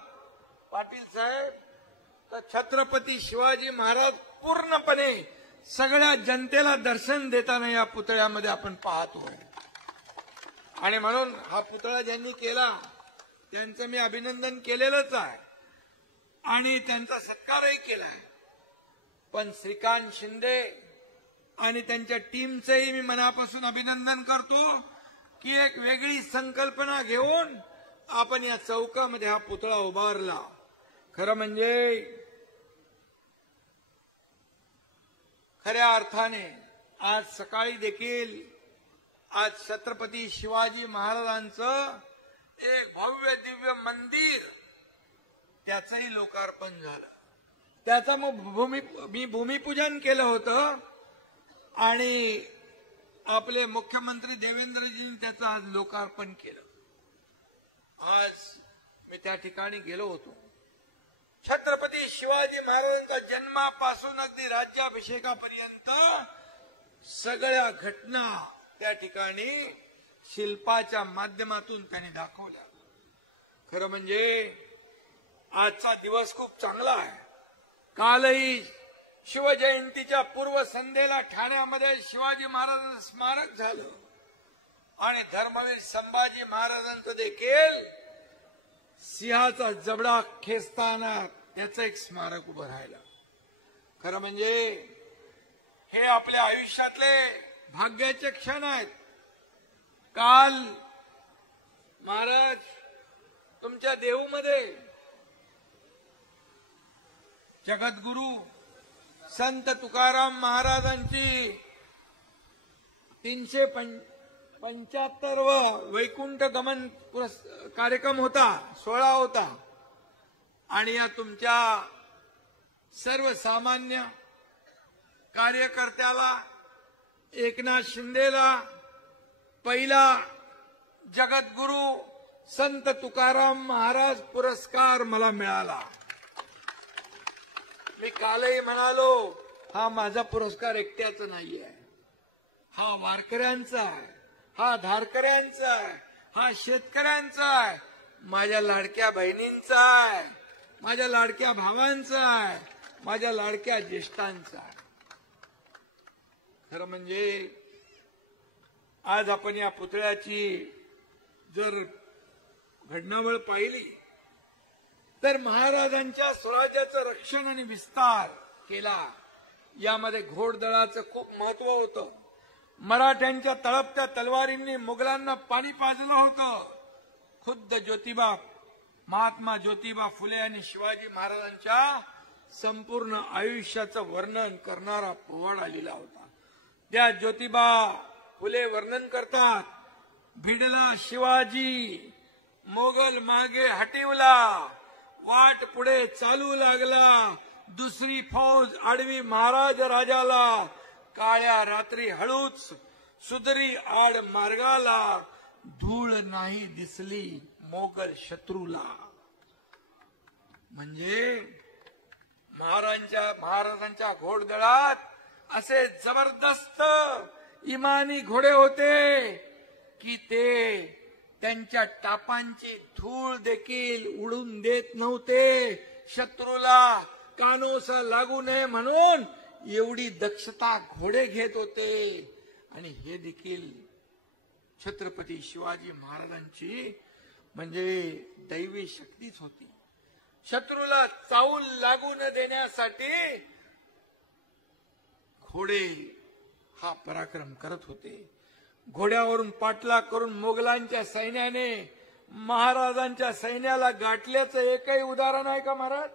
पाटील साहेब तर छत्रपती शिवाजी महाराज पूर्णपणे सगळ्या जनतेला दर्शन देताना या पुतळ्यामध्ये आपण पाहतो. आणि म्हणून हा पुतळा ज्यांनी केला त्यांचं मी अभिनंदन केलेलंच आहे आणि त्यांचा सत्कारही केलाय. पण श्रीकांत शिंदे आणि त्यांच्या टीमचंही मी मनापासून अभिनंदन करतो की एक वेगळी संकल्पना घेऊन आपण या चौकामध्ये हा पुतळा उभारला. खरं म्हणजे खऱ्या अर्थाने आज सकाळी देखील आज छत्रपती शिवाजी महाराजांचं एक भव्य दिव्य मंदिर त्याचंही लोकार्पण झालं. त्याचं मी भूमिपूजन केलं होतं आणि आपले मुख्यमंत्री देवेंद्रजींनी त्याचं आज लोकार्पण केलं. आज मी त्या ठिकाणी गेलो होतो. छत्रपती शिवाजी महाराजांच्या जन्मापासून अगदी राज्याभिषेकापर्यंत सगळ्या घटना त्या ठिकाणी शिल्पाच्या माध्यमातून त्यांनी दाखवल्या. खरं म्हणजे आजचा दिवस खूप चांगला आहे. कालही शिवजयंतीच्या पूर्वसंध्येला ठाण्यामध्ये शिवाजी महाराजांचं स्मारक झालं आणि धर्मवीर संभाजी महाराजांचं देखील सिंहाचा जबडा खेचताना त्याचं एक स्मारक उभं राहिलं. खरं म्हणजे हे आपल्या आयुष्यातले भाग्याचे क्षण आहेत. काल महाराज तुमच्या देहूमध्ये जगद्गुरु संत तुकाराम महाराजांची 375वा वैकुंठ गमन कार्यक्रम होता, सोहळा होता. आणि या तुमच्या सर्वसामान्य कार्यकर्त्याला एकनाथ शिंदेला पहिला जगद्गुरु संत तुकाराम महाराज पुरस्कार मला मिळाला. मी कालही म्हणालो हा माझा पुरस्कार एकट्याचा नाहीये, हा वारकऱ्यांचा आहे, हा धारकऱ्यांचा आहे, हा शेतकऱ्यांचा आहे, माझ्या लाडक्या बहिणींचा आहे, माझ्या लाडक्या भावांचा आहे, माझ्या लाडक्या ज्येष्ठांचा आहे. खरं म्हणजे आज आपण या पुतळ्याची जर घडणावळ पाहिली तर महाराजांच्या स्वराज्याचं रक्षण आणि विस्तार केला. यामध्ये घोडदळाचं खूप महत्व होतं. मराठ्यांच्या तळपत्या तलवारींनी मुघलांना पाणी पाजलं होतं. खुद्द ज्योतिबा, महात्मा ज्योतिबा फुले यांनी शिवाजी महाराजांच्या संपूर्ण आयुष्याचं वर्णन करणारा पोवाडा लिहिला होता. त्या ज्योतिबा फुले वर्णन करतात, भिडला शिवाजी, मोगल मागे हटिवला, वाट पुढे चालू लागला, दुसरी फौज आडवी महाराज राजाला, काळ्या रात्री हळूच सुदरी आड मार्गाला, धूळ नाही दिसली मोगल शत्रूला. म्हणजे महाराजांच्या घोडदळात असे जबरदस्त इमानी घोडे होते की ते त्यांच्या टापांची धूळ देखील उडून देत नव्हते. शत्रूला कानोसा लागू नये म्हणून एवढी दक्षता घोडे घेत होते. आणि हे देखील छत्रपती शिवाजी महाराजांची म्हणजे दैवी शक्तीच होती. शत्रूला चावूल लागू न देण्यासाठी घोडे हा पराक्रम करत होते. घोड्यावरून पाठलाग करून मोगलांच्या सैन्याने महाराजांच्या सैन्याला गाठल्याचं एकही उदाहरण आहे का महाराज?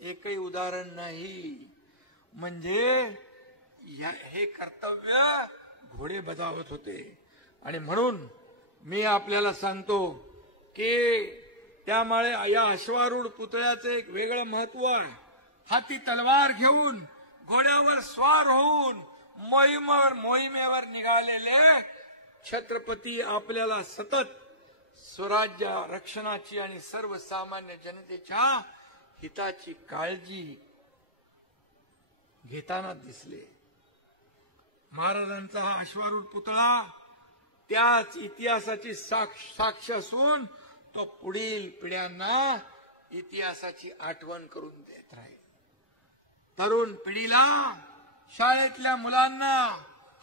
एकही उदाहरण नाही. म्हणजे हे कर्तव्य घोडे बजावत होते. आणि म्हणून मी आपल्याला सांगतो की त्यामुळे या अश्वारूढ पुतळ्याचं एक वेगळं महत्व आहे. हाती तलवार घेऊन घोड्यावर स्वार होऊन मोहिमेवर निघालेले छत्रपती आपल्याला सतत स्वराज्य रक्षणाची आणि सर्वसामान्य जनतेच्या हिताची काळजी घेताना दिसले. महाराजांचा हा अश्वारूढ पुतळा त्याच इतिहासाची साक्ष असून तो पुढील पिढ्यांना इतिहासाची आठवण करून देत राहील. तरुण पिढीला, शाळेतल्या मुलांना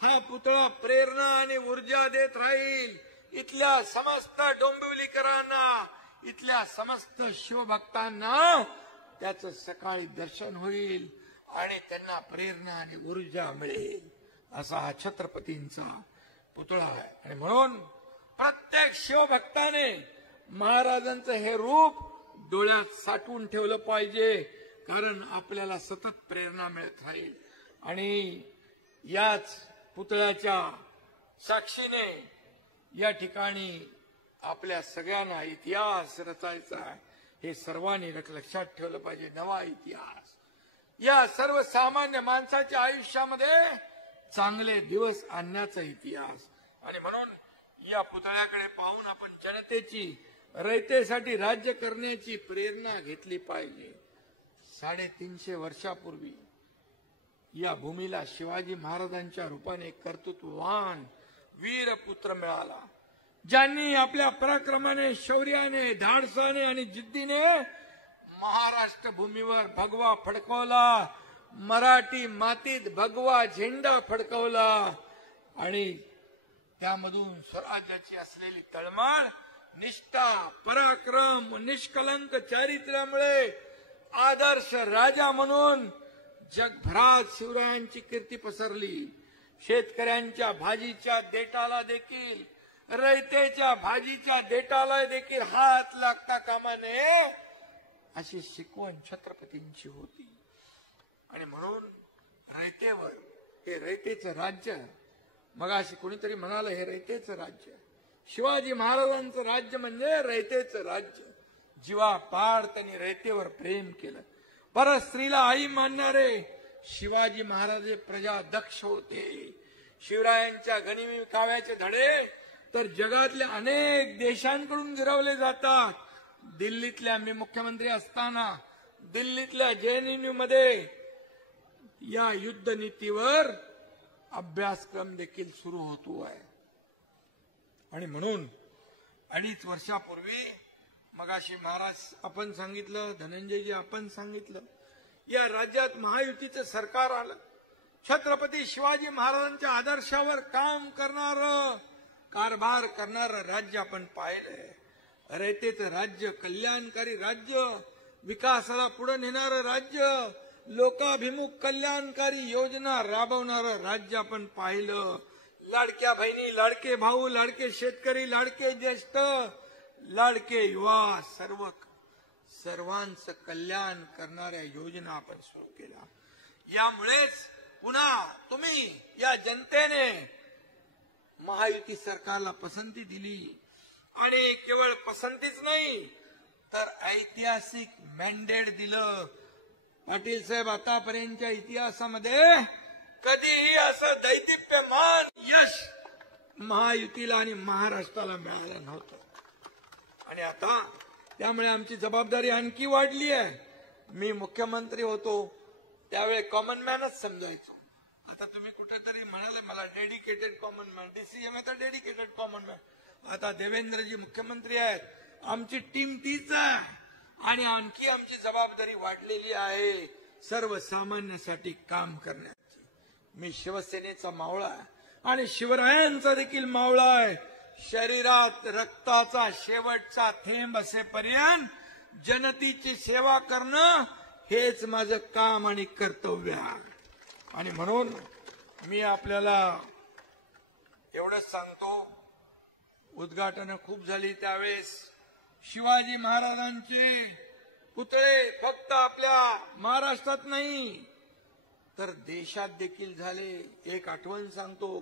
हा पुतळा प्रेरणा आणि ऊर्जा देत राहील. इथल्या समस्त डोंबिवलीकरांना, इथल्या समस्त शिवभक्तांना त्याचं सकाळी दर्शन होईल आणि त्यांना प्रेरणा आणि ऊर्जा मिळेल. असा हा छत्रपतींचा पुतळा आहे. आणि म्हणून प्रत्येक शिवभक्ताने महाराजांचं हे रूप डोळ्यात साठवून ठेवलं पाहिजे, कारण आपल्याला सतत प्रेरणा मिळत राहील. आणि याच पुतळ्याच्या साक्षीने या ठिकाणी आपल्या सगळ्यांना इतिहास रचायचा आहे. हे सर्वांनी लक्षात ठेवलं पाहिजे. नवा इतिहास, या सर्वसामान्य माणसाच्या आयुष्यामध्ये चांगले दिवस आणण्याचा इतिहास. आणि म्हणून या पुतळ्याकडे पाहून आपण जनतेची, रयतेसाठी राज्य करण्याची प्रेरणा घेतली पाहिजे. 350 वर्षापूर्वी या भूमीला शिवाजी महाराजांच्या रूपाने कर्तृत्ववान वीरपुत्र मिळाला, ज्यांनी आपल्या पराक्रमाने, शौर्याने, धाडसाने आणि जिद्दीने महाराष्ट्र भूमीवर भगवा फडकवला, मराठी मातीत भगवा झेंडा फडकवला. आणि त्यामधून स्वराज्याची असलेली तळमळ, निष्ठा, पराक्रम, निष्कलंक चारित्र्यामुळे आदर्श राजा म्हणून जगभरात शिवरायांची कीर्ती पसरली. शेतकऱ्यांच्या भाजीच्या देटाला देखील, रयतेच्या भाजीच्या देटाला देखील हात लागता कामा नये, अशी शिकवण छत्रपतींची होती. आणि म्हणून रयतेवर, हे रयतेचं राज्य, मगाशी कोणीतरी म्हणालं हे रयतेचं राज्य, शिवाजी महाराजांचं राज्य म्हणजे रयतेचं राज्य. जीवापाड त्यांनी रयतेवर प्रेम केलं. परस्त्रीला आई मानणारे शिवाजी महाराज प्रजा दक्ष होते. शिवरायांच्या गनिमी काव्याचे धडे तर जगातल्या अनेक देशांकडून गिरवले जातात. दिल्लीतल्या, मी मुख्यमंत्री असताना दिल्लीतल्या JNU मध्ये या युद्ध नीतीवर अभ्यासक्रम देखील सुरू होतो आहे. आणि म्हणून 2.5 वर्षापूर्वी मगाशी महाराज आपण सांगितलं, धनंजयजी आपण सांगितलं, या राज्यात महायुतीचं सरकार आलं. छत्रपती शिवाजी महाराजांच्या आदर्शावर काम करणारं, कारभार करणारं राज्य आपण पाहिलंय. रयतेचं राज्य, कल्याणकारी राज्य, विकासाला पुढे नेणारं राज्य, लोकाभिमुख कल्याणकारी योजना राबवणारं राज्य आपण पाहिलं. लाडक्या बहिणी, लाडके भाऊ, लाडके शेतकरी, लाडके ज्येष्ठ, लाडके युवा, सर्वांचं कल्याण करणाऱ्या योजना आपण सुरू केल्या. यामुळेच पुन्हा तुम्ही या जनतेने महायुती सरकारला पसंती दिली आणि केवळ पसंतीच नाही तर ऐतिहासिक मॅन्डेट दिलं. पाटील साहेब, आतापर्यंतच्या इतिहासामध्ये कधीही असं दैदिप्यमान यश महायुतीला आणि महाराष्ट्राला मिळालं नव्हतं. आणि आता त्यामुळे आमची जबाबदारी आणखी वाढली आहे. मी मुख्यमंत्री होतो त्यावेळी कॉमन मॅनच समजायचो. आता तुम्ही कुठेतरी म्हणाले मला डेडिकेटेड कॉमन मॅन, डीसीएम आता डेडिकेटेड कॉमन मॅन. आता देवेंद्रजी मुख्यमंत्री आहेत, आमची टीम तीच आहे आणि आणखी आमची जबाबदारी वाढलेली आहे सर्वसामान्यासाठी काम करण्याची. मी शिवसेनेचा मावळा आहे आणि शिवरायांचा देखील मावळा आहे. शरीरात रक्ताचा शेवटचा थेंब असेपर्यंत जनतेची सेवा करणं हेच माझं काम आणि कर्तव्य आहे. आणि म्हणून मी आपल्याला एवढंच सांगतो, उद्घाटन खूप झाली त्यावेळेस शिवाजी महाराजांचे पुतळे फक्त आपल्या महाराष्ट्रात नाही तर देशात देखील झाले. एक आठवण सांगतो,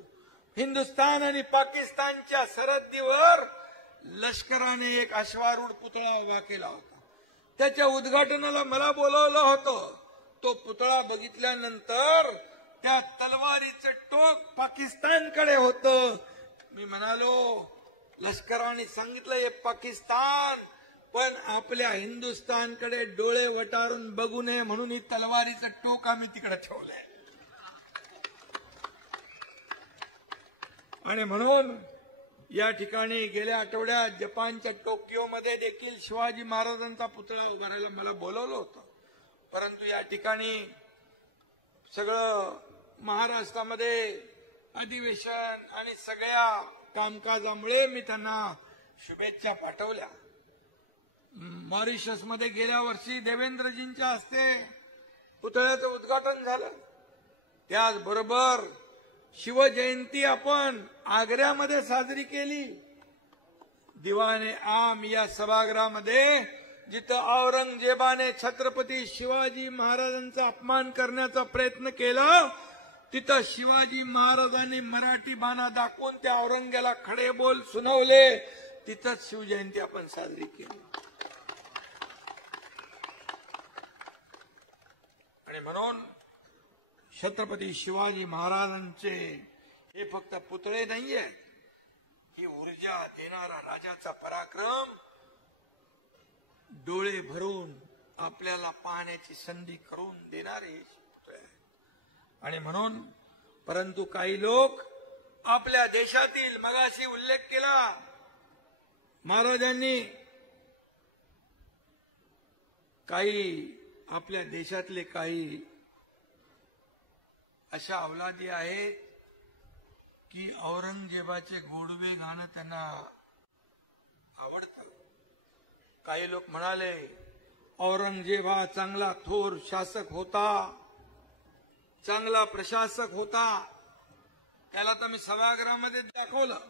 हिंदुस्थान आणि पाकिस्तानच्या सरहद्दीवर लष्कराने एक अश्वारूढ पुतळा उभा केला होता. त्याच्या उद्घाटनाला मला बोलावलं होतं. तो पुतळा बघितल्यानंतर त्या तलवारीचं टोक पाकिस्तानकडे होतं. मी म्हणालो, लष्कराने सांगितलं हे पाकिस्तान, पण आपल्या हिंदुस्थानकडे डोळे वटारून बघू नये म्हणून ही तलवारीचं टोक आम्ही तिकडे ठेवलंय. आणि म्हणून या ठिकाणी गेल्या आठवड्यात जपानच्या टोकियोमध्ये देखील शिवाजी महाराजांचा पुतळा उभारायला मला बोलवलं होतं. परंतु या ठिकाणी सगळं महाराष्ट्रामध्ये अधिवेशन आणि सगळ्या कामकाजामुळे मी त्यांना शुभेच्छा पाठवल्या. मॉरिशसमध्ये गेल्या वर्षी देवेंद्रजींच्या हस्ते पुतळ्याचं उद्घाटन झालं. त्याचबरोबर शिवजयंती आपण आग्र्यामध्ये साजरी केली. दिवाने आम या सभागृहामध्ये जिथं औरंगजेबाने छत्रपती शिवाजी महाराजांचा अपमान करण्याचा प्रयत्न केला, तिथं शिवाजी महाराजांनी मराठी बाणा दाखवून त्या औरंग्याला खडे बोल सुनावले. तिथंच शिवजयंती आपण साजरी केली. आणि म्हणून छत्रपती शिवाजी महाराजांचे हे फक्त पुतळे नाहीये, ही ऊर्जा देणारा राजाचा पराक्रम डोळे भरून आपल्याला पाहण्याची संधी करून देणारे पुतळे. आणि म्हणून परंतु काही लोक आपल्या देशातील, मगाशी उल्लेख केला महाराजांनी, काही आपल्या देशातले काही अशा अवलादी आहेत की औरंगजेबाचे गोडवे गाणं त्यांना आवडतं. काही लोक म्हणाले औरंगजेब हा चांगला थोर शासक होता, चांगला प्रशासक होता. त्याला तर मी सभागृहामध्ये दाखवलं.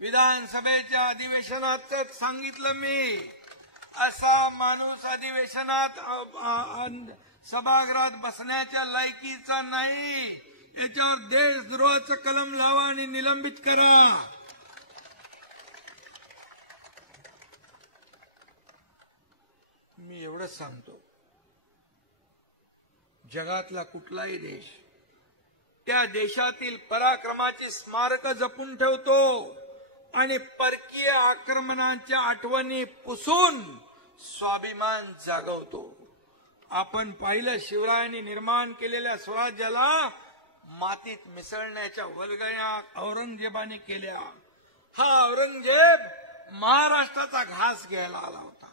विधानसभेच्या अधिवेशनात सांगितलं मी, असा माणूस अधिवेशनात सभागृहात बसण्याच्या लायकीचा नाही, याच्यावर देशद्रोहाचं कलम लावा आणि निलंबित करा. मी एवढंच सांगतो, जगातला कुठलाही देश त्या देशातील पराक्रमाची स्मारक जपून ठेवतो आणि परकीय आक्रमणाच्या आठवणी पुसून स्वाभिमान जागवतो. आपण पाहिलं, शिवरायांनी निर्माण केलेल्या स्वराज्याला मातीत मिसळण्याच्या वल्गया औरंगजेबाने केल्या. हा औरंगजेब महाराष्ट्राचा घास घ्यायला आला होता.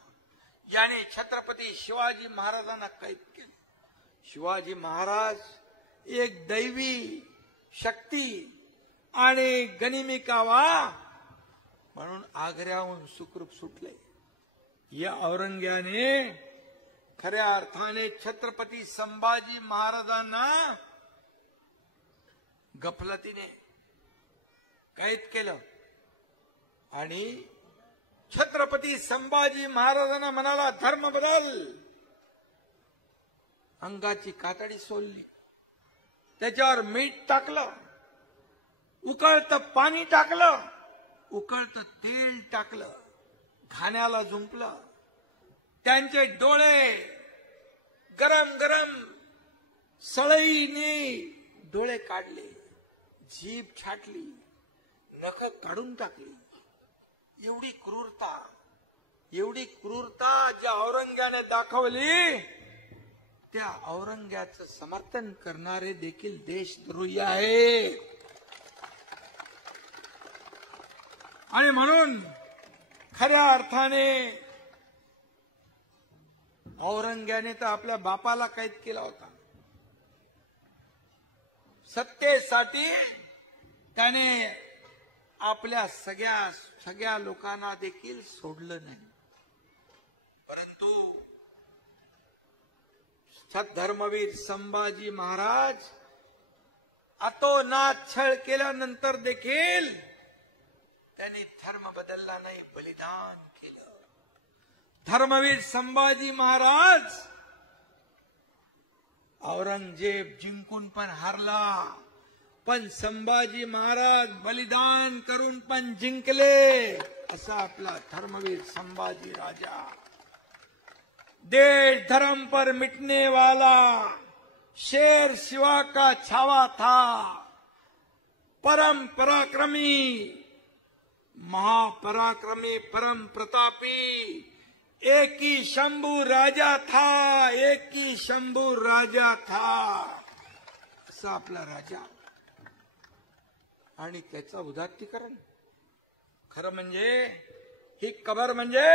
याने छत्रपती शिवाजी महाराजांना कैद केले. शिवाजी महाराज एक दैवी शक्ती आणि गनिमी कावा म्हणून आग्र्याहून सुखरूप सुटले. या औरंग्याने खऱ्या अर्थाने छत्रपती संभाजी महाराजांना गफलतीने कैद केलं आणि छत्रपती संभाजी महाराजांना म्हणाला धर्म बदल. अंगाची कातडी सोडली, त्याच्यावर मीठ टाकलं, उकळतं पाणी टाकलं, उकळतं तेल टाकलं, घाण्याला झुंपलं, त्यांचे डोळे गरम गरम सळईने डोळे काढले, जीभ छाटली, नख काढून टाकली. एवढी क्रूरता ज्या औरंग्याने दाखवली त्या औरंग्याचं समर्थन करणारे देखील देशद्रोही आहे. आणि म्हणून खऱ्या अर्थाने औरंग्याने तर आपल्या बापाला कैद केला होता. सत्तेसाठी त्याने आपल्या सगळ्या लोकांना देखील सोडलं नाही. परंतु धर्मवीर संभाजी महाराज अतोनात छळ केल्यानंतर देखील त्यांनी धर्म बदलला नाही, बलिदान केलं. धर्मवीर संभाजी महाराज औरंगजेब जिंकून पण हारला, पण संभाजी महाराज बलिदान करून पण जिंकले. असा आपला धर्मवीर संभाजी राजा. देश धर्म पर मिटने वाला शेर शिवा का छावा था, परम पराक्रमी महापराक्रमी परम प्रतापी एक ही शंभू राजा था, एक ही शंभू राजा था. असा आपला राजा. आणि त्याचं उदात्तीकरण खरं म्हणजे ही कबर म्हणजे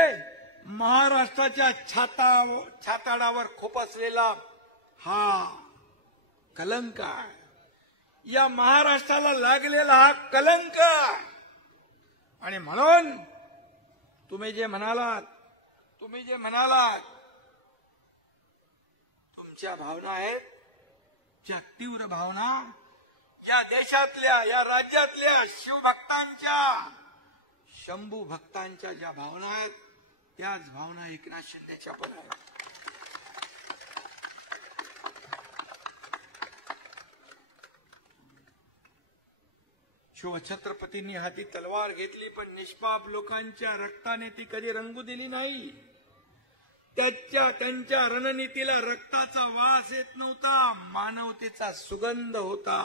महाराष्ट्राच्या छाताडावर खोपसलेला हा कलंक आहे. या महाराष्ट्राला लागलेला हा कलंक. आणि म्हणून तुम्ही जे म्हणालात तुमच्या भावना आहेत ज्या तीव्र भावना या देशातल्या या राज्यातल्या शिवभक्तांच्या शंभू भक्तांच्या ज्या भावना आहेत त्याच भावना एकनाथ शिंदेच्या पण आहेत. शिवछत्रपतींनी हाती तलवार घेतली पण निष्पाप लोकांच्या रक्ताने ती कधी रंगू दिली नाही. त्यांच्या रणनीतीला रक्ताचा वास येत नव्हता, मानवतेचा सुगंध होता.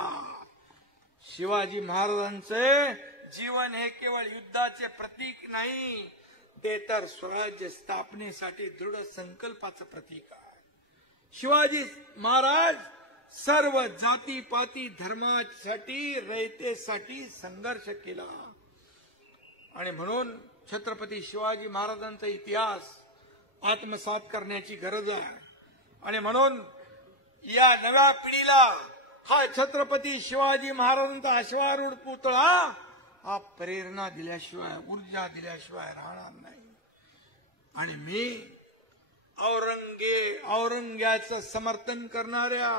शिवाजी महाराजांचे जीवन हे केवळ युद्धाचे प्रतीक नाही, ते तर स्वराज्य स्थापनेसाठी दृढ संकल्पाचं प्रतीक आहे. शिवाजी महाराज सर्व जातीपाती धर्मासाठी रयतेसाठी संघर्ष केला. आणि म्हणून छत्रपती शिवाजी महाराजांचा इतिहास आत्मसात करण्याची गरज आहे. आणि म्हणून या नव्या पिढीला हा छत्रपती शिवाजी महाराजांचा अश्वारूढ पुतळा हा प्रेरणा दिल्याशिवाय ऊर्जा दिल्याशिवाय राहणार नाही. आणि मी औरंग्याचं समर्थन करणाऱ्या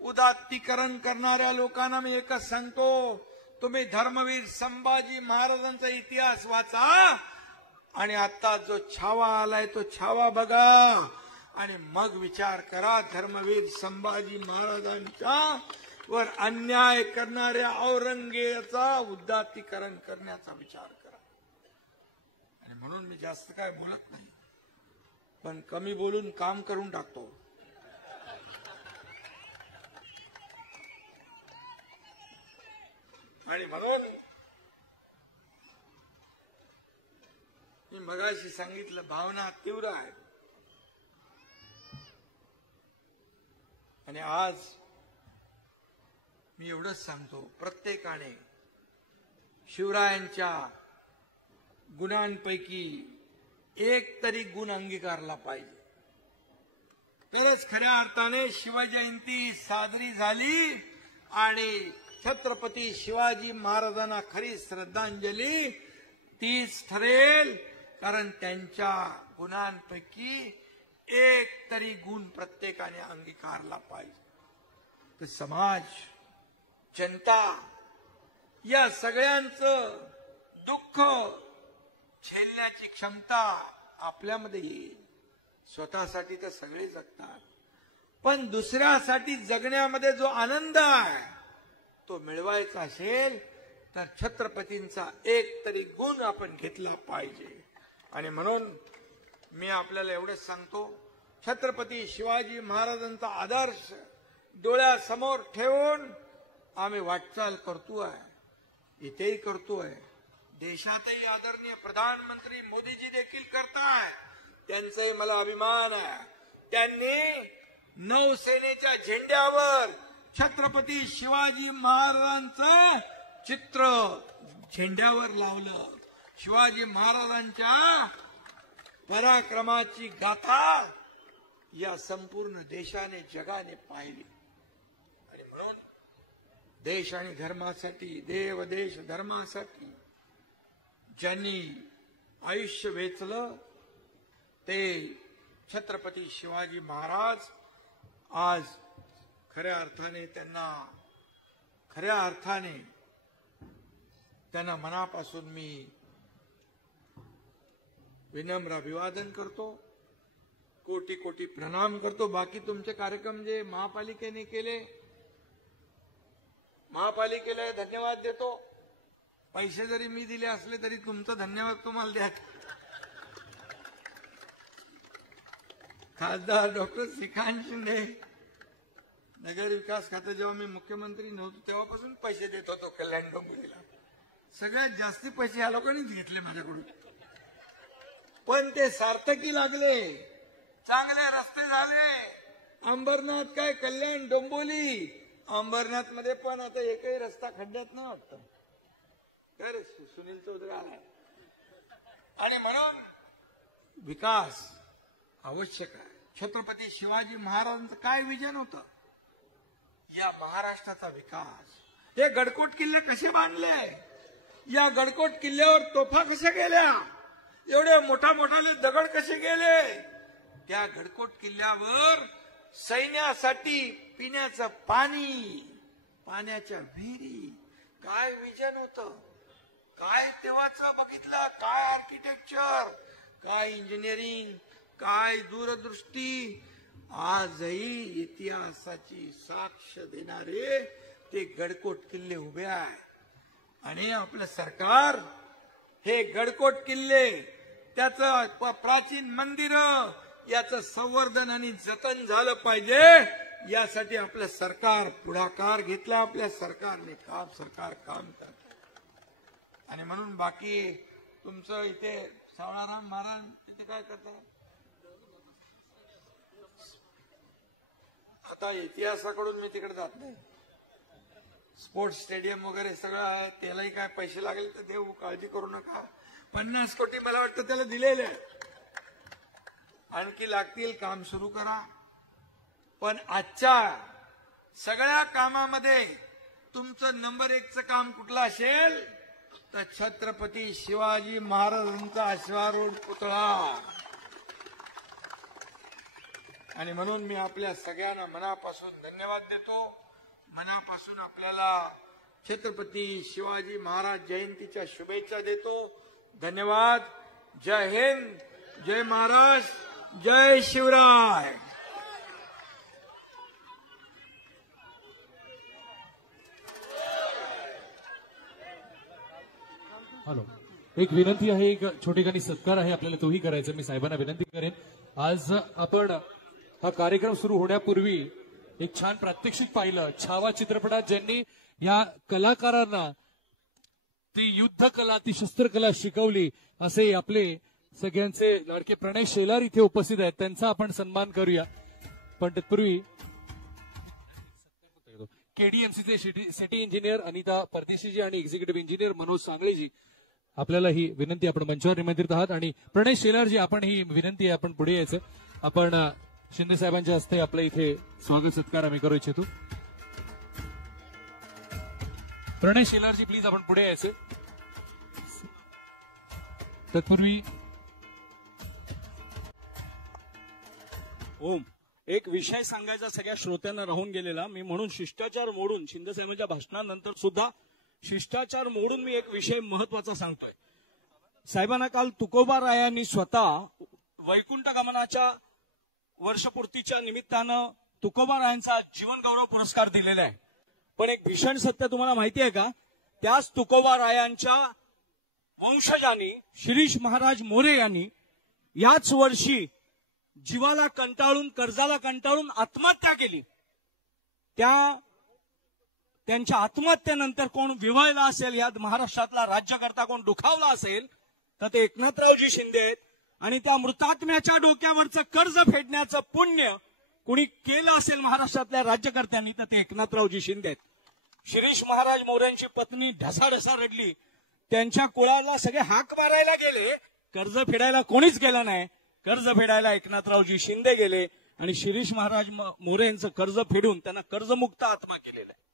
उदात्तीकरण करणाऱ्या लोकांना मी एकच सांगतो, तुम्ही धर्मवीर संभाजी महाराजांचा इतिहास वाचा आणि आता जो छावा आलाय तो छावा बघा आणि मग विचार करा. धर्मवीर संभाजी महाराजांच्या वर अन्याय करणाऱ्या औरंगजेबाचा उदात्तीकरण करण्याचा विचार करा. आणि म्हणून मी जास्त काय बोलत नाही, पण कमी बोलून काम करून टाकतो. आणि म्हणून मी मगाशी सांगितलं भावना तीव्र आहे. आणि आज मी एवढंच सांगतो, प्रत्येकाने शिवरायांच्या गुणांपैकी एक तरी गुण अंगीकारला पाहिजे, तरच खऱ्या अर्थाने शिवजयंती साजरी झाली आणि छत्रपती शिवाजी महाराजांना खरी श्रद्धांजली तीच ठरेल, कारण त्यांच्या गुणांपैकी एक तरी गुण प्रत्येकाने अंगीकारला पाहिजे. तर समाज, जनता या सगळ्यांचं दुःख झेलण्याची क्षमता आपल्यामध्ये येईल. स्वतःसाठी तर सगळे जगतात, पण दुसऱ्यासाठी जगण्यामध्ये जो आनंद आहे तो मिळवायचा असेल तर छत्रपतींचा एक तरी गुण आपण घेतला पाहिजे. आणि म्हणून मी आपल्याला एवढंच सांगतो, छत्रपती शिवाजी महाराजांचा आदर्श डोळ्यासमोर ठेवून आम्ही वाटचाल करतोय, इथेही करतोय, देशातही आदरणीय प्रधानमंत्री मोदीजी देखील करताय, त्यांचाही मला अभिमान आहे. त्यांनी नौसेनेच्या झेंड्यावर छत्रपती शिवाजी महाराजांचं चित्र झेंड्यावर लावलं. शिवाजी महाराजांच्या पराक्रमाची गाथा या संपूर्ण देशाने, जगाने पाहिली. आणि म्हणून देश आणि धर्मासाठी, देव देश धर्मासाठी ज्यांनी आयुष्य वेचलं ते छत्रपती शिवाजी महाराज आज खऱ्या अर्थाने त्यांना मनापासून मी विनम्र अभिवादन करतो, कोटी कोटी प्रणाम करतो. बाकी तुमचे कार्यक्रम जे महापालिकेने केले, महापालिकेला धन्यवाद देतो. पैसे जरी मी दिले असले तरी तुमचा धन्यवाद तुम्हाला द्या. खासदार डॉक्टर श्रीकांत शिंदे, नगर विकास खाते जेव्हा मी मुख्यमंत्री नव्हतो तेव्हापासून पैसे देत होतो कल्याण डोंबिवलीला. सगळ्यात जास्ती पैसे या लोकांनीच घेतले माझ्याकडून, पण ते सार्थकी लागले. चांगले रस्ते झाले. अंबरनाथ काय, कल्याण डोंबिवली, अंबरनाथ मध्ये पण आता एकही रस्ता खड्ड्यात न वाटतं. तर सुनील चौधरी आला. आणि म्हणून विकास आवश्यक आहे. छत्रपती शिवाजी महाराजांचं काय विजन होतं? या महाराष्ट्राचा विकास. हे गडकोट किल्ले कसे बांधले, या गडकोट किल्ल्यावर तोफा कशा गेल्या, एवढे मोठाले दगड कसे गेले, त्या गडकोट किल्ल्यावर सैन्यासाठी पिण्याचं पाणी, पाण्याच्या विहिरी, काय विजन होतं, काय तेव्हाचं बघितलं, काय आर्किटेक्चर, काय इंजिनिअरिंग, काय दूरदृष्टी. आजही इतिहासाची साक्ष देणारे ते गडकोट किल्ले उभे आहे. आणि आपलं सरकार हे गडकोट किल्ले, त्याचं प्राचीन मंदिर, याचं संवर्धन आणि जतन झालं पाहिजे, यासाठी आपलं सरकार पुढाकार घेतला. आपल्या सरकारने सरकार काम करत. आणि म्हणून बाकी तुमचं इथे सावळाराम महाराज तिथे काय करतात? आता इतिहासाकडून मी तिकडे जात नाही. स्पोर्ट्स स्टेडियम वगैरे सगळं आहे, त्यालाही काय पैसे लागले तर देऊ, काळजी करू नका. 50 कोटी मला वाटतं त्याला दिलेले आहे, आणखी लागतील, काम सुरू करा. पण आजच्या सगळ्या कामामध्ये तुमचं नंबर 1चं काम कुठलं असेल तर छत्रपती शिवाजी महाराजांचा अश्वारूढ पुतळा. आणि म्हणून मी आपल्या सगळ्यांना मनापासून धन्यवाद देतो. मनापासून आपल्याला छत्रपती शिवाजी महाराज जयंतीच्या शुभेच्छा देतो. धन्यवाद. जय हिंद, जय महाराष्ट्र, जय शिवराय. हॅलो, एक विनंती आहे, एक छोटेखानी सत्कार आहे आपल्याला, तोही करायचा. मी साहेबांना विनंती करेन, आज आपण हा कार्यक्रम सुरू होण्यापूर्वी एक छान प्रात्यक्षिक पाहिलं. छावा चित्रपटात ज्यांनी या कलाकारांना ती युद्ध कला, ती शस्त्रकला शिकवली, असे आपले सगळ्यांचे लाडके प्रणय शेलार इथे उपस्थित आहेत. त्यांचा आपण सन्मान करूया. पण तत्पूर्वी केडीएमसीचे सिटी इंजिनियर अनिता परदेशीजी आणि एक्झिक्युटिव्ह इंजिनियर मनोज सांगळेजी, आपल्याला ही विनंती, आपण मंचावर निमंत्रित आहात. आणि प्रणय शेलारजी, आपण ही विनंती आहे, आपण पुढे यायचं. आपण शिंदे साहेबांच्या हस्ते आपल्या इथे स्वागत सत्कार आम्ही करू इच्छितो. प्रणय शेलारजी प्लीज आपण पुढे यायचं. तत्पूर्वी ओम, एक विषय सांगायचा सगळ्या श्रोत्यांना राहून गेलेला, मी म्हणून शिष्टाचार मोडून शिंदे साहेबांच्या भाषणानंतर सुद्धा शिष्टाचार मोडून मी एक विषय महत्वाचा सांगतोय. साहेबांना काल तुकोबारायांनी स्वतः वैकुंठ गमनाच्या वर्षपूर्तीच्या निमित्तानं तुकोबारायांचा जीवन गौरव पुरस्कार दिलेला आहे. पण एक भीषण सत्य तुम्हाला माहिती आहे का? त्याच तुकोबारायांच्या वंशजांनी शिरीष महाराज मोरे यांनी याच वर्षी जीवाला कंटाळून, कर्जाला कंटाळून आत्महत्या केली. त्यांच्या आत्महत्येनंतर कोण विव्हळला असेल, या महाराष्ट्रातला राज्यकर्ता कोण दुखावला असेल तर ते एकनाथरावजी शिंदे आहेत. आणि त्या मृतात्म्याच्या डोक्यावरचं कर्ज फेडण्याचं पुण्य कुणी केलं असेल महाराष्ट्रातल्या राज्यकर्त्यांनी तर ते एकनाथरावजी शिंदे आहेत. शिरीष महाराज मोऱ्यांची पत्नी ढसाढसा रडली, त्यांच्या कुळाला सगळे हाक मारायला गेले, कर्ज फेडायला कोणीच गेलं नाही. कर्ज फेडायला एकनाथरावजी शिंदे गेले आणि शिरीष महाराज मोरे यांचं कर्ज फेडून त्यांना कर्जमुक्त आत्मा केलेला आहे.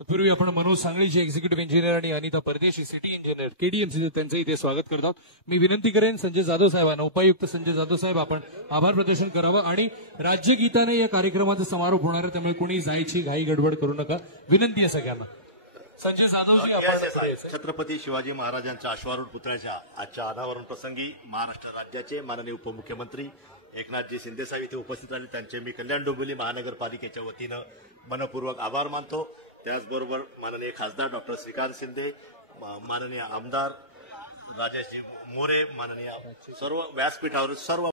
तत्पूर्वी आपण मनोज सांगलीचे एक्झिक्युटिव्ह इंजिनियर आणि अनिता परदेशी सिटी इंजिनियर केडीएमसीचे त्यांचं इथे स्वागत करतात. मी विनंती करेन संजय जाधव साहेबांना, उपायुक्त संजय जाधव साहेब, आपण आभार प्रदर्शन करावं आणि राज्यगीताने या कार्यक्रमाचा समारोप होणार आहे, त्यामुळे कोणी जायची घाई गडबड करू नका, विनंती आहे सगळ्यांना. संजय जाधवजी, आपण छत्रपती शिवाजी महाराजांच्या अश्वारूढ पुतळ्याच्या आजच्या अनावरण प्रसंगी महाराष्ट्र राज्याचे माननीय उपमुख्यमंत्री एकनाथजी शिंदे साहेब इथे उपस्थित राहिले. त्यांचे मी कल्याण डोंबिवली महानगरपालिकेच्या वतीनं मनपूर्वक आभार मानतो. त्याचबरोबर माननीय खासदार डॉक्टर श्रीकांत शिंदे, माननीय आमदार राजेशजी मोरे, माननीय सर्व व्यासपीठावर सर्व